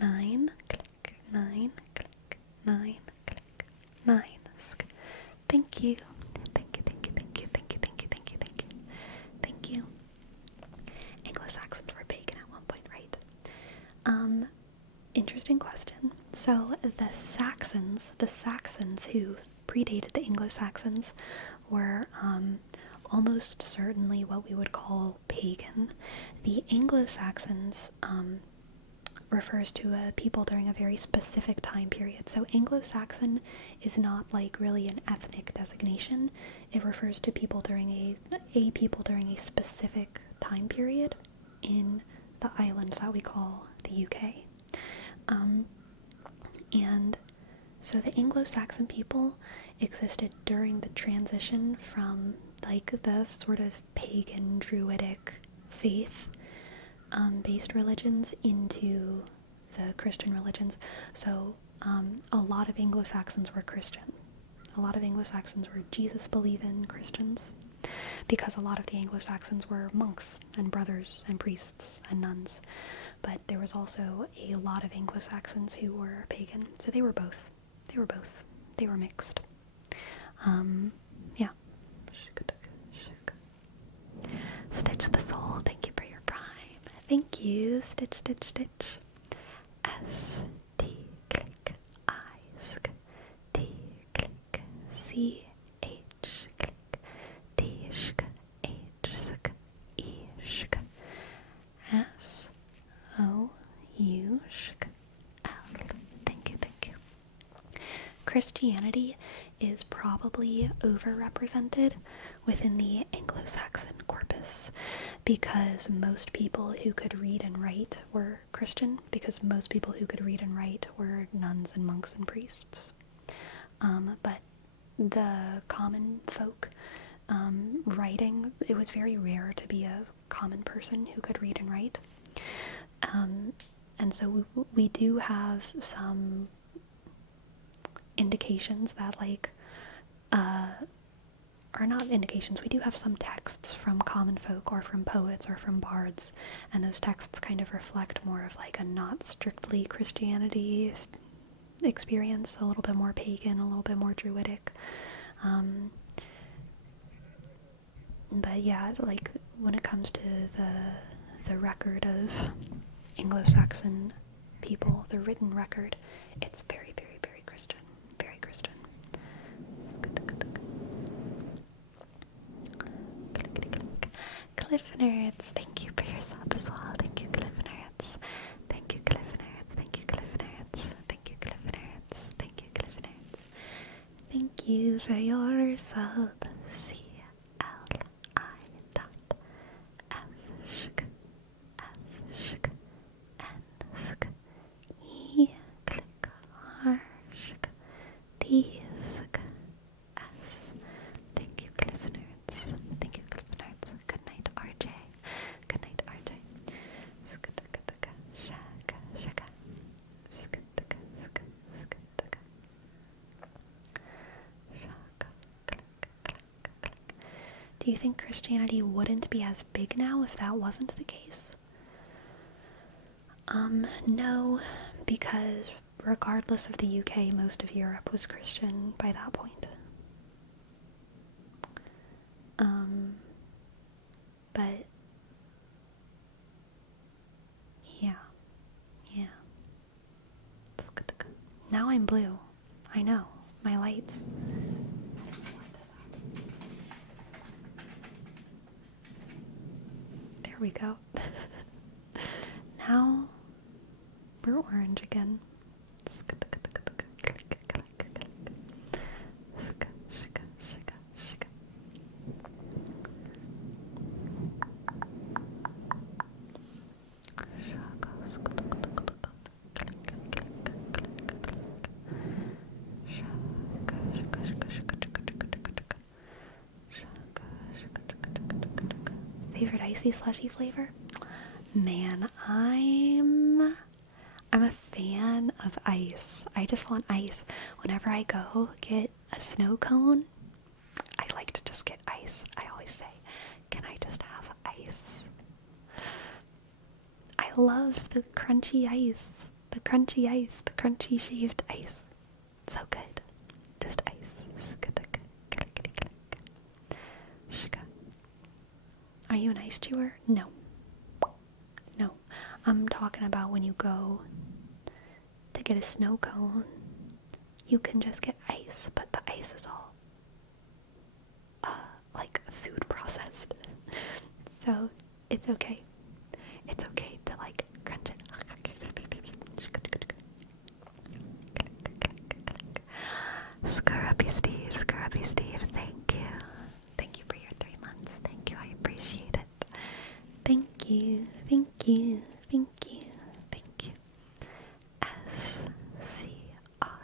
9, click, 9, click, 9, click, 9, sk. Thank you. Anglo-Saxons were pagan at one point, right? Interesting question. So the Saxons who predated the Anglo-Saxons were almost certainly what we would call pagan. The Anglo-Saxons refers to a people during a very specific time period. So Anglo-Saxon is not like really an ethnic designation. It refers to people during a specific time period in the island that we call the UK. And so the Anglo-Saxon people existed during the transition from like the sort of pagan druidic faith based religions into the Christian religions. So a lot of Anglo-Saxons were Christian. A lot of Anglo-Saxons were Jesus-believing Christians, because a lot of the Anglo-Saxons were monks and brothers and priests and nuns. But there was also a lot of Anglo-Saxons who were pagan. So they were both. They were mixed. Yeah. Stitch the Soul, thank you for your prime. Thank you, Stitch. S, T, click, I, sk, T, click, C, H, click, D, shk, H, sk, E, shk, S, O, U, shk, L. Thank you. Christianity is probably overrepresented within the Anglo-Saxon corpus because most people who could read and write were Christian, because most people who could read and write were nuns and monks and priests. But the common folk writing, it was very rare to be a common person who could read and write. And so we do have some indications that are not indications, we do have some texts from common folk or from poets or from bards, and those texts kind of reflect more of like a not strictly Christianity experience, a little bit more pagan, a little bit more druidic. But yeah, like when it comes to the record of Anglo-Saxon people, the written record, it's very, very, very Christian. Very Christian. Cliff Nerds, thank you for your sub as well. Thank you, Cliff Nerds. Thank you, Cliff Nerds. Thank you, Cliff Nerds. Thank you, Cliff Nerds. Thank you, Cliff Nerds. Thank you for your sub. Thank you, Cliff Nerds. Thank you, Cliff Nerds. Good night, RJ. Good night, RJ. Do you think Christianity wouldn't be as big now if that wasn't the case? No, because regardless of the UK, most of Europe was Christian by that point. But yeah. Now I'm blue. I know. My lights. There we go. Now we're orange again. Favorite icy slushy flavor? Man, I'm a fan of ice. I just want ice. Whenever I go get a snow cone, I like to just get ice. I always say, can I just have ice? I love the crunchy ice. The crunchy shaved ice. So good. Just ice. Are you an ice chewer? No. No. I'm talking about when you go to get a snow cone, you can just get ice, but the ice is all like food processed. So it's okay. It's okay to like crunch it. Scrubby Steve, thank you. Thank you for your 3 months. Thank you, I appreciate it. Thank you. SCR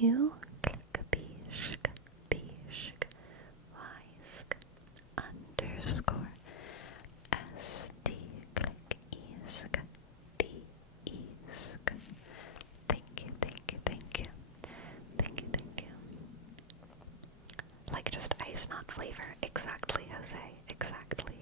U click B Y underscore SD click E D E Thank you. Like just ice, not flavor. Exactly, Jose. Exactly.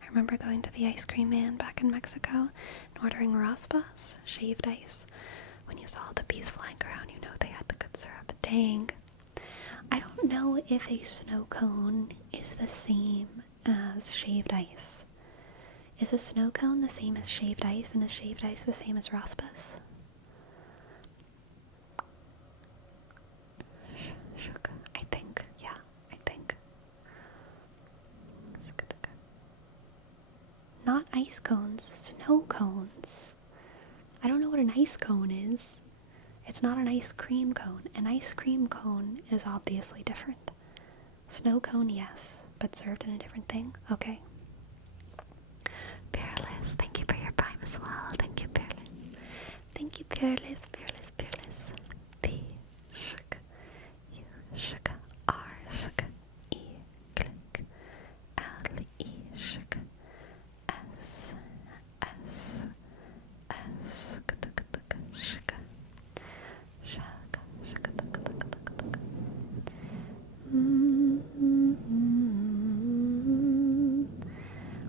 I remember going to the ice cream man back in Mexico and ordering raspas, shaved ice. When you saw the bees flying around, you know they had the good syrup. Dang. I don't know if a snow cone is the same as shaved ice. Is a snow cone the same as shaved ice, and is shaved ice the same as raspas? I think. Not ice cones, snow cones. I don't know what an ice cone is. It's not an ice cream cone. An ice cream cone is obviously different. Snow cone, yes, but served in a different thing? Okay. Peerless, thank you for your prime as well. Thank you, Peerless. Thank you, Peerless. P, shk, U, shk, R, shk, E, click, L, E, shk, S, shk, shk,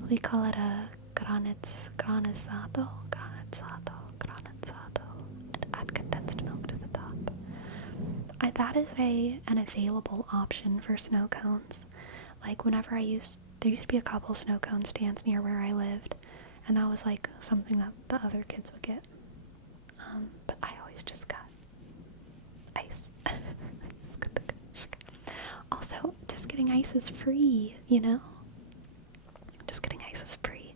we call it a granizado, and add condensed milk to the top. That is an available option for snow cones. Like whenever there used to be a couple snow cone stands near where I lived, and that was like something that the other kids would get. But I always just got ice. Also, just getting ice is free, you know? Just getting ice is free.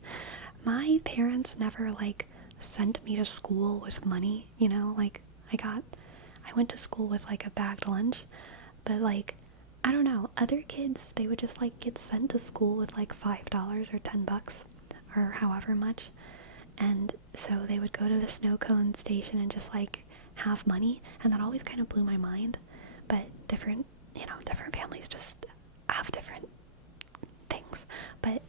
my parents never, like, sent me to school with money, you know? Like, I went to school with, like, a bagged lunch, but, like, I don't know, other kids, they would just, like, get sent to school with, like, $5 or $10 or however much, and so they would go to the snow cone station and just, like, have money, and that always kind of blew my mind. But different families just have different things. But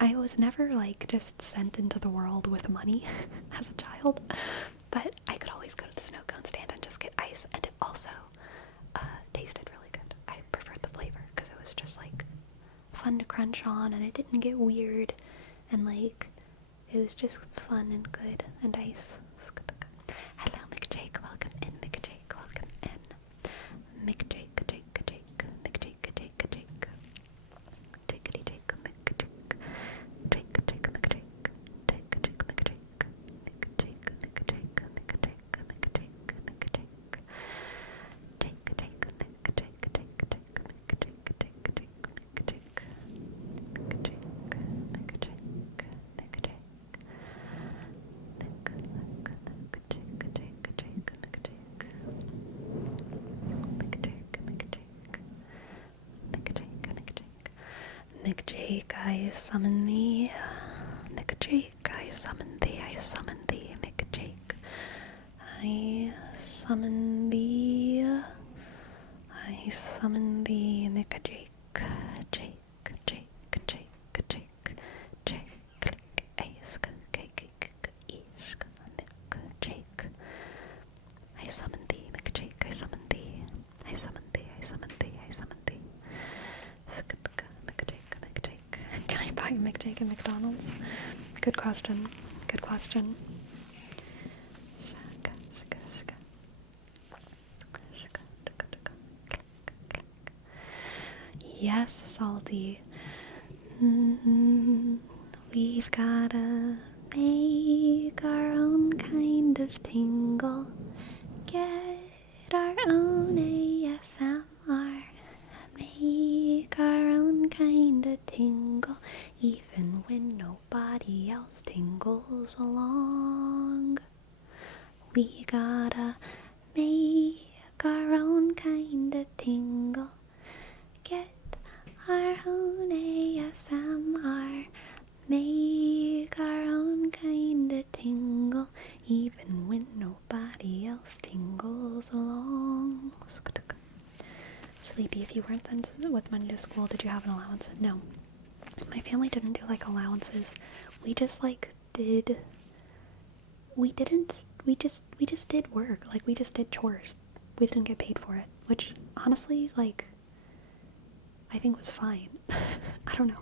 I was never, like, just sent into the world with money as a child, but I could always go to the snow cone stand and just get ice, and it also tasted really good. I preferred the flavor because it was just, like, fun to crunch on, and it didn't get weird, and, like, it was just fun and good, and ice. Hello, McJake, welcome in, McJake, welcome in. McJake, Jake, Jake, McJake, Jake, Jake. Jakey, Jake, McJake. Jake, Jake, McJake. Jake, Jake, McJake. McJake, McJake, McJake, McJake, McJake. Jake, Jake, McJake, Jake, Jake, McJake, Jake, Jake, McJake. McJake, I summon thee. McJake, I summon thee. I summon thee. McJake, I summon thee. I summon thee. McJake, Jake, Jake, Jake, Jake, Jake, click, ace, cake, ish, McJake. I summon thee, McJake. I summon thee. I summon thee. I summon thee. I summon thee. Can I buy McJake at McDonald's? Good question. Good question. Yes, Salty. We've gotta make our own kind of tingle. Get our own ASMR. Make our own kind of tingle, even when nobody else tingles along. We gotta make our own kind of tingle. Get our own ASMR. Make our own kind of tingle, even when nobody else tingles along. Sleepy, if you weren't sent with money to school, did you have an allowance? No. My family didn't do, like, allowances. We just, like, we just did work. Like, we just did chores. We didn't get paid for it, which, honestly, like, I think was fine. I don't know.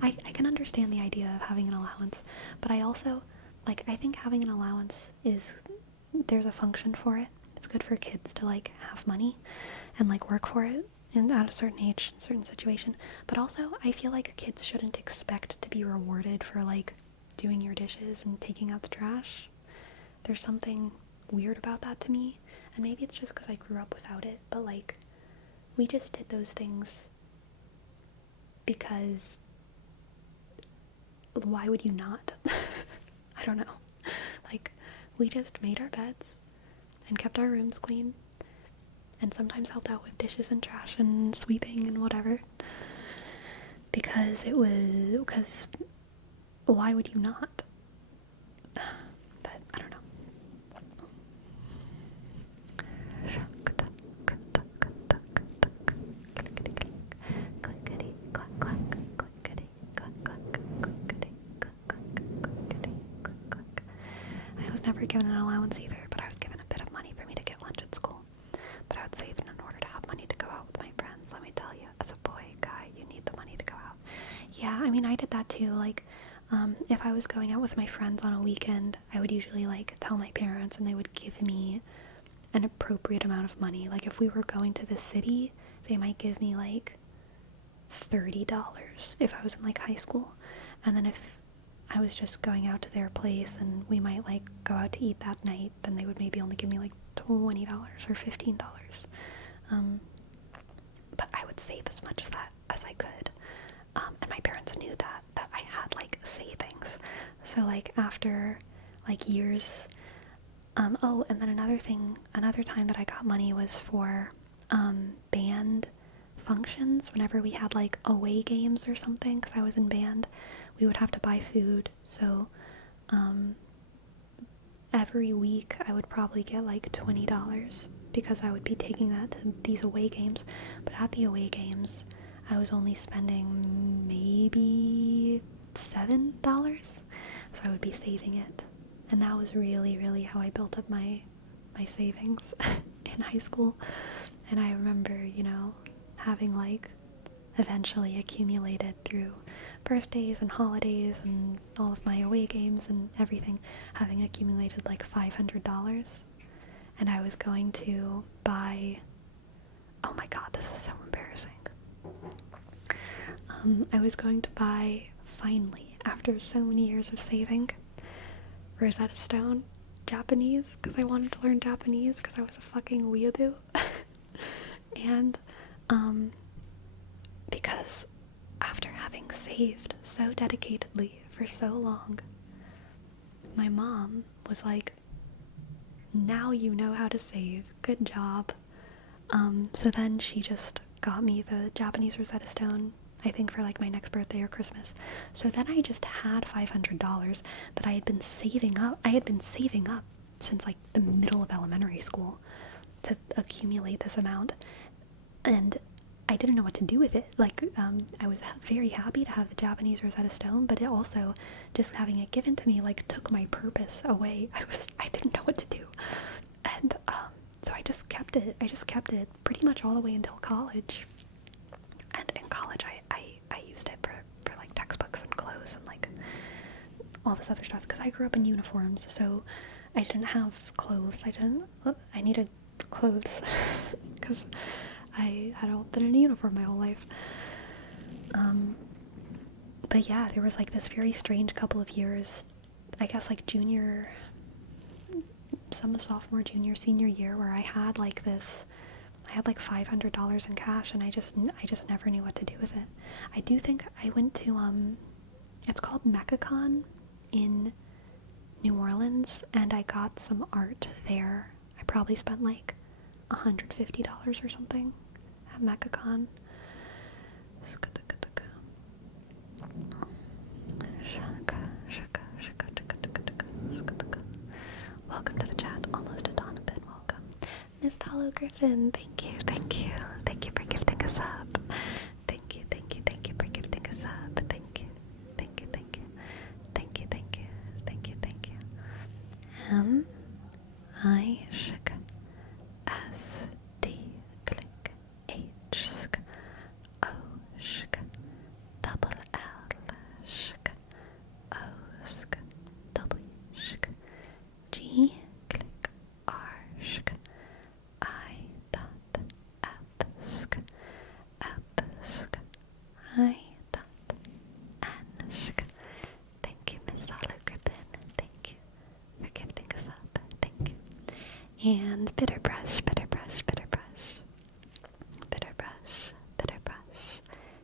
I can understand the idea of having an allowance, but I also, like, I think having an allowance there's a function for it. It's good for kids to, like, have money and, like, work for it and at a certain age, in a certain situation. But also, I feel like kids shouldn't expect to be rewarded for, like, doing your dishes and taking out the trash. There's something weird about that to me, and maybe it's just because I grew up without it, but, like, we just did those things because why would you not? I don't know. Like, we just made our beds and kept our rooms clean and sometimes helped out with dishes and trash and sweeping and whatever, because why would you not? But I don't know. I was never given an allowance either, but I was given a bit of money for me to get lunch at school. But I would save it in order to have money to go out with my friends. Let me tell you, as a boy, guy, you need the money to go out. Yeah, I mean, I did that too. Like, if I was going out with my friends on a weekend, I would usually, like, tell my parents, and they would give me an appropriate amount of money. Like, if we were going to the city, they might give me, like, $30 if I was in, like, high school. And then if I was just going out to their place and we might, like, go out to eat that night, then they would maybe only give me, like, $20 or $15. But I would save as much as I could. And my parents knew that I had, like, savings. So like after like years, oh, and then another time that I got money was for band functions. Whenever we had like away games or something, because I was in band, we would have to buy food. So every week I would probably get like $20 because I would be taking that to these away games. But at the away games, I was only spending maybe $7, so I would be saving it. And that was really, really how I built up my savings in high school. And I remember, you know, having like eventually accumulated through birthdays and holidays and all of my away games and everything, having accumulated like $500. And I was going to buy, oh my god, this is so embarrassing. I was going to buy, finally, after so many years of saving, Rosetta Stone Japanese, because I wanted to learn Japanese because I was a fucking weeaboo. And because after having saved so dedicatedly for so long, my mom was like, now you know how to save, good job. So then she just got me the Japanese Rosetta Stone, I think for like my next birthday or Christmas. So then I just had $500 that I had been saving up. I had been saving up since like the middle of elementary school to accumulate this amount. And I didn't know what to do with it. Like, I was very happy to have the Japanese Rosetta Stone, but it also, just having it given to me, like, took my purpose away. I didn't know what to do. And, so I just kept it. I just kept it pretty much all the way until college. And in college, I used it for like, textbooks and clothes and, like, all this other stuff. Because I grew up in uniforms, so I didn't have clothes. I needed clothes. Because I had all been in a uniform my whole life. But yeah, there was like this very strange couple of years, I guess like sophomore, junior, senior year, where I had like $500 in cash, and I just never knew what to do with it. I do think I went to, it's called MechaCon in New Orleans, and I got some art there. I probably spent like $150 or something at MechaCon. Welcome to the chat. Almost a Donovan. Welcome. Miss Hollow Griffin, thank you for gifting us up. Thank you for gifting us up. Thank you. I shook S D click H sk O shk double L shk O sk W shk G click R shk I dot F sk I dot N shk. Thank you, Miss Hollow Griffin. Thank you for gifting us up. Thank you. And bitter brush.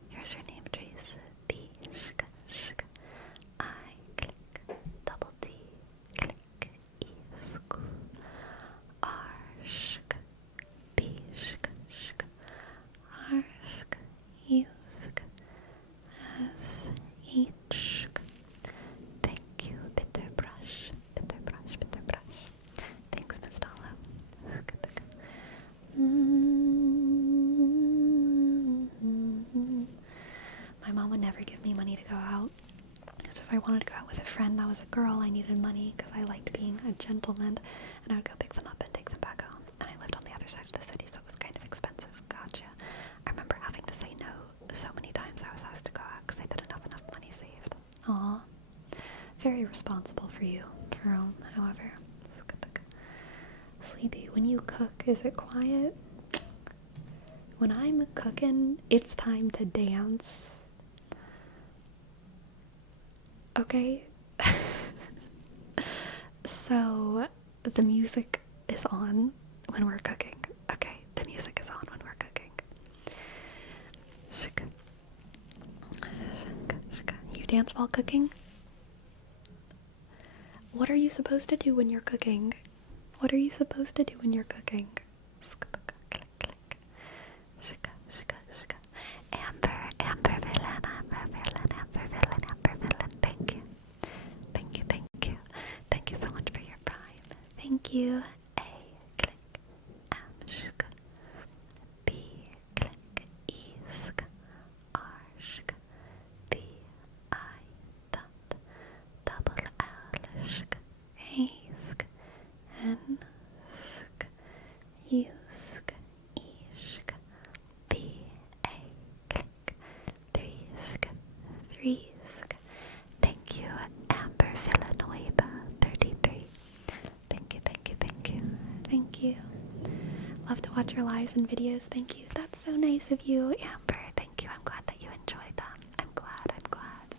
Here's your name, Trace. B shk shk. I click double D click E sk R shk B shk shk R sk U sk S H shk. Thank you, bitter brush. Thanks, Miss Dollo. My mom would never give me money to go out. So if I wanted to go out with a friend that was a girl, I needed money because I liked being a gentleman, and I would go pick them up and take them back home. And I lived on the other side of the city, so it was kind of expensive. Gotcha. I remember having to say no so many times I was asked to go out because I didn't have enough money saved. Aw. Very responsible for you, Jerome, however. Sleepy, when you cook, is it quiet? When I'm cooking, it's time to dance. Okay? So, the music is on when we're cooking. Okay, the music is on when we're cooking. You dance while cooking? What are you supposed to do when you're cooking? What are you supposed to do when you're cooking? Amber, Amber Villain, Amber Villain, Amber Villain, Amber Villain. Thank you. Thank you, thank you. Thank you so much for your prime. Thank you. A, click, M, shk. B, click, E, sk. R, shk. B, I, dot. Double L, shk. A, sk. N, sk. U, sk. E, sk. B, A, click. 3, sk. 3, sk. Thank you, Amber Villanueva, 33. Thank you, thank you, thank you. Thank you. Love to watch your lives and videos. Thank you. That's so nice of you, Amber. Thank you. I'm glad that you enjoyed them. I'm glad, I'm glad.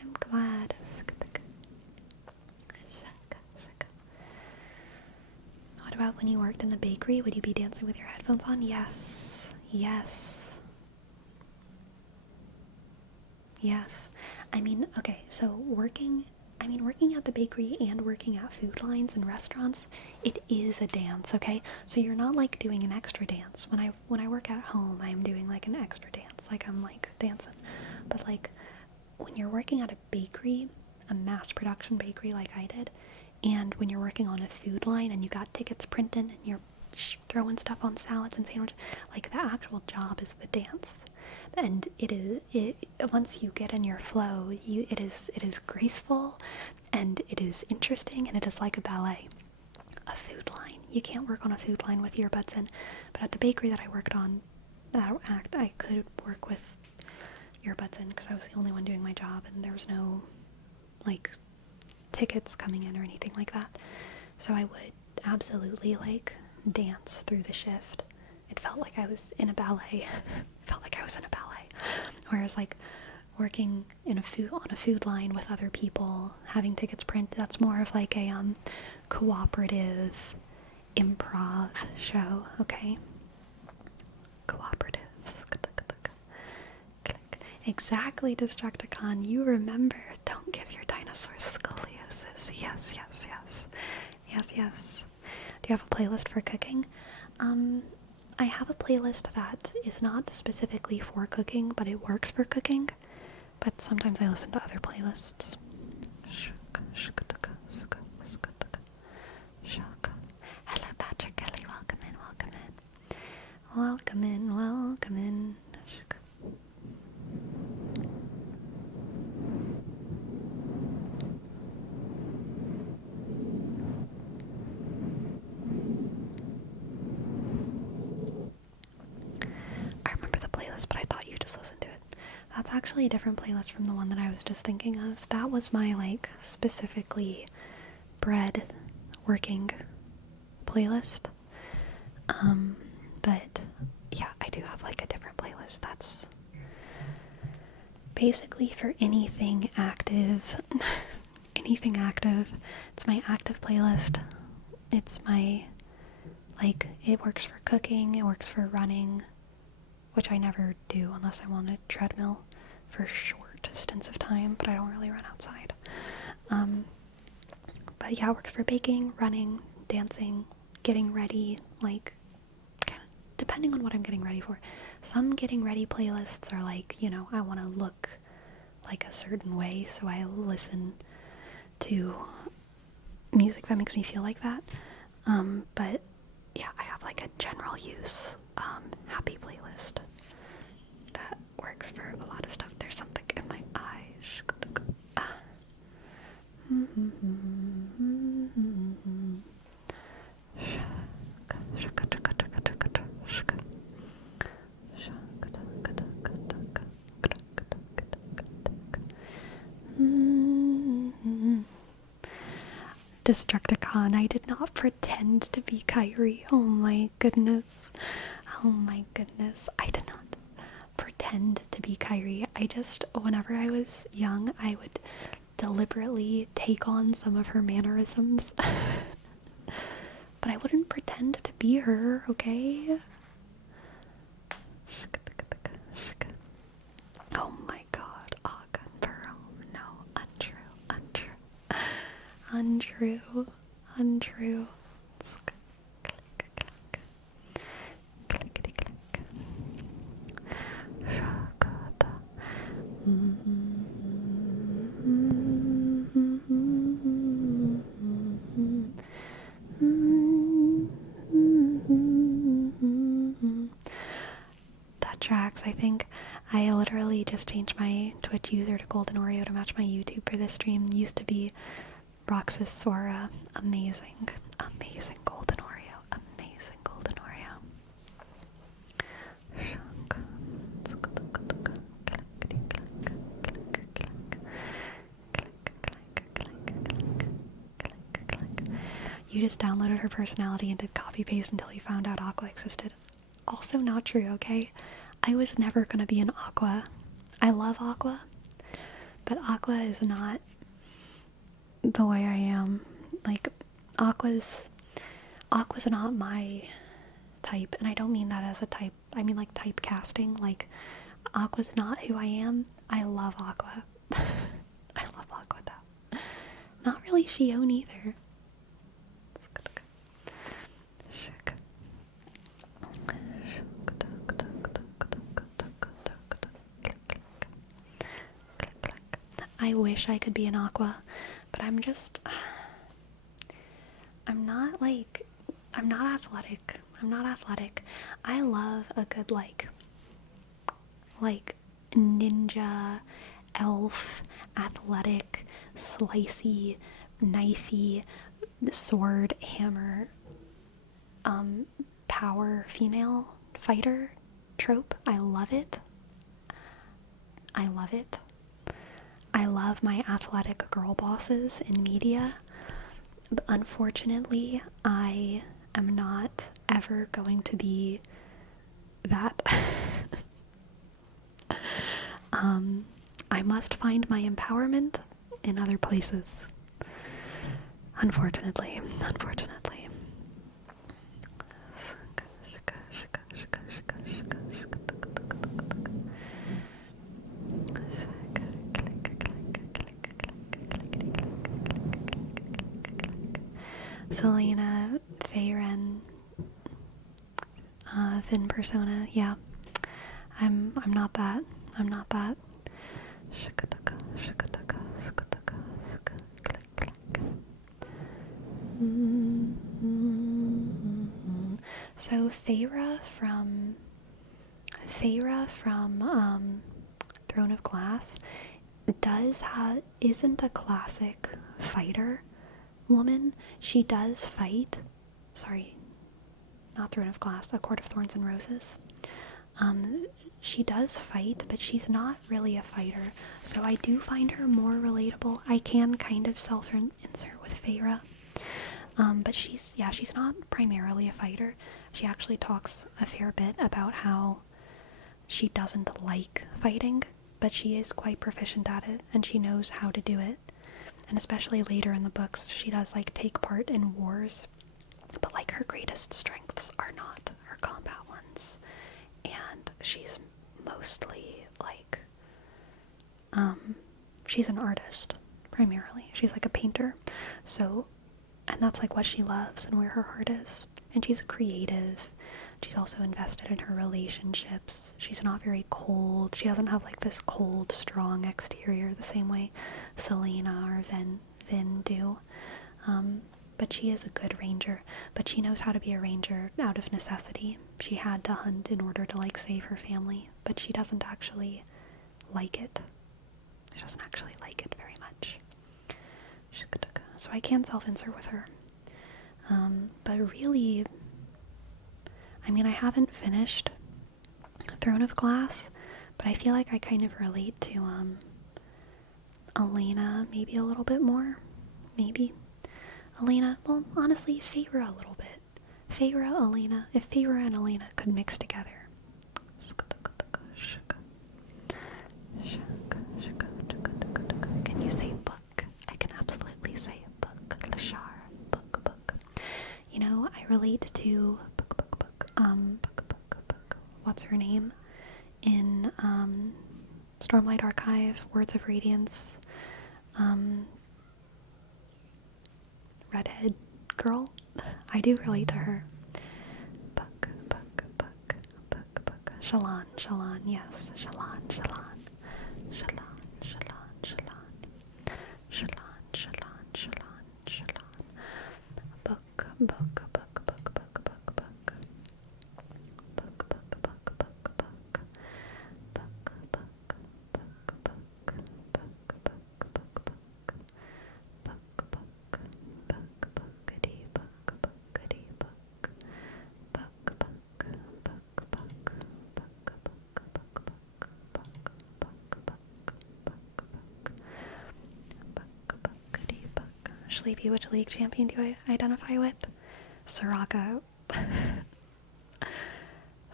I'm glad. What about when you worked in the bakery? Would you be dancing with your headphones on? Yes. Yes. Yes. I mean, okay, so working at the bakery and working at food lines and restaurants, it is a dance, okay? So you're not like doing an extra dance. When I work at home, I'm doing like an extra dance, like I'm like dancing. But like when you're working at a bakery, a mass production bakery like I did, and when you're working on a food line and you got tickets printed and you're throwing stuff on salads and sandwiches, like the actual job is the dance. And once you get in your flow, it is graceful, and it is interesting, and it is like a ballet. A food line, you can't work on a food line with earbuds in, but at the bakery that I worked on, I could work with earbuds in because I was the only one doing my job, and there was no like tickets coming in or anything like that. So I would absolutely like dance through the shift. It felt like I was in a ballet. Whereas like working on a food line with other people, having tickets printed, that's more of like a cooperative improv show, okay? Cooperatives. Exactly, Destructicon. You remember. Don't give your dinosaurs scoliosis. Yes, yes, yes. Yes, yes. Do you have a playlist for cooking? I have a playlist that is not specifically for cooking, but it works for cooking. But sometimes I listen to other playlists. Hello, Patrick Kelly. Welcome in, welcome in. Welcome in, welcome in. I remember the playlist, but I thought you just listened to it. That's actually a different playlist from the one that I was just thinking of. That was my, like, specifically bread working playlist. But yeah, I do have like a different playlist that's basically for anything active. Anything active. It's my active playlist. It's my, like, it works for cooking, it works for running, which I never do unless I'm on a treadmill for short stints of time, but I don't really run outside. But yeah, it works for baking, running, dancing, getting ready, like, depending on what I'm getting ready for. Some getting ready playlists are like, you know, I want to look like a certain way, so I listen to music that makes me feel like that. But yeah, I have like a general use happy playlist that works for a lot of stuff. There's something in my eyes. Destructicon, I did not pretend to be Kyrie. Oh my goodness. Oh my goodness. I did not pretend to be Kyrie. I just, whenever I was young, I would deliberately take on some of her mannerisms. But I wouldn't pretend to be her, okay? Oh my god, Aga, Pearl. No, untrue, untrue. Untrue. Untrue. That tracks. I think I literally just changed my Twitch user to Golden Oreo to match my YouTube for this stream. It used to be Roxas Sora. Amazing. Amazing Golden Oreo. Amazing Golden Oreo. You just downloaded her personality and did copy paste until you found out Aqua existed. Also not true, okay? I was never gonna be an Aqua. I love Aqua, but Aqua is not the way I am. Like, Aqua's not my type, and I don't mean that as a type. I mean like typecasting. Like, Aqua's not who I am. I love Aqua. I love Aqua though. Not really Shion either. I wish I could be an Aqua, but I'm not athletic. I'm not athletic. I love a good like ninja, elf, athletic, slicey, knifey, sword, hammer, power female fighter trope. I love it. I love it. I love my athletic girl bosses in media, but unfortunately, I am not ever going to be that. I must find my empowerment in other places. Unfortunately. Selena, Feyren, Finn Persona, yeah. I'm not that. I'm not that. So Feyre from Throne of Glass isn't a classic fighter woman. She does fight. Sorry, not Throne of Glass, A Court of Thorns and Roses. She does fight, but she's not really a fighter. So I do find her more relatable. I can kind of self-insert with Feyre. But she's not primarily a fighter. She actually talks a fair bit about how she doesn't like fighting, but she is quite proficient at it, and she knows how to do it. And especially later in the books, she does, like, take part in wars. But, like, her greatest strengths are not her combat ones. And she's mostly, like, she's an artist, primarily. She's, like, a painter. So, and that's, like, what she loves and where her heart is. And she's a creative. She's also invested in her relationships. She's not very cold. She doesn't have, like, this cold, strong exterior the same way Selena or Vin do. But she is a good ranger. But she knows how to be a ranger out of necessity. She had to hunt in order to, like, save her family. But she doesn't actually like it. She doesn't actually like it very much. So I can self-insert with her. But really, I mean, I haven't finished Throne of Glass, but I feel like I kind of relate to Elena maybe a little bit more. Maybe. Elena, well, honestly, Feyre a little bit. Feyre, Elena, if Feyre and Elena could mix together. Can you say book? I can absolutely say book. Lashar, book. You know, I relate to what's her name? In Stormlight Archive, Words of Radiance. redhead girl. I do relate to her. Buck. Shalon, yes. Shalon. Buck. Sleepy, which league champion do I identify with? Soraka.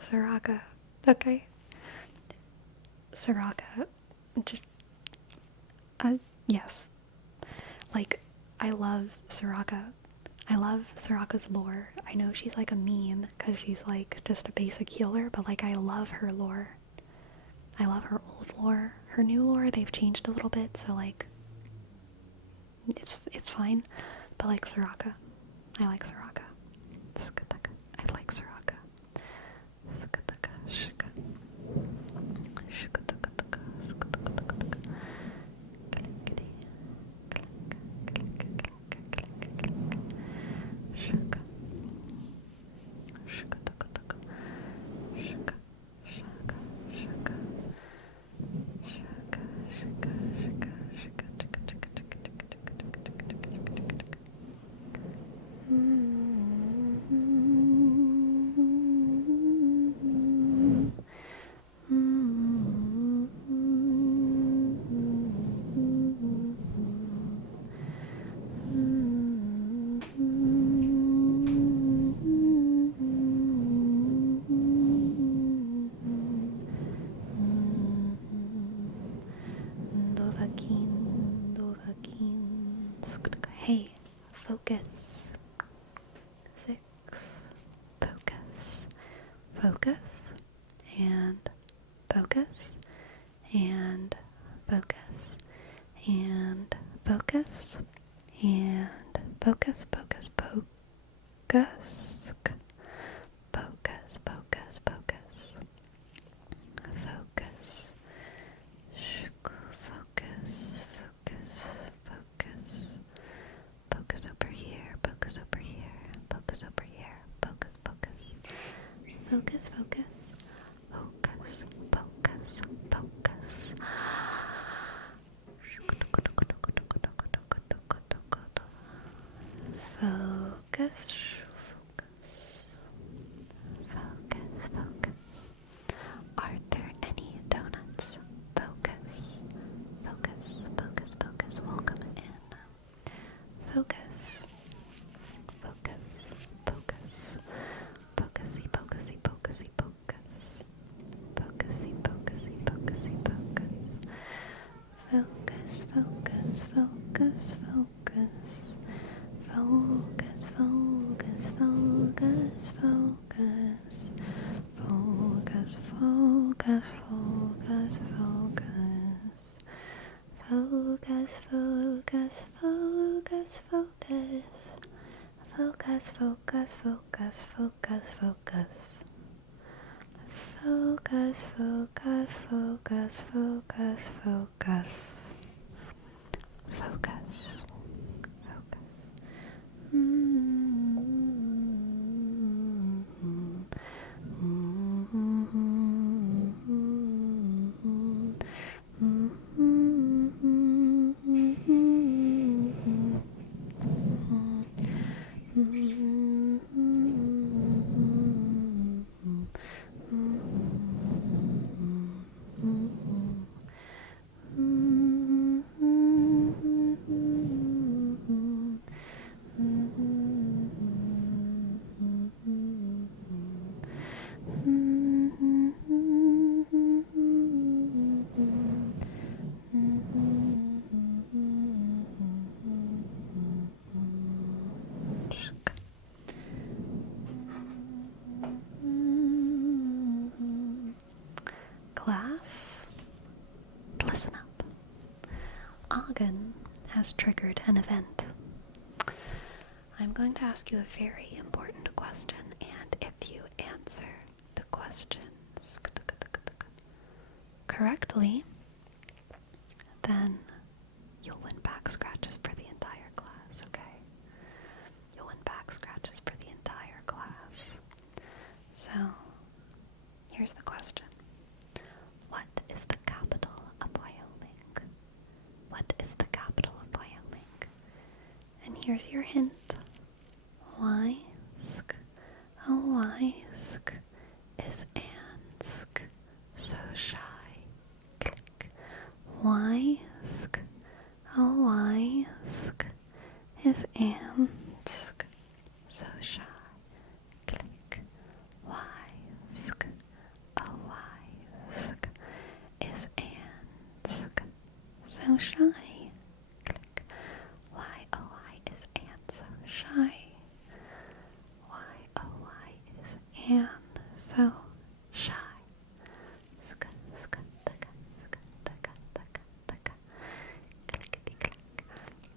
Soraka. Okay. Soraka. Just, yes. Like, I love Soraka. I love Soraka's lore. I know she's like a meme because she's like just a basic healer, but like I love her lore. I love her old lore. Her new lore, they've changed a little bit, so like it's fine. But like Soraka. I like Soraka. I like Soraka. Hey, focus. 6. Focus. And focus. And focus. And focus. And focus. Focus. Focus over here. Focus over here. Focus over here. Focus. Focus. Are there any donuts? Focus. Welcome in. Focusy. Focus. Class, listen up. Ogden has triggered an event. I'm going to ask you a very important question, and if you answer the questions correctly, then you'll win back scratches for the entire class, okay? You'll win back scratches for the entire class. So, here's the question. What is the capital of Wyoming? What is the capital of Wyoming? And here's your hint. Wysk, a Wysk is Ansk, so shy. Click. Wysk, a Wysk is Ansk, so shy. Click. Wysk, a Wysk is Ansk, so shy. Click. Y-O-Y is Ant, so shy. Y-O-Y is Anne, so shy.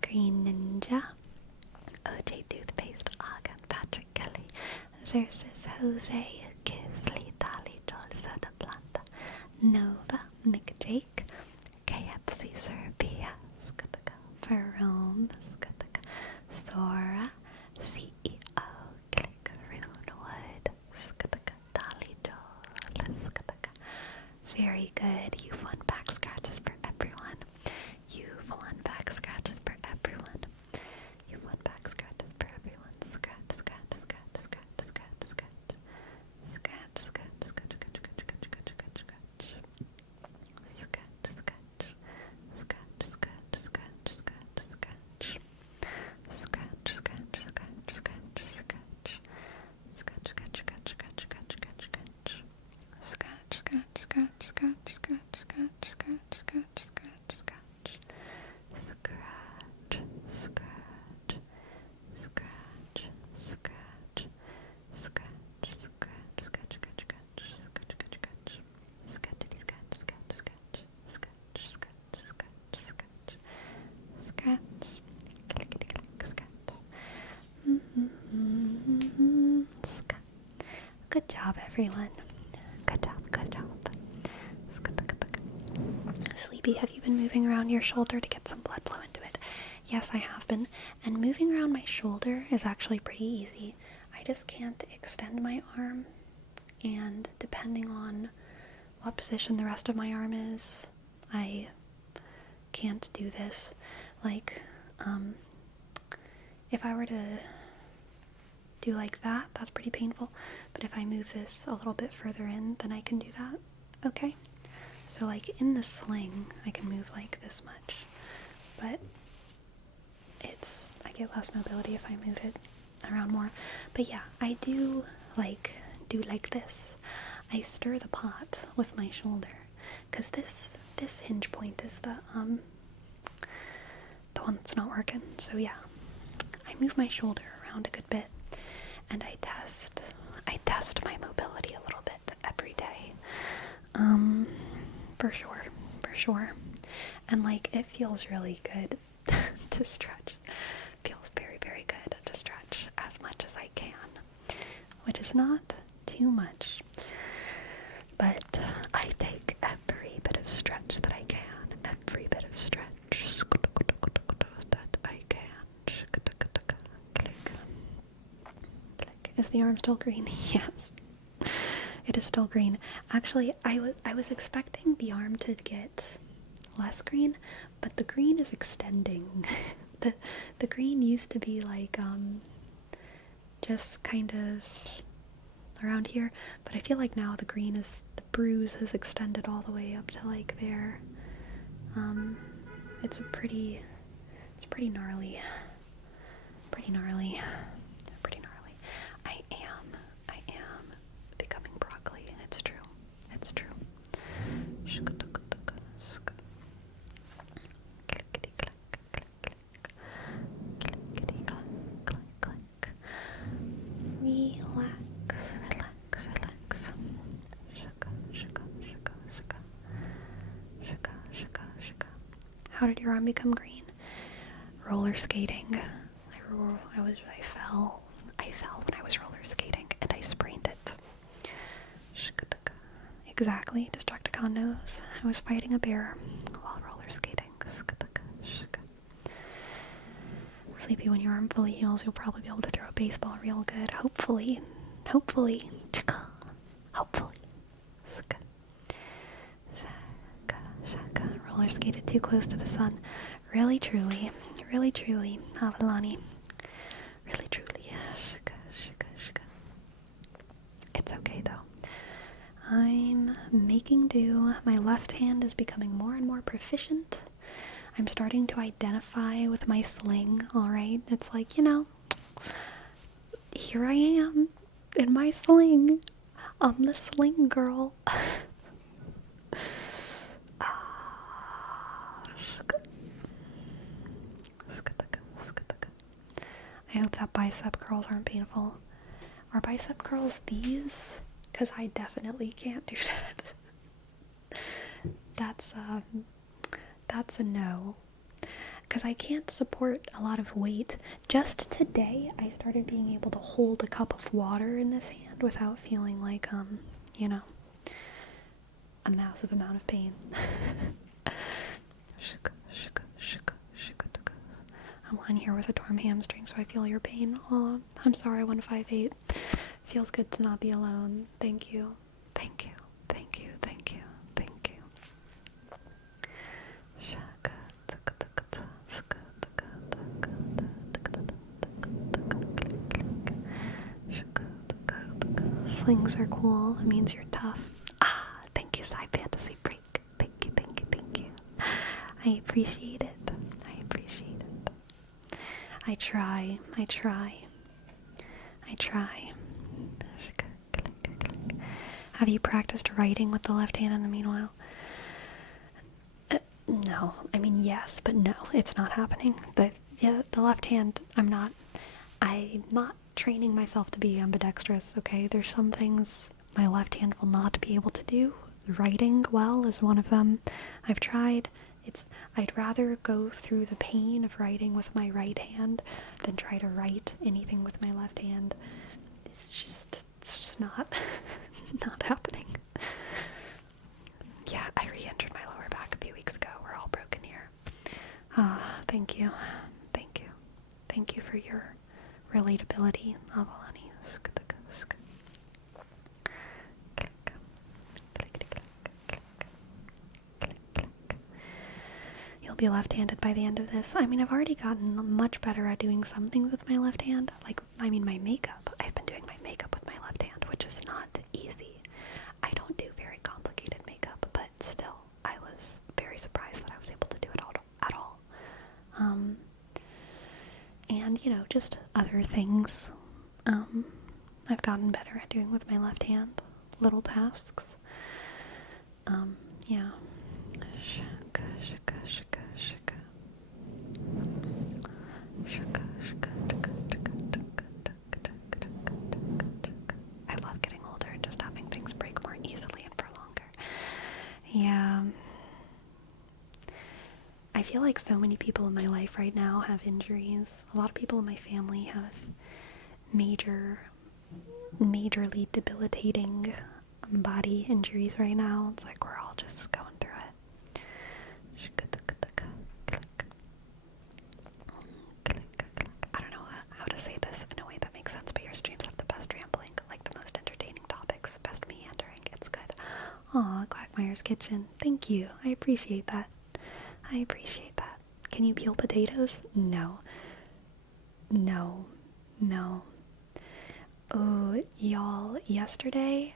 Green Ninja, OJ Toothpaste, Ogden, Patrick Kelly, Xerxes, Jose, Kisley, Dolly, Joel, Soda Planta, Nova, Mick Jake, KFC, Serbia, Ferome, Sora, CEO, Click, Runewood, Dolly, Joel, very good. You've won back scratches for everyone. You've won back scratches for everyone. You've won back scratches for everyone. Scratch, scratch, scratch, scratch, scratch, scratch. Scratch, scratch, scratch, scratch, scratch, scratch, scratch, scratch. Scratch, scratch. Scratch, scratch, scratch, scratch, scratch. Scratch, scratch, scratch, scratch, scratch. Scratch, scratch, scratch, scratch, scratch, scratch, scratch. Scratch, scratch, scratch, scratch, scratch, scratch, scratch, scratch, scratch, scratch. Scratch, scratch, scratch, scratch, scratch, scratch, scratch, scratch, scratch, scratch, scratch, scratch. Scratchity scratch, scratch, scratch, scratch, scratch, scratch, scratch, scratch, clickety click, scratch. Good job, everyone. Good job, good job. Sleepy, have you been moving around your shoulder to get some blood flow into it? Yes, I have been. And moving around my shoulder is actually pretty easy. I just can't extend my arm, and depending on what position the rest of my arm is, I can't do this. Like, if I were to do like that, that's pretty painful. But if I move this a little bit further in, then I can do that. Okay? So like in the sling, I can move like this much. But I get less mobility if I move it around more. But yeah, I do like this. I stir the pot with my shoulder, because this hinge point is the one that's not working. So yeah, I move my shoulder around a good bit, and I test my mobility a little bit every day. For sure. And like, it feels really good to stretch. Feels very, very good to stretch as much as I can, which is not too much. But I take every bit of stretch that I can. Every bit of stretch that I can. Click. Is the arm still green? Yes. It is still green. Actually, I was expecting the arm to get less green, but the green is extending. the green used to be like just kind of around here, but I feel like now the bruise has extended all the way up to like there. It's pretty gnarly. Pretty gnarly. I am becoming broccoli. It's true. Clickety clack, click, click. Clickety clack, click, click. Relax. How did your arm become green? Roller skating. I fell. I fell when I was roller skating, and I sprained it. Exactly, Destructicon knows. I was fighting a bear while roller skating. Sleepy, when your arm fully heals, you'll probably be able to throw a baseball real good. Hopefully. Hopefully. Hopefully. Roller skated too close to the sun. Really, truly. Really, truly. Avalani. Really, truly. It's okay, though. I'm making do. My left hand is becoming more and more proficient. I'm starting to identify with my sling, alright? It's like, here I am in my sling. I'm the sling girl. I hope that bicep curls aren't painful. Are bicep curls these? Because I definitely can't do that. That's a no. Because I can't support a lot of weight. Just today, I started being able to hold a cup of water in this hand without feeling like, a massive amount of pain. I'm lying here with a torn hamstring, so I feel your pain. Aw, I'm sorry, 158. Feels good to not be alone. Thank you. Thank you. Thank you. Thank you. Thank you. Slings are cool. It means you're tough. Ah, thank you, Sci Fantasy Break. Thank you, thank you, thank you. I appreciate it. I appreciate it. I try. Have you practiced writing with the left hand in the meanwhile? No. I mean, yes, but no. It's not happening. The left hand, I'm not training myself to be ambidextrous, okay? There's some things my left hand will not be able to do. Writing well is one of them. I've tried. I'd rather go through the pain of writing with my right hand than try to write anything with my left hand. It's just not happening. Yeah, I re-injured my lower back a few weeks ago. We're all broken here. Thank you. Thank you. Thank you for your relatability, Avalani. You'll be left-handed by the end of this. I mean, I've already gotten much better at doing some things with my left hand. My makeup. I've been doing my makeup with my left hand, which is not easy. I don't do very complicated makeup, but still, I was very surprised that I was able to do it at all. And, just other things. I've gotten better at doing with my left hand. Little tasks. Yeah. I love getting older and just having things break more easily and for longer. Yeah. I feel like so many people in my life right now have injuries. A lot of people in my family have majorly debilitating body injuries right now. It's like we're all just going through it. I don't know how to say this in a way that makes sense, but your streams have the best rambling, like the most entertaining topics, best meandering. It's good. Aw, Quagmire's Kitchen. Thank you. I appreciate that. Can you peel potatoes? No. Oh, y'all, yesterday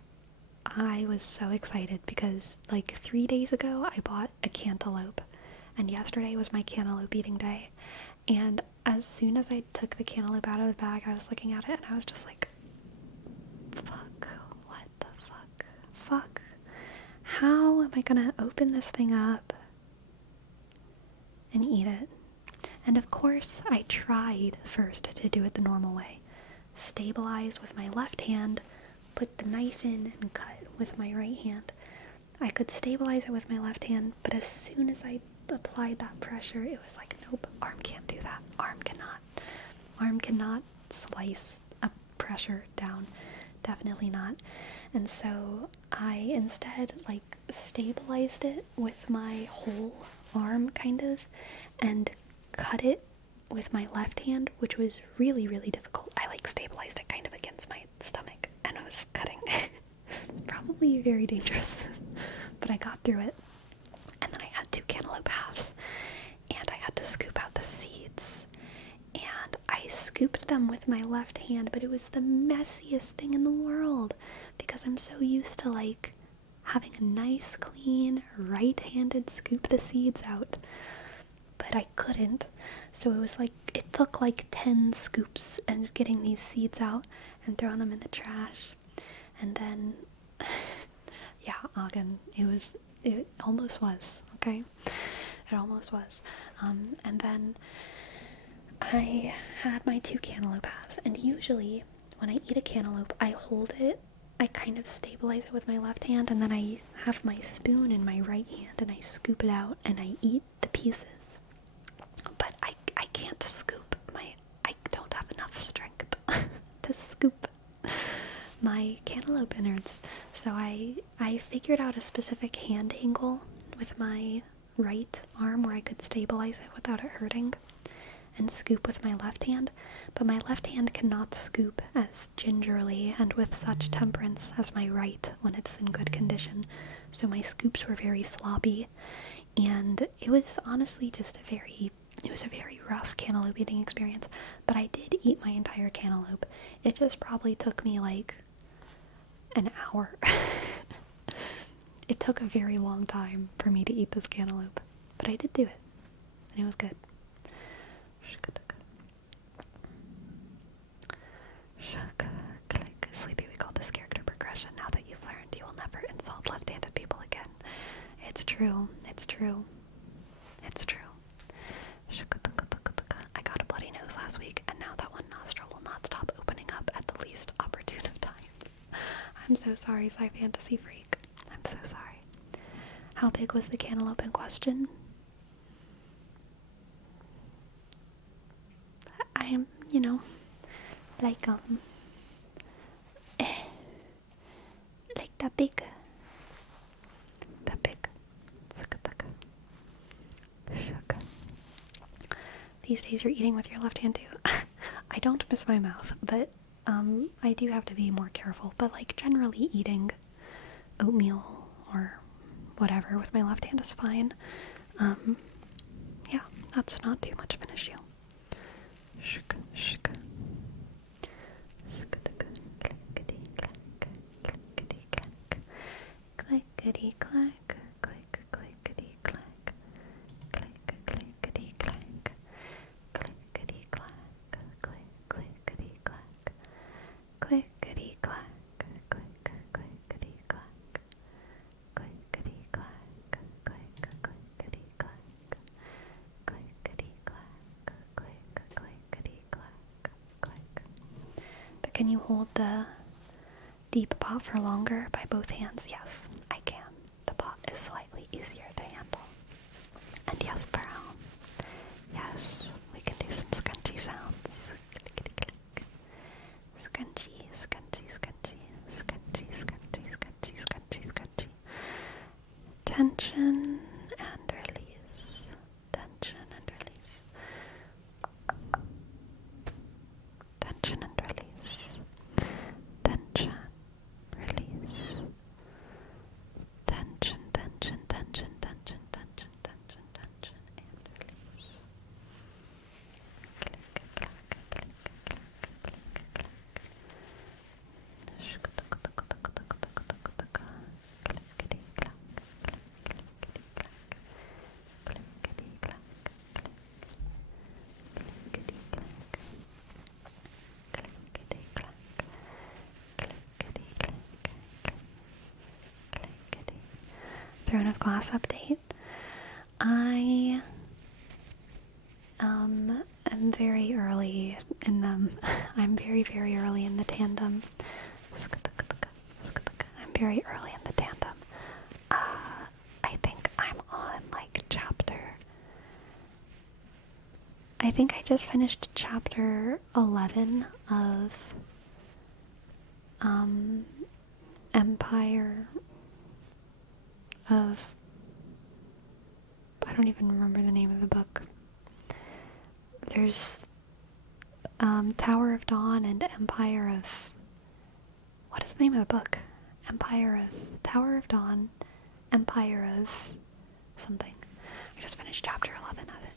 I was so excited because 3 days ago I bought a cantaloupe, and yesterday was my cantaloupe eating day. And as soon as I took the cantaloupe out of the bag, I was looking at it and I was just like, fuck, what the fuck? How am I gonna open this thing up and eat it? And of course, I tried first to do it the normal way. Stabilize with my left hand, put the knife in and cut with my right hand. I could stabilize it with my left hand, but as soon as I applied that pressure, it was like, nope, arm can't do that. Arm cannot slice a pressure down. Definitely not. And so I instead like stabilized it with my whole arm kind of and cut it with my left hand, which was really, really difficult. I like stabilized it kind of against my stomach and I was cutting. Probably very dangerous, but I got through it. And then I had 2 cantaloupe halves and I had to scoop out the seeds. And I scooped them with my left hand, but it was the messiest thing in the world because I'm so used to like having a nice, clean, right-handed scoop the seeds out. But I couldn't. So it was like, it took like 10 scoops and getting these seeds out and throwing them in the trash. And then, yeah, again, it almost was, okay? It almost was. And then I had my 2 cantaloupe halves, and usually when I eat a cantaloupe, I hold it, I kind of stabilize it with my left hand, and then I have my spoon in my right hand, and I scoop it out, and I eat the pieces. But I can't scoop I don't have enough strength to scoop my cantaloupe innards. So I figured out a specific hand angle with my right arm where I could stabilize it without it hurting and scoop with my left hand, but my left hand cannot scoop as gingerly and with such temperance as my right when it's in good condition. So my scoops were very sloppy, and it was honestly just it was a very rough cantaloupe eating experience, but I did eat my entire cantaloupe. It just probably took me like an hour. It took a very long time for me to eat this cantaloupe, but I did do it, and it was good. Sleepy, we call this character progression. Now that you've learned, you will never insult left-handed people again. It's true. It's true. It's true. I got a bloody nose last week, and now that one nostril will not stop opening up at the least opportune of time. I'm so sorry, Sci Fantasy Freak. I'm so sorry. How big was the cantaloupe in question? I'm, like, like that big. That big. These days you're eating with your left hand too. I don't miss my mouth, but I do have to be more careful. But like generally eating oatmeal or whatever with my left hand is fine. Yeah, that's not too much of an issue. Clickety clack, click clickety clack, click clickety clack, clickety clack, click clickety clack, clickety clack, click clickety clack, clickety clack, click clickety clack, clickety clack, click clickety clack, click. But can you hold the deep pot for longer by both hands? Yes, I can. The pot is slightly easier to handle. And yes, Brown. Yes, we can do some scrunchy sounds. Scrunchy, scrunchy, scrunchy, scrunchy, scrunchy, scrunchy, scrunchy, scrunchy. Tension and release. Tension and release. Tension and release. Tension, release. Tension, tension, tension, tension, tension, tension, tension, and release. Click, clack, click, click, click, click. Clickety clack, clickety clack, clickety clack, clickety clack, clickety clack, clickety clack, clickety. Throne of Glass update. I am very early in them. I'm very, very early in the tandem. I'm very early in the tandem. I think I'm on like chapter. I think I just finished chapter 11 of Empire of... I don't even remember the name of the book. There's Tower of Dawn and Empire of... What is the name of the book? Tower of Dawn, Empire of something. I just finished chapter 11 of it.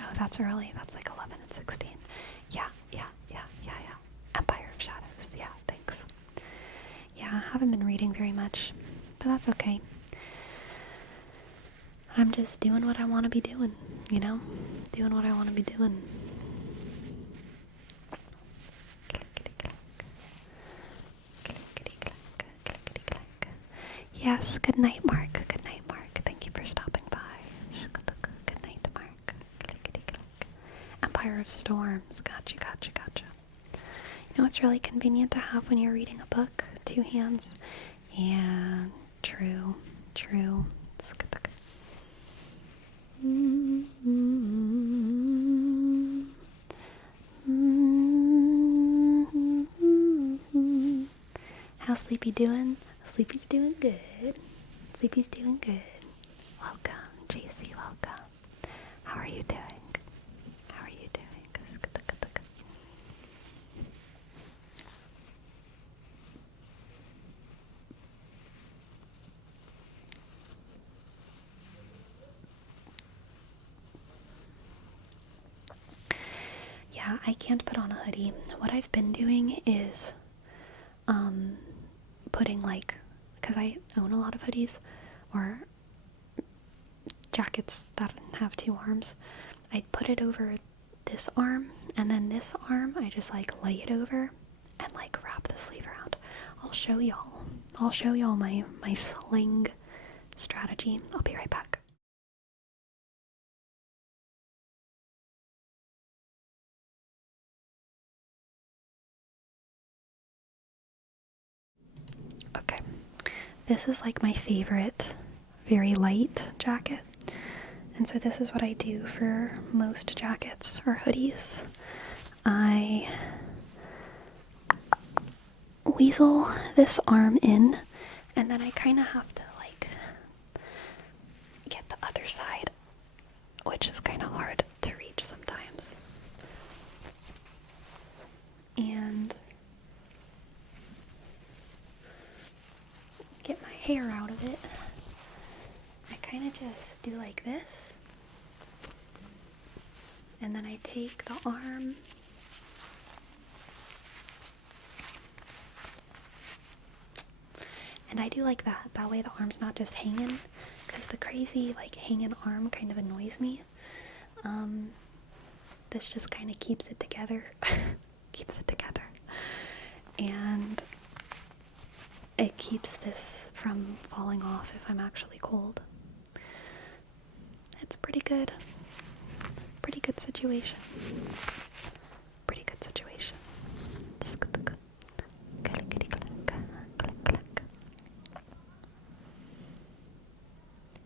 Oh, that's early. That's like 11 and 16. Yeah. Empire of Shadows. Yeah, thanks. Yeah, I haven't been reading very much, but that's okay. I'm just doing what I want to be doing, you know? Doing what I want to be doing. Yes, good night, Mark. Good night, Mark. Thank you for stopping by. Good night, Mark. Empire of Storms. Gotcha. You know what's really convenient to have when you're reading a book? 2 hands. Yeah, true. How's Sleepy doing? Sleepy's doing good. Welcome, JC, welcome. How are you doing? Yeah, I can't put on a hoodie. What I've been doing is putting, like, because I own a lot of hoodies or jackets that have 2 arms, I put it over this arm, and then this arm I just like lay it over and like wrap the sleeve around. I'll show y'all my sling strategy. I'll be right back. Okay, this is like my favorite very light jacket, and so this is what I do for most jackets or hoodies. I weasel this arm in, and then I kind of have to like get the other side, which is kind of hard to reach sometimes. And get my hair out of it. I kind of just do like this, and then I take the arm and I do like that. That way the arm's not just hanging, because the crazy like hanging arm kind of annoys me. This just kind of keeps it together. And it keeps this from falling off if I'm actually cold. It's pretty good. Pretty good situation.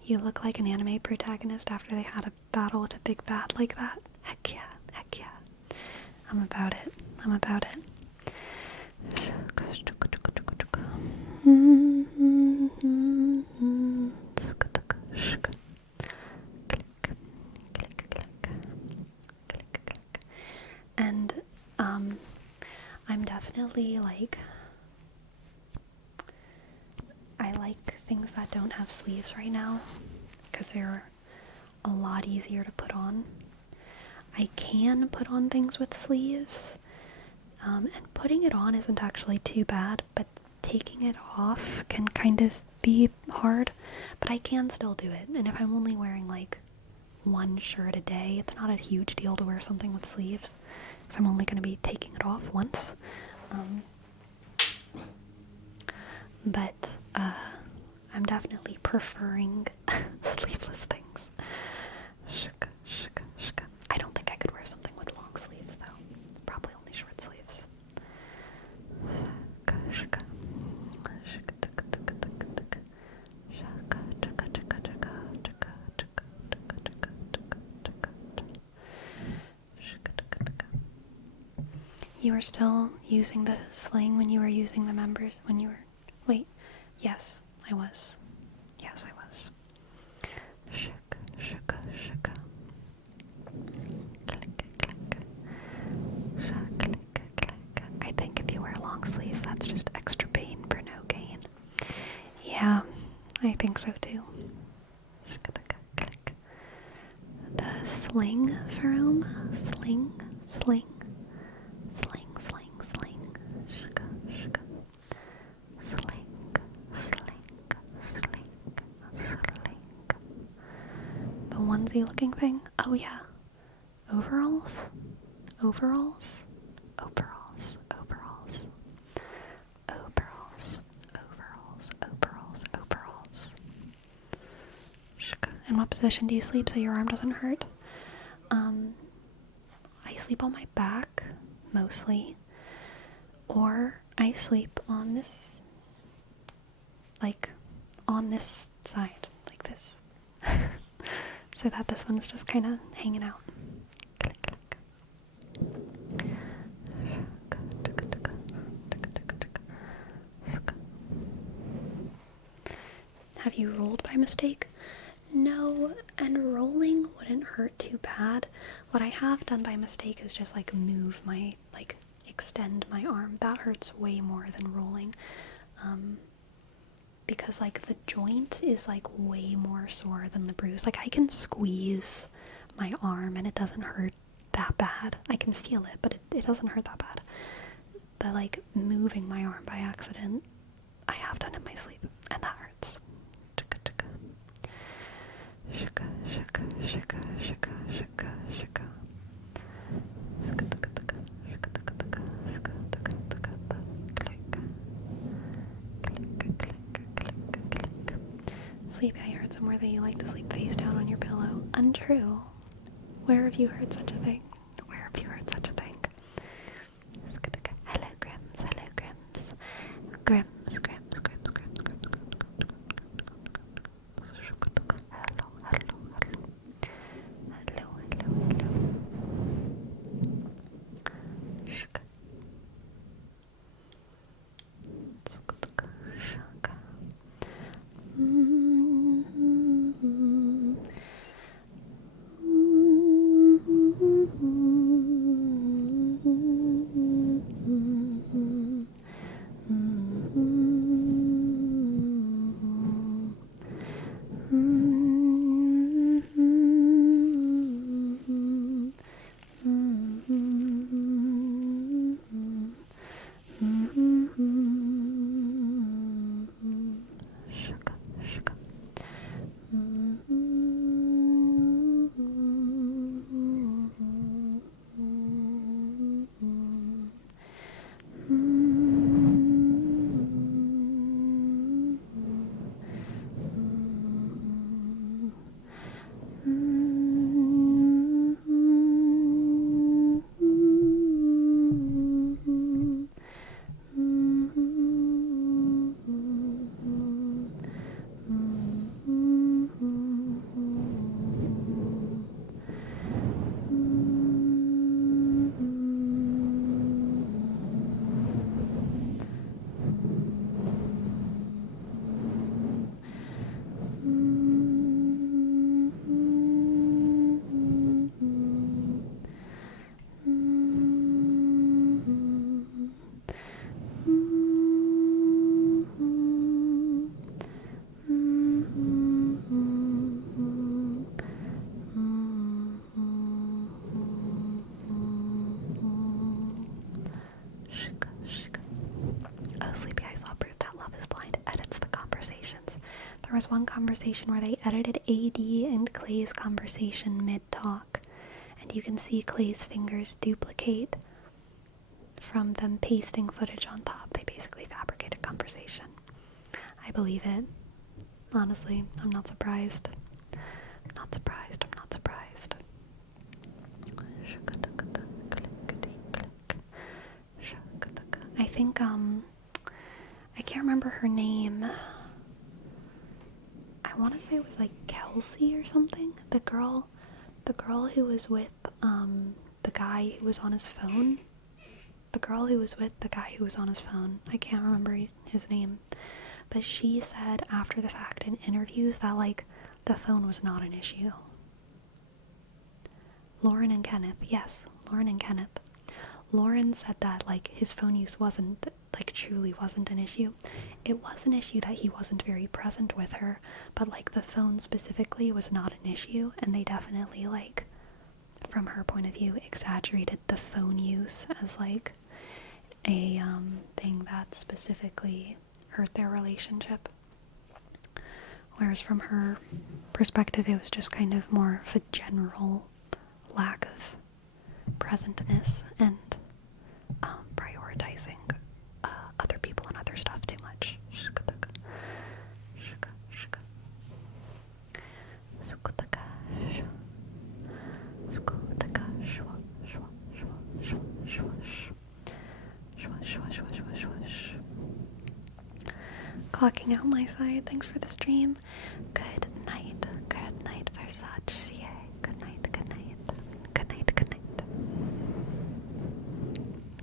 You look like an anime protagonist after they had a battle with a big bat like that. Heck yeah. I'm about it. And I'm definitely like, I like things that don't have sleeves right now because they're a lot easier to put on. I can put on things with sleeves, and putting it on isn't actually too bad, but taking it off can kind of be hard, but I can still do it. And if I'm only wearing like 1 shirt a day, it's not a huge deal to wear something with sleeves, because I'm only going to be taking it off once. But I'm definitely preferring sleeveless things. I don't think I could wear something with long sleeves though. Probably only short sleeves. you were still using the sling when you were using the members, when you were... Wait. Yes, I was. Yes, I was. Shaka, shaka, shaka. Click, click. Shaka, click, click. I think if you wear long sleeves, that's just extra pain for no gain. Yeah, I think so too. The sling forum. Sling. Sling. Sling, sling, sling. Shka, shka. Sling, sling, sling, sling. The onesie looking thing? Oh yeah. Overalls? Overalls? Overalls. Overalls. Overalls. Overalls. Overalls. Overalls. Shka. In what position do you sleep so your arm doesn't hurt? I sleep on my back, mostly. Or I sleep on this, like, on this side, like this. So that this one's just kind of hanging out. Click, click. Have you rolled by mistake? No, and rolling wouldn't hurt too bad. What I have done by mistake is just like move my, like extend my arm. That hurts way more than rolling. Because like the joint is like way more sore than the bruise. Like I can squeeze my arm and it doesn't hurt that bad. I can feel it, but it doesn't hurt that bad. But like moving my arm by accident, I have done in my sleep, and that hurts. Shaka, shaka, shaka, shaka, shaka, shaka. Sleepy, I heard somewhere that you like to sleep face down on your pillow. Untrue. Where have you heard such a thing? Where have you heard such a thing? Hello, Grims. Hello, Grims. Grims, Grims, Grims, Grims, Grims. Hello, hello, hello. Hello, hello, hello. Shaka. Shaka. There was one conversation where they edited AD and Clay's conversation mid-talk, and you can see Clay's fingers duplicate from them pasting footage on top. They basically fabricated conversation. I believe it. Honestly, I'm not surprised. I'm not surprised. I'm not surprised. I think, I can't remember her name. I want to say it was like Kelsey or something. The girl who was with, the guy who was on his phone. the girl who was with the guy who was on his phone, I can't remember his name, but she said after the fact in interviews that, like, the phone was not an issue. Lauren and Kenneth, yes, Lauren and Kenneth. Lauren said that, like, his phone use wasn't, like, truly wasn't an issue. It was an issue that he wasn't very present with her, but, like, the phone specifically was not an issue, and they definitely, like, from her point of view, exaggerated the phone use as, like, a thing that specifically hurt their relationship. Whereas from her perspective, it was just kind of more of a general lack of presentness and prioritizing other people and other stuff too much. Clocking out my side. Thanks for the stream. Good night. Good night, Versace. Yay. Good night. Good night. Good night. Good night.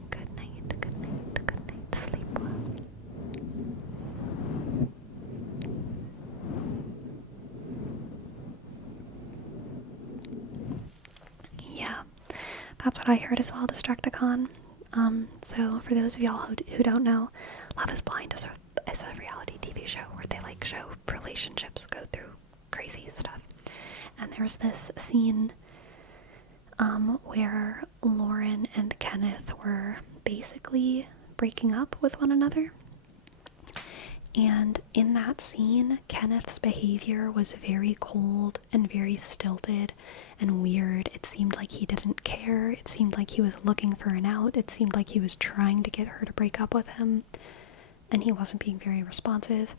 Good night. Good night. Good night. Sleep well. Yeah, that's what I heard as well, Destructicon. So for those of y'all who don't know, Love is Blind is a reality TV show where they, like, show relationships go through crazy stuff. And there's this scene where Lauren and Kenneth were basically breaking up with one another. And in that scene, Kenneth's behavior was very cold and very stilted and weird. It seemed like he didn't care. It seemed like he was looking for an out. It seemed like he was trying to get her to break up with him. And he wasn't being very responsive.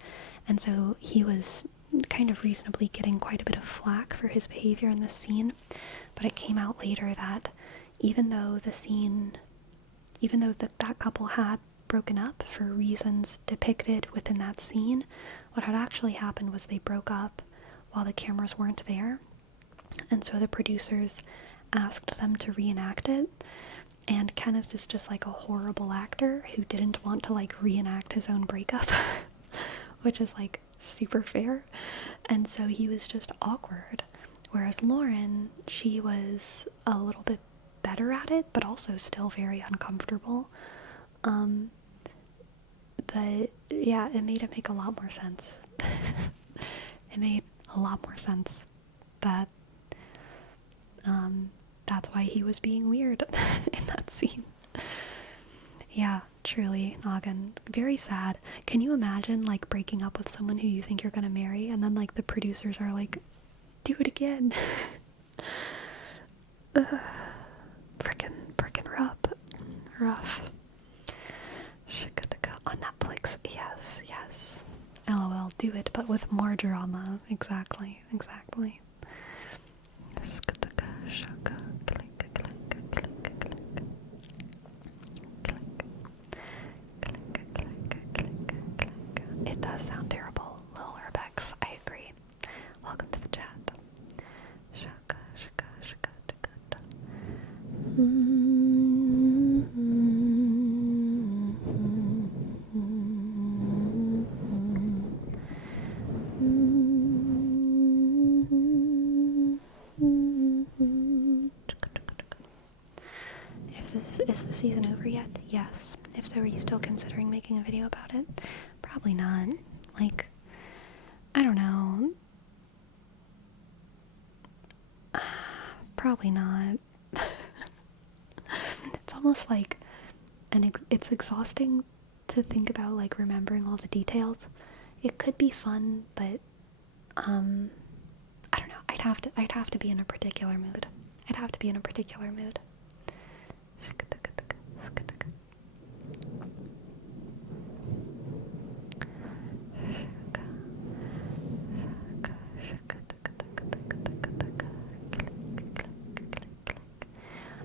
And so he was kind of reasonably getting quite a bit of flack for his behavior in this scene. But it came out later that even though that couple had broken up for reasons depicted within that scene, what had actually happened was they broke up while the cameras weren't there. And so the producers asked them to reenact it. And Kenneth is just, like, a horrible actor who didn't want to, like, reenact his own breakup, which is, like, super fair. And so he was just awkward. Whereas Lauren, she was a little bit better at it, but also still very uncomfortable. But yeah, it made it make a lot more sense. It made a lot more sense that that's why he was being weird in that scene. Yeah, truly, Noggin. Very sad. Can you imagine, like, breaking up with someone who you think you're gonna marry, and then, like, the producers are like, do it again? Frickin' rough. On Netflix, yes. LOL, do it, but with more drama. Exactly. It does sound terrible, Lil Urbex, I agree. Welcome to the chat. Is the season over yet? Yes. If so, are you still considering making a video about it? Probably not. Like, I don't know. Probably not. It's almost like, it's exhausting to think about, like, remembering all the details. It could be fun, but I don't know. I'd have to be in a particular mood.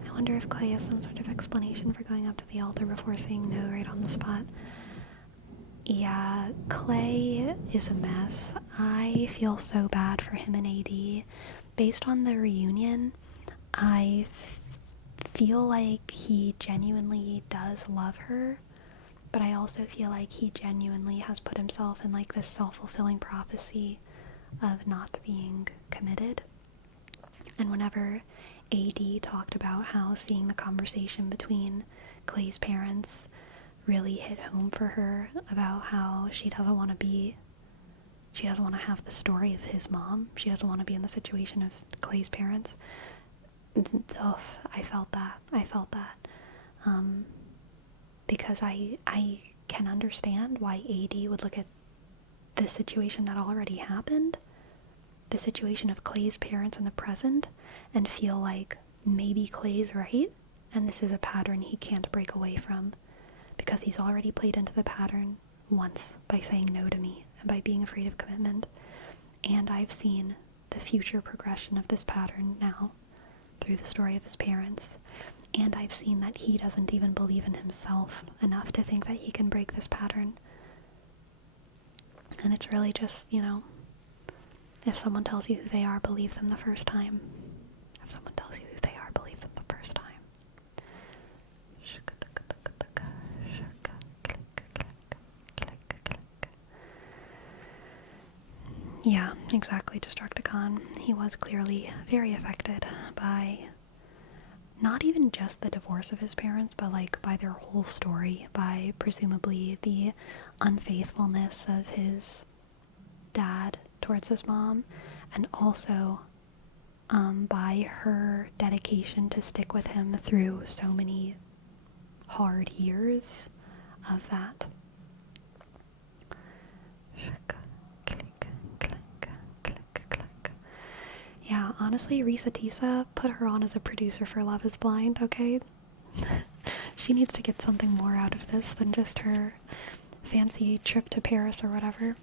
I wonder if Clay has some sort of explanation for going up to the altar before saying no right on the spot. Yeah, Clay is a mess. I feel so bad for him and AD. Based on the reunion, I feel like he genuinely does love her, but I also feel like he genuinely has put himself in like this self-fulfilling prophecy of not being committed. And whenever AD talked about how seeing the conversation between Clay's parents really hit home for her about how she doesn't want to have the story of his mom. She doesn't want to be in the situation of Clay's parents. Oh, I felt that. Because I can understand why AD would look at the situation that already happened, the situation of Clay's parents in the present, and feel like maybe Clay's right, and this is a pattern he can't break away from, because he's already played into the pattern once by saying no to me and by being afraid of commitment. And I've seen the future progression of this pattern now through the story of his parents. And I've seen that he doesn't even believe in himself enough to think that he can break this pattern. And it's really just, if someone tells you who they are, believe them the first time. If someone tells you who they are, believe them the first time. Yeah, exactly, Destructicon. He was clearly very affected by not even just the divorce of his parents, but like by their whole story, by presumably the unfaithfulness of his dad towards his mom, and also by her dedication to stick with him through so many hard years of that. Yeah, honestly, Risa Tisa, put her on as a producer for Love is Blind, okay? She needs to get something more out of this than just her fancy trip to Paris or whatever.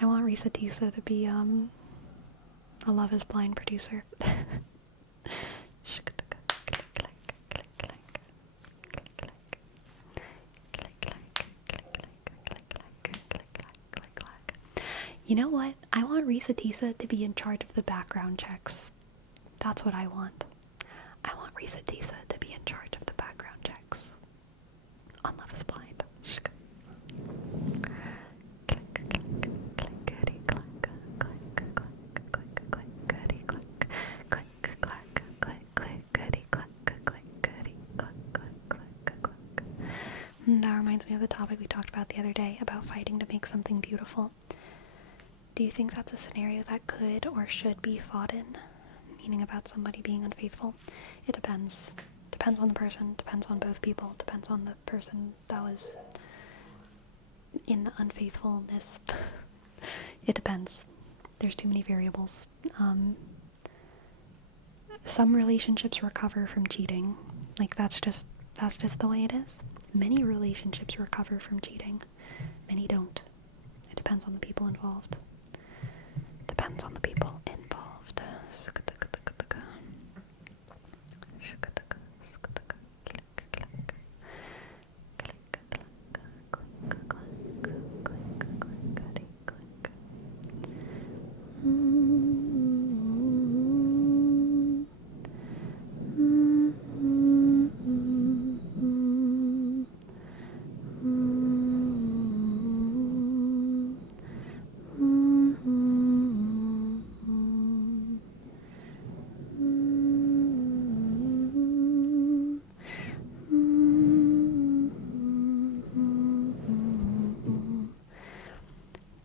I want Risa Tisa to be, a Love is Blind producer. You know what? I want Risa Tisa to be in charge of the background checks. That's what I want. I want Risa Tisa to be in charge of the background checks on Love is Blind. That reminds me of the topic we talked about the other day about fighting to make something beautiful. Do you think that's a scenario that could or should be fought in? Meaning about somebody being unfaithful? It depends. Depends on the person, depends on both people, depends on the person that was in the unfaithfulness. It depends. There's too many variables. Some relationships recover from cheating. Like that's just the way it is. Many relationships recover from cheating. Many don't. It depends on the people involved. Depends on the people involved.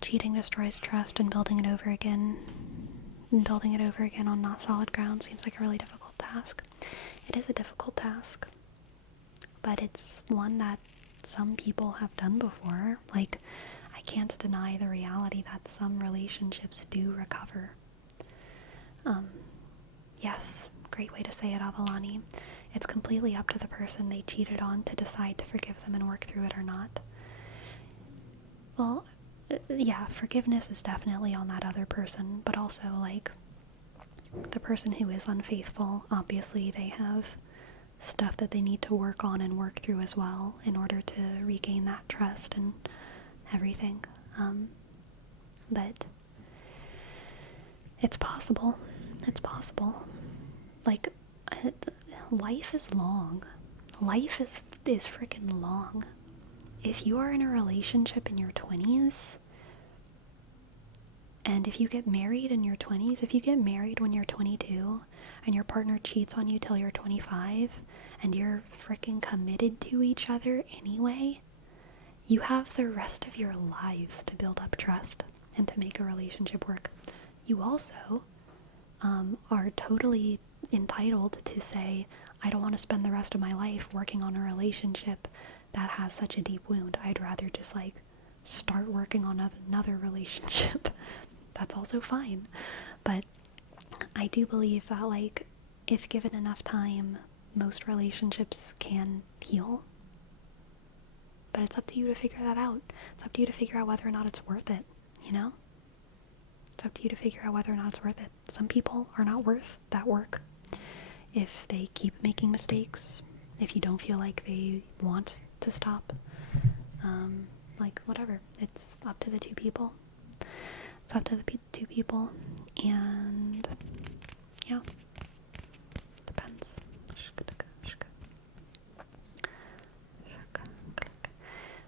Cheating destroys trust, and building it over again on not solid ground seems like a really difficult task. It is a difficult task, but it's one that some people have done before. Like, I can't deny the reality that some relationships do recover. Yes, great way to say it, Avalani. It's completely up to the person they cheated on to decide to forgive them and work through it or not. Well, yeah, forgiveness is definitely on that other person, but also, like, the person who is unfaithful, obviously they have stuff that they need to work on and work through as well in order to regain that trust and everything. But it's possible. It's possible. Like life is long. Life is freaking long. If you are in a relationship in your 20s, and if you get married in your 20s, if you get married when you're 22, and your partner cheats on you till you're 25, and you're freaking committed to each other anyway, you have the rest of your lives to build up trust and to make a relationship work. You also are totally entitled to say, I don't want to spend the rest of my life working on a relationship that has such a deep wound. I'd rather just like start working on another relationship. That's also fine. But I do believe that, like, if given enough time, most relationships can heal. But it's up to you to figure that out. It's up to you to figure out whether or not it's worth it, you know? It's up to you to figure out whether or not it's worth it. Some people are not worth that work. If they keep making mistakes, if you don't feel like they want to stop, like, whatever. It's up to the two people. It's up to the two people, and yeah, depends.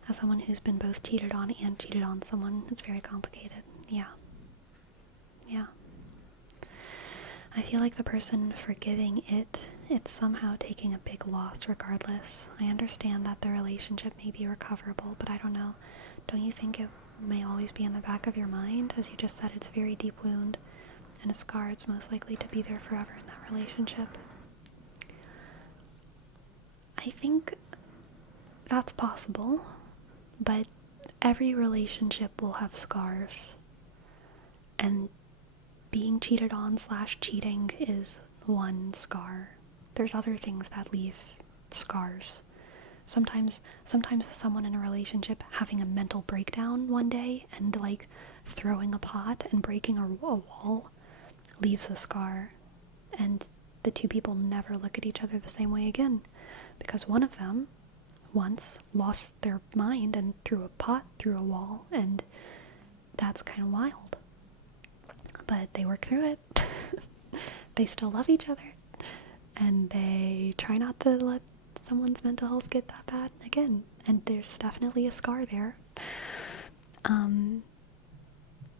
As someone who's been both cheated on and cheated on someone, it's very complicated. Yeah. I feel like the person forgiving it's somehow taking a big loss regardless. I understand that the relationship may be recoverable, but I don't know. Don't you think it may always be in the back of your mind? As you just said, it's a very deep wound and a scar. It's most likely to be there forever in that relationship. I think that's possible, but every relationship will have scars, and being cheated on / cheating is one scar. There's other things that leave scars. Sometimes someone in a relationship having a mental breakdown one day and like throwing a pot and breaking a wall leaves a scar, and the two people never look at each other the same way again, because one of them once lost their mind and threw a pot through a wall, and that's kind of wild. But they work through it. They still love each other, and they try not to let someone's mental health get that bad again. And there's definitely a scar there.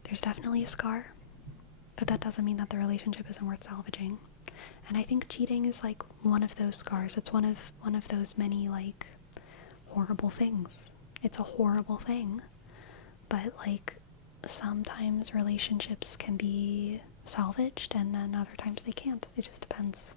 There's definitely a scar, but that doesn't mean that the relationship isn't worth salvaging. And I think cheating is like one of those scars. It's one of those many like horrible things. It's a horrible thing, but like sometimes relationships can be salvaged and then other times they can't. It just depends.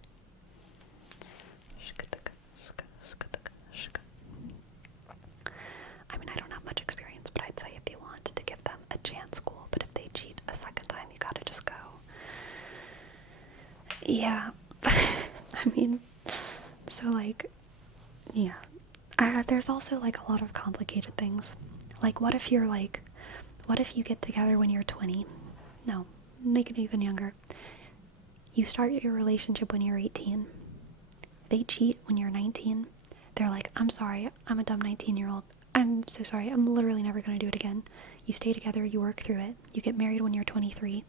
I mean, I don't have much experience, but I'd say if you want to give them a chance, cool. But if they cheat a second time, you gotta just go. Yeah. I mean, so like, yeah. There's also like a lot of complicated things. Like, what if you get together when you're 20? No, make it even younger. You start your relationship when you're 18. They cheat when you're 19. They're like, I'm sorry, I'm a dumb 19-year-old. I'm so sorry, I'm literally never going to do it again. You stay together, you work through it. You get married when you're 23.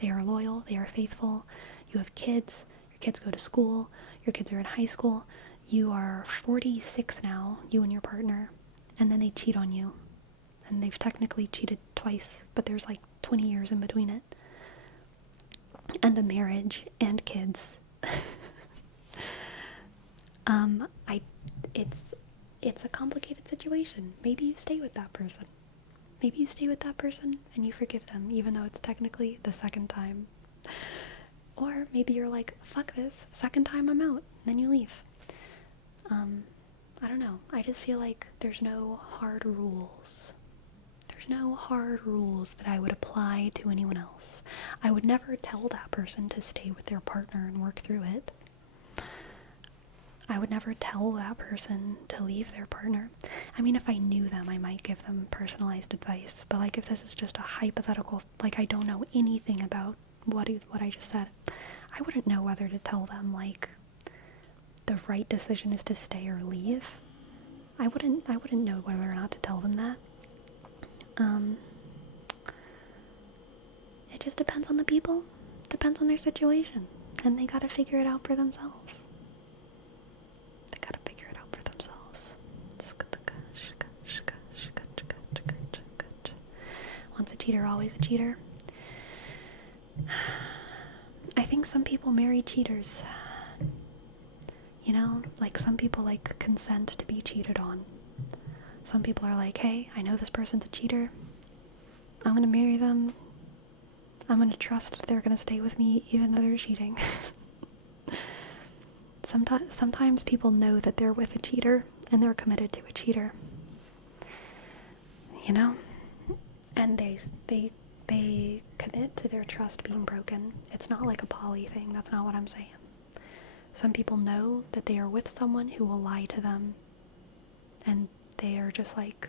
They are loyal, they are faithful. You have kids, your kids go to school, your kids are in high school. You are 46 now, you and your partner, and then they cheat on you. And they've technically cheated twice, but there's like 20 years in between it. And a marriage and kids. It's a complicated situation. Maybe you stay with that person. Maybe you stay with that person and you forgive them, even though it's technically the second time. Or maybe you're like, fuck this, second time I'm out, and then you leave. I don't know. I just feel like there's no hard rules. There's no hard rules that I would apply to anyone else. I would never tell that person to stay with their partner and work through it. I would never tell that person to leave their partner. I mean, if I knew them, I might give them personalized advice. But like, if this is just a hypothetical, like I don't know anything about what I just said, I wouldn't know whether to tell them like the right decision is to stay or leave. I wouldn't know whether or not to tell them that. It just depends on the people. Depends on their situation, and they gotta figure it out for themselves. cheater always a cheater? I think some people marry cheaters. You know, like some people like consent to be cheated on. Some people are like, hey, I know this person's a cheater. I'm gonna marry them. I'm gonna trust they're gonna stay with me even though they're cheating. Sometimes people know that they're with a cheater and they're committed to a cheater. You know? And they commit to their trust being broken. It's not like a poly thing. That's not what I'm saying. Some people know that they are with someone who will lie to them. And they are just like,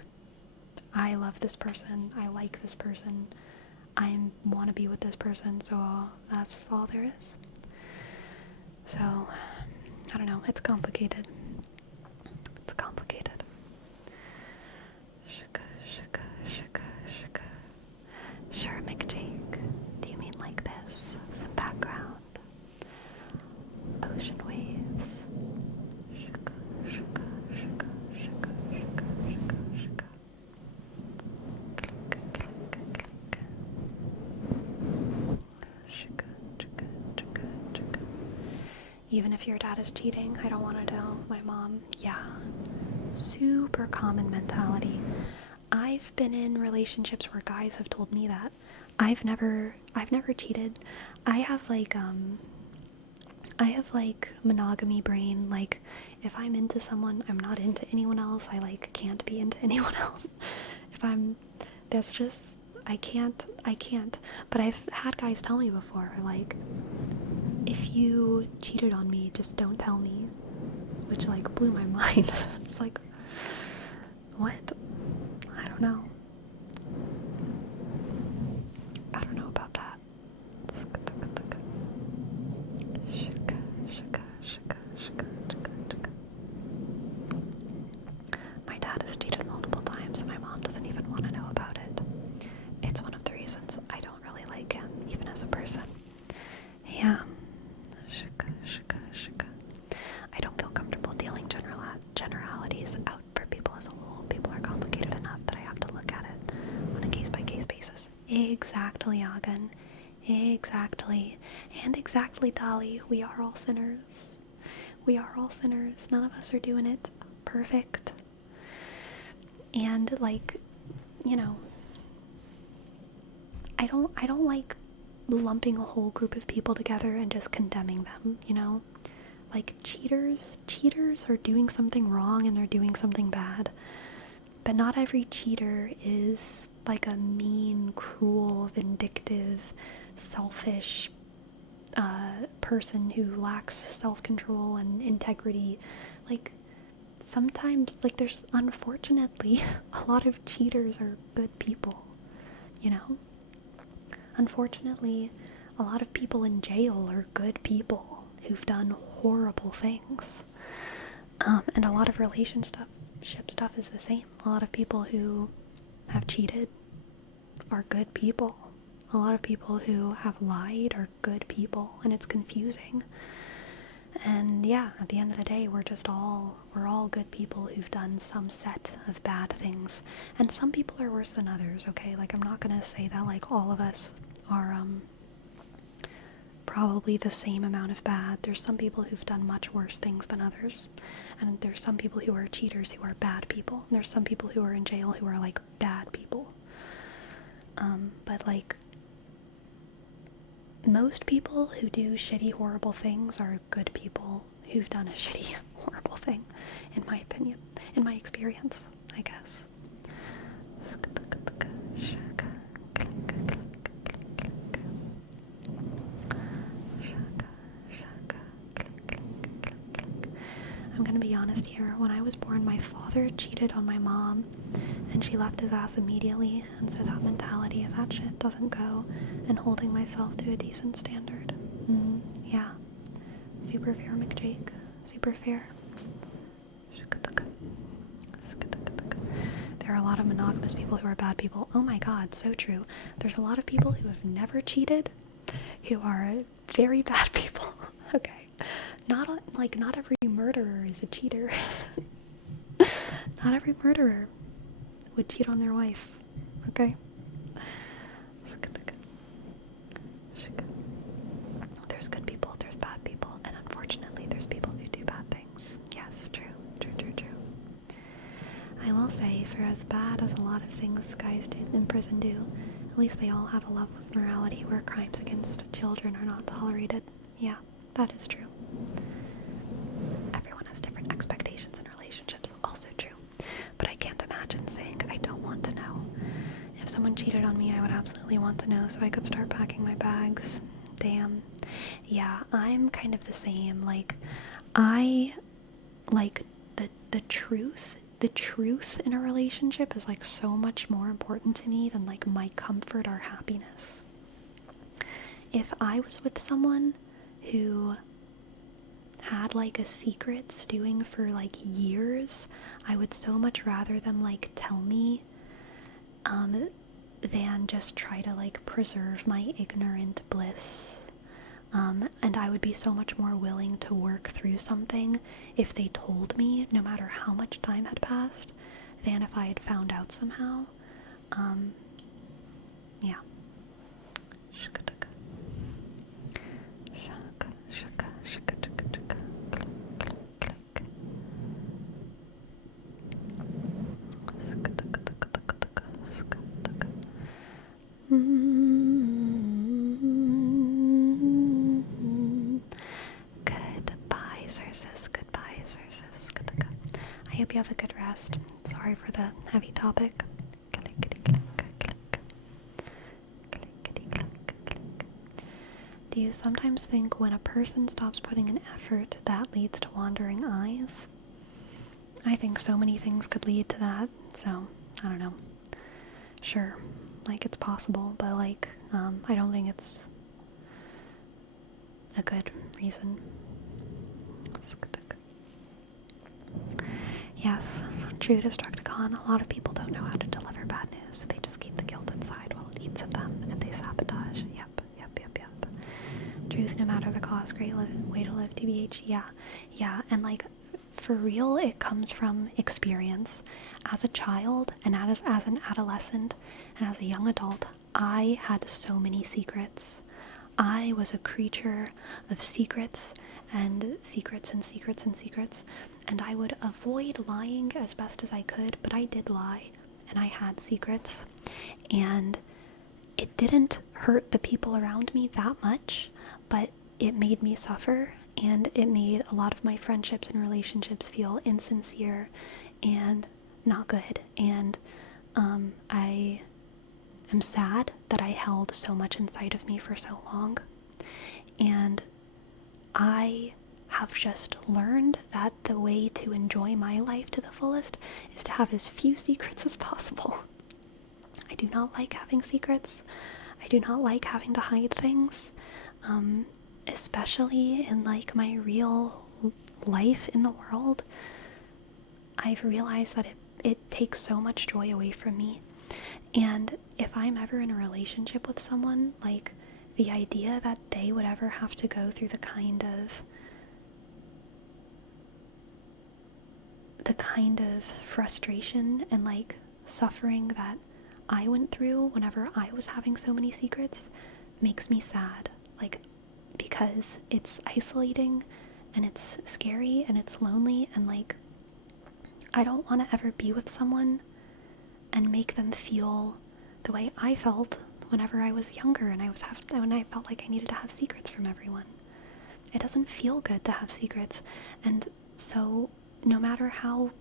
I love this person. I like this person. I want to be with this person. So that's all there is. So, I don't know. It's complicated. It's complicated. Sure, McJake. Do you mean like this? The background. Ocean waves. Even if your dad is cheating, I don't want to tell my mom. Yeah. Super common mentality. I've been in relationships where guys have told me that. I've never cheated. I have monogamy brain. Like, if I'm into someone, I'm not into anyone else. I like can't be into anyone else. I can't. But I've had guys tell me before, like, if you cheated on me, just don't tell me. Which, like, blew my mind. It's like, what? I don't know. I don't know about that. My dad has cheated multiple times and my mom doesn't even want to know about it. It's one of the reasons I don't really like him, even as a person. Yeah. I don't feel comfortable dealing generalities out for people as a whole. People are complicated enough that I have to look at it on a case-by-case basis. Exactly, Agan. Exactly. And exactly, Dolly. We are all sinners. We are all sinners. None of us are doing it perfect. And, like, you know, I don't like lumping a whole group of people together and just condemning them, you know? Like, cheaters are doing something wrong and they're doing something bad. But not every cheater is like a mean, cruel, vindictive, selfish person who lacks self-control and integrity. Like, sometimes, like, there's, unfortunately, a lot of cheaters are good people, you know? Unfortunately, a lot of people in jail are good people who've done horrible things. And a lot of relationship stuff is the same. A lot of people who have cheated are good people. A lot of people who have lied are good people, and it's confusing. And yeah, at the end of the day, we're all good people who've done some set of bad things. And some people are worse than others, okay? Like, I'm not gonna say that, like, all of us are, probably the same amount of bad. There's some people who've done much worse things than others. And there's some people who are cheaters who are bad people. And there's some people who are in jail who are, like, bad people. But, like, most people who do shitty, horrible things are good people who've done a shitty, horrible thing, in my opinion, in my experience, I guess. I'm gonna be honest here. When I was born, my father cheated on my mom, and she left his ass immediately, and so that mentality of that shit doesn't go, and holding myself to a decent standard. Yeah. Super fair, McJake. Super fair. There are a lot of monogamous people who are bad people. Oh my god, so true. There's a lot of people who have never cheated who are very bad people. Okay. Not every murderer is a cheater. Not every murderer would cheat on their wife. Okay? bad as a lot of things guys do in prison do. At least they all have a level of morality where crimes against children are not tolerated. Yeah, that is true. Everyone has different expectations in relationships, also true. But I can't imagine saying I don't want to know. If someone cheated on me, I would absolutely want to know so I could start packing my bags. Damn. Yeah, I'm kind of the same. Like, I like the truth. The truth in a relationship is like so much more important to me than like my comfort or happiness. If I was with someone who had like a secret stewing for like years, I would so much rather them like tell me than just try to like preserve my ignorant bliss. And I would be so much more willing to work through something if they told me, no matter how much time had passed, than if I had found out somehow. Yeah. Goodbye, Circes. Goodbye, Circes. I hope you have a good rest. Sorry for the heavy topic. Do you sometimes think when a person stops putting in effort, that leads to wandering eyes? I think so many things could lead to that, so I don't know. Sure, like it's possible, but like, I don't think it's a good reason. Yes, true Destructicon, a lot of people don't know how to deliver bad news, so they just keep the guilt inside while it eats at them, and they sabotage. Yep. Truth no matter the cost, great way to live, TBH. Yeah, and like, for real, it comes from experience. As a child, and as an adolescent, and as a young adult, I had so many secrets. I was a creature of secrets, and secrets, and secrets, and secrets, and I would avoid lying as best as I could, but I did lie, and I had secrets, and it didn't hurt the people around me that much, but it made me suffer, and it made a lot of my friendships and relationships feel insincere and not good, and I am sad that I held so much inside of me for so long, and I have just learned that the way to enjoy my life to the fullest is to have as few secrets as possible. I do not like having secrets. I do not like having to hide things, especially in like my real life in the world. I've realized that it takes so much joy away from me. And if I'm ever in a relationship with someone, like, the idea that they would ever have to go through the kind of frustration and like suffering that I went through whenever I was having so many secrets makes me sad, like, because it's isolating and it's scary and it's lonely, and like, I don't want to ever be with someone and make them feel the way I felt whenever I was younger and when I felt like I needed to have secrets from everyone. It doesn't feel good to have secrets, and so no matter how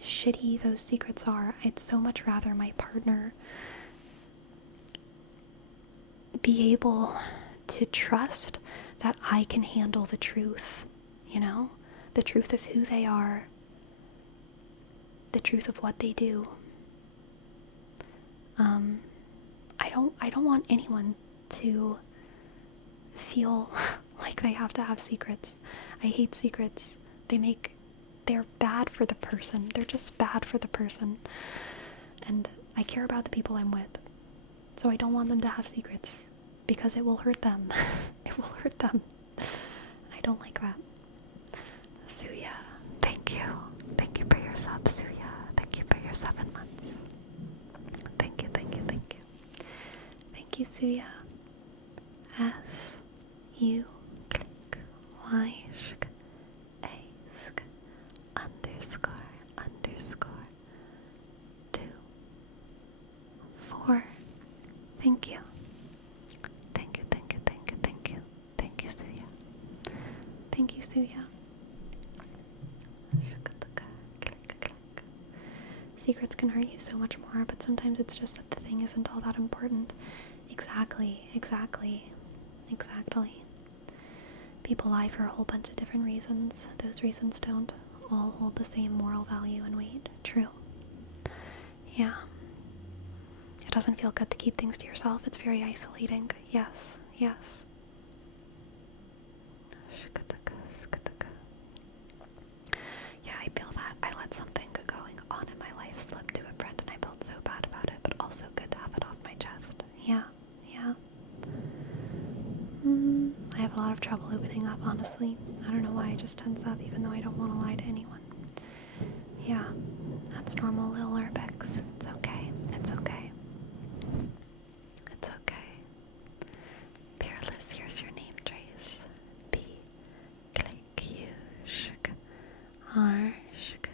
shitty those secrets are, I'd so much rather my partner be able to trust that I can handle the truth, the truth of who they are, the truth of what they do. I don't want anyone to feel like they have to have secrets. I hate secrets. They're bad for the person. They're just bad for the person. And I care about the people I'm with. So I don't want them to have secrets, because it will hurt them. It will hurt them. I don't like that. Suya, thank you. Thank you for your sub, Suya. Thank you for your 7 months. Thank you. Thank you, Suya. S U click Y sh A sk ___ 2 Thank you. Thank you, thank you, thank you, thank you. Thank you, Suya. Thank you, Suya. Secrets can hurt you so much more, but sometimes it's just that the thing isn't all that important. Exactly. People lie for a whole bunch of different reasons. Those reasons don't all hold the same moral value and weight. True. Yeah. It doesn't feel good to keep things to yourself. It's very isolating. Yes. Yeah, I feel that. I let something going on in my life slip to a friend and I felt so bad about it, but also good to have it off my chest. Yeah. I have a lot of trouble opening up, honestly. I don't know why it just tense up, even though I don't want to lie to anyone. Yeah, that's normal, little Urbex. It's okay. Peerless, here's your name trace. P, click, U, shk, R, shk,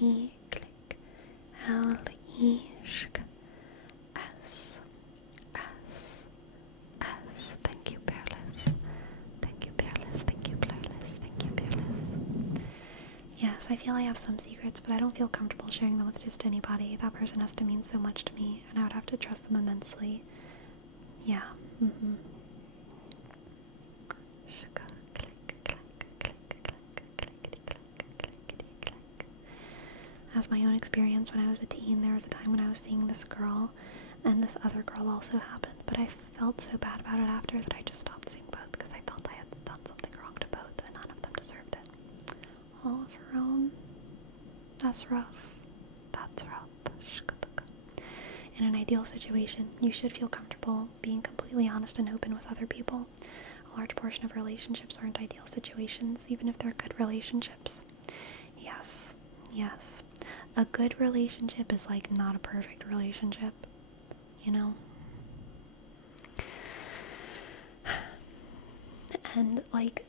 E, click, L, E, shk, S. Thank you, Peerless. Thank you, Peerless. Yes, I feel I have some secrets, but I don't feel comfortable sharing them with just anybody. That person has to mean so much to me, and I would have to trust them immensely. Yeah. As my own experience when I was a teen, there was a time when I was seeing this girl, and this other girl also happened, but I felt so bad about it after that I just stopped seeing both because I felt I had done something wrong to both, and none of them deserved it. Oh, Jerome. That's rough. In an ideal situation, you should feel comfortable being completely honest and open with other people. A large portion of relationships aren't ideal situations, even if they're good relationships. Yes. A good relationship is like not a perfect relationship, you know? And like,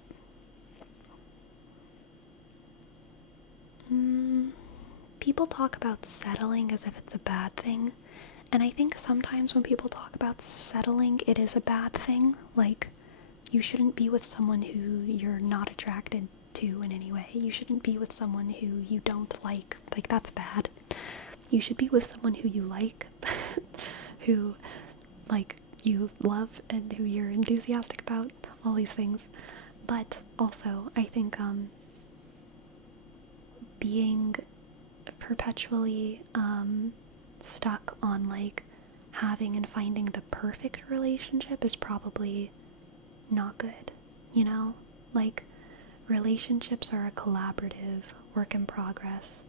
people talk about settling as if it's a bad thing. And I think sometimes when people talk about settling, it is a bad thing. Like, you shouldn't be with someone who you're not attracted to in any way. You shouldn't be with someone who you don't like. Like, that's bad. You should be with someone who you like, who, like, you love and who you're enthusiastic about, all these things. But also, I think, being perpetually, stuck on like having and finding the perfect relationship is probably not good, you know? Like, relationships are a collaborative work in progress,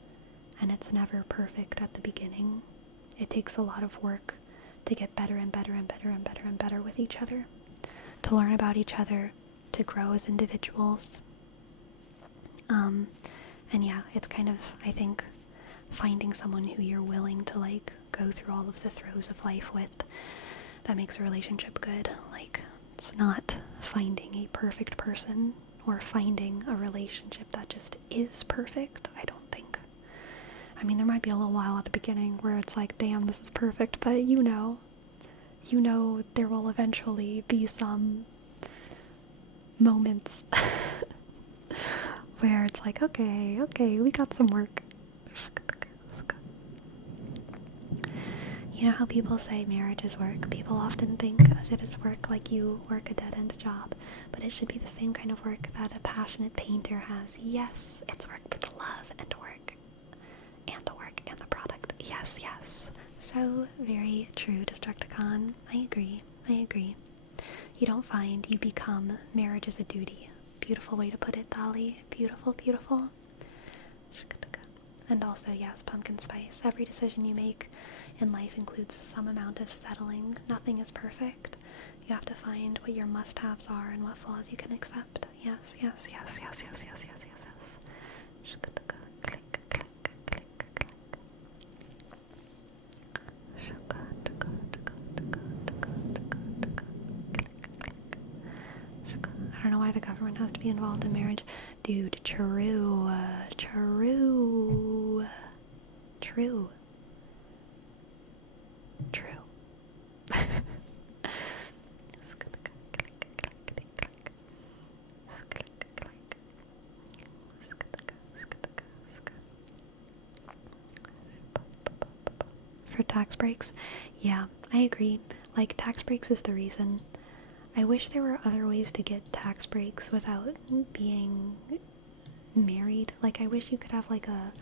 and it's never perfect at the beginning. It takes a lot of work to get better and better with each other, to learn about each other, to grow as individuals. And yeah, it's kind of, I think, finding someone who you're willing to like go through all of the throes of life with that makes a relationship good. Like, it's not finding a perfect person or finding a relationship that just is perfect. I don't think. I mean, there might be a little while at the beginning where it's like, damn, this is perfect, but you know there will eventually be some moments where it's like, okay, we got some work. You know how people say marriage is work? People often think of it as work like you work a dead-end job, but it should be the same kind of work that a passionate painter has. Yes, it's work with love and work, and the work and the product. Yes. So very true, Destructicon. I agree. You don't find, you become. Marriage is a duty. Beautiful way to put it, Dolly. Beautiful. And also, yes, pumpkin spice. Every decision you make in life includes some amount of settling. Nothing is perfect. You have to find what your must-haves are and what flaws you can accept. Yes. I don't know why the government has to be involved in marriage. Dude, true. for tax breaks. Yeah, I agree. Like, tax breaks is the reason. I wish there were other ways to get tax breaks without being married. Like, I wish you could have like a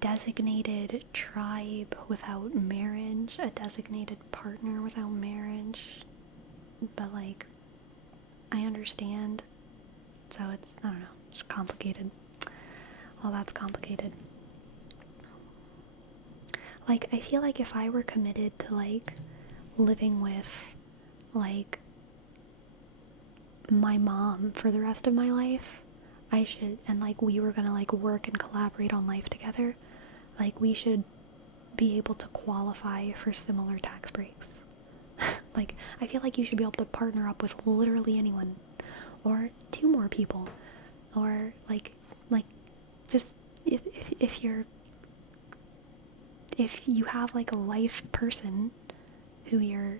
designated tribe without marriage, a designated partner without marriage. But like, I understand. So it's, I don't know, it's complicated. Well, that's complicated. Like, I feel like if I were committed to like living with like my mom for the rest of my life, I should, and like we were gonna like work and collaborate on life together, like we should be able to qualify for similar tax breaks. Like, I feel like you should be able to partner up with literally anyone, or two more people, or like just if you have like a life person who you're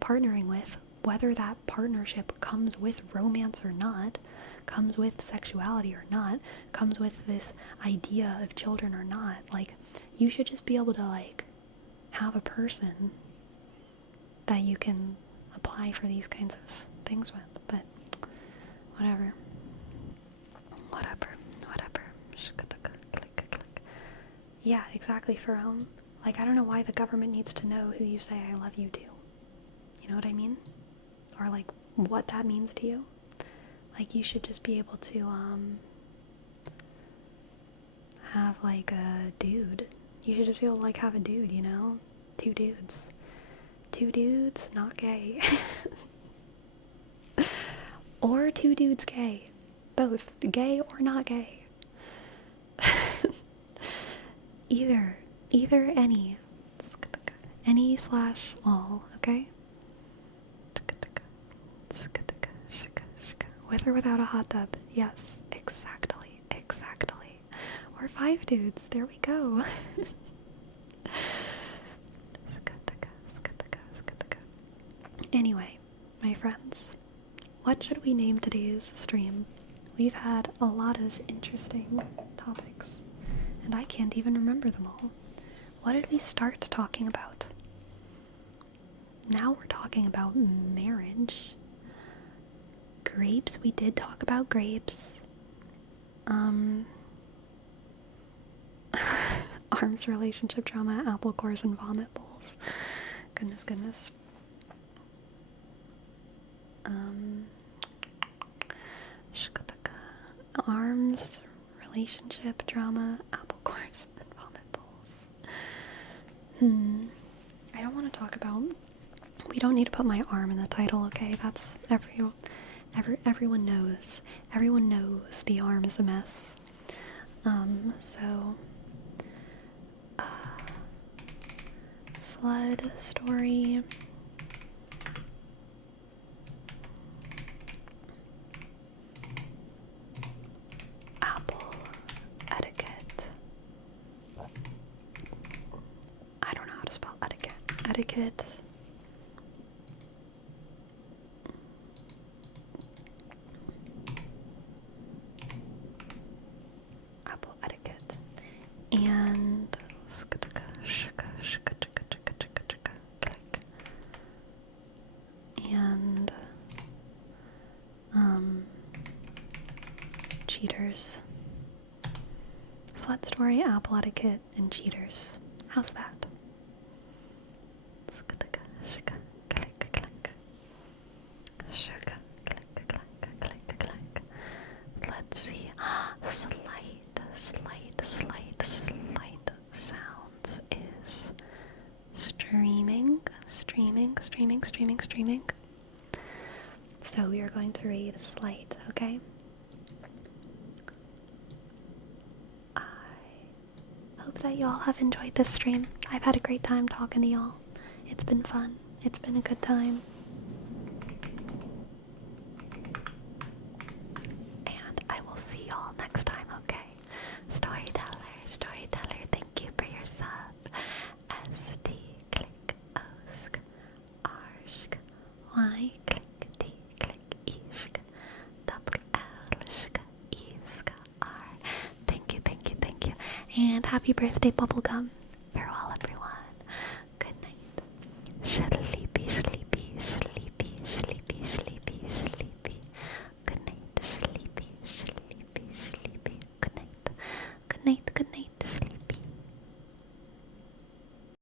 partnering with, whether that partnership comes with romance or not, comes with sexuality or not, comes with this idea of children or not, like, you should just be able to like have a person that you can apply for these kinds of things with. But whatever. Yeah, exactly, Ferome. Like, I don't know why the government needs to know who you say I love you to. You know what I mean? Or like what that means to you. Like, you should just be able to have like a dude. You should just be able to like have a dude, you know? Two dudes. Two dudes, not gay. Or two dudes gay. Both. Gay or not gay. Either any. Any / all, okay? With or without a hot tub. Yes, exactly. Or 5 dudes. There we go. Anyway, my friends, what should we name today's stream? We've had a lot of interesting topics, and I can't even remember them all. What did we start talking about? Now we're talking about marriage. Grapes, we did talk about grapes. Arms, relationship drama, apple cores, and vomit bowls. Goodness. Arms, relationship drama, apple cores, and vomit bowls. I don't want to talk about. We don't need to put my arm in the title, okay? That's everyone knows. Everyone knows the arm is a mess. Flood story. Apple etiquette. I don't know how to spell etiquette. Etiquette. Apple etiquette. And cheaters. Flood story, apple etiquette, and cheaters. How's that? Let's see. Slight sounds is streaming. So we are going to read slight, okay? I hope that y'all have enjoyed this stream. I've had a great time talking to y'all. It's been fun. It's been a good time. And I will see y'all next time, okay? Storyteller, thank you for your sub. S-T, click, osk, arshk, Y, click, T, click, ishk, double L, shk, isk, R. Thank you. And happy birthday, Bubblegum.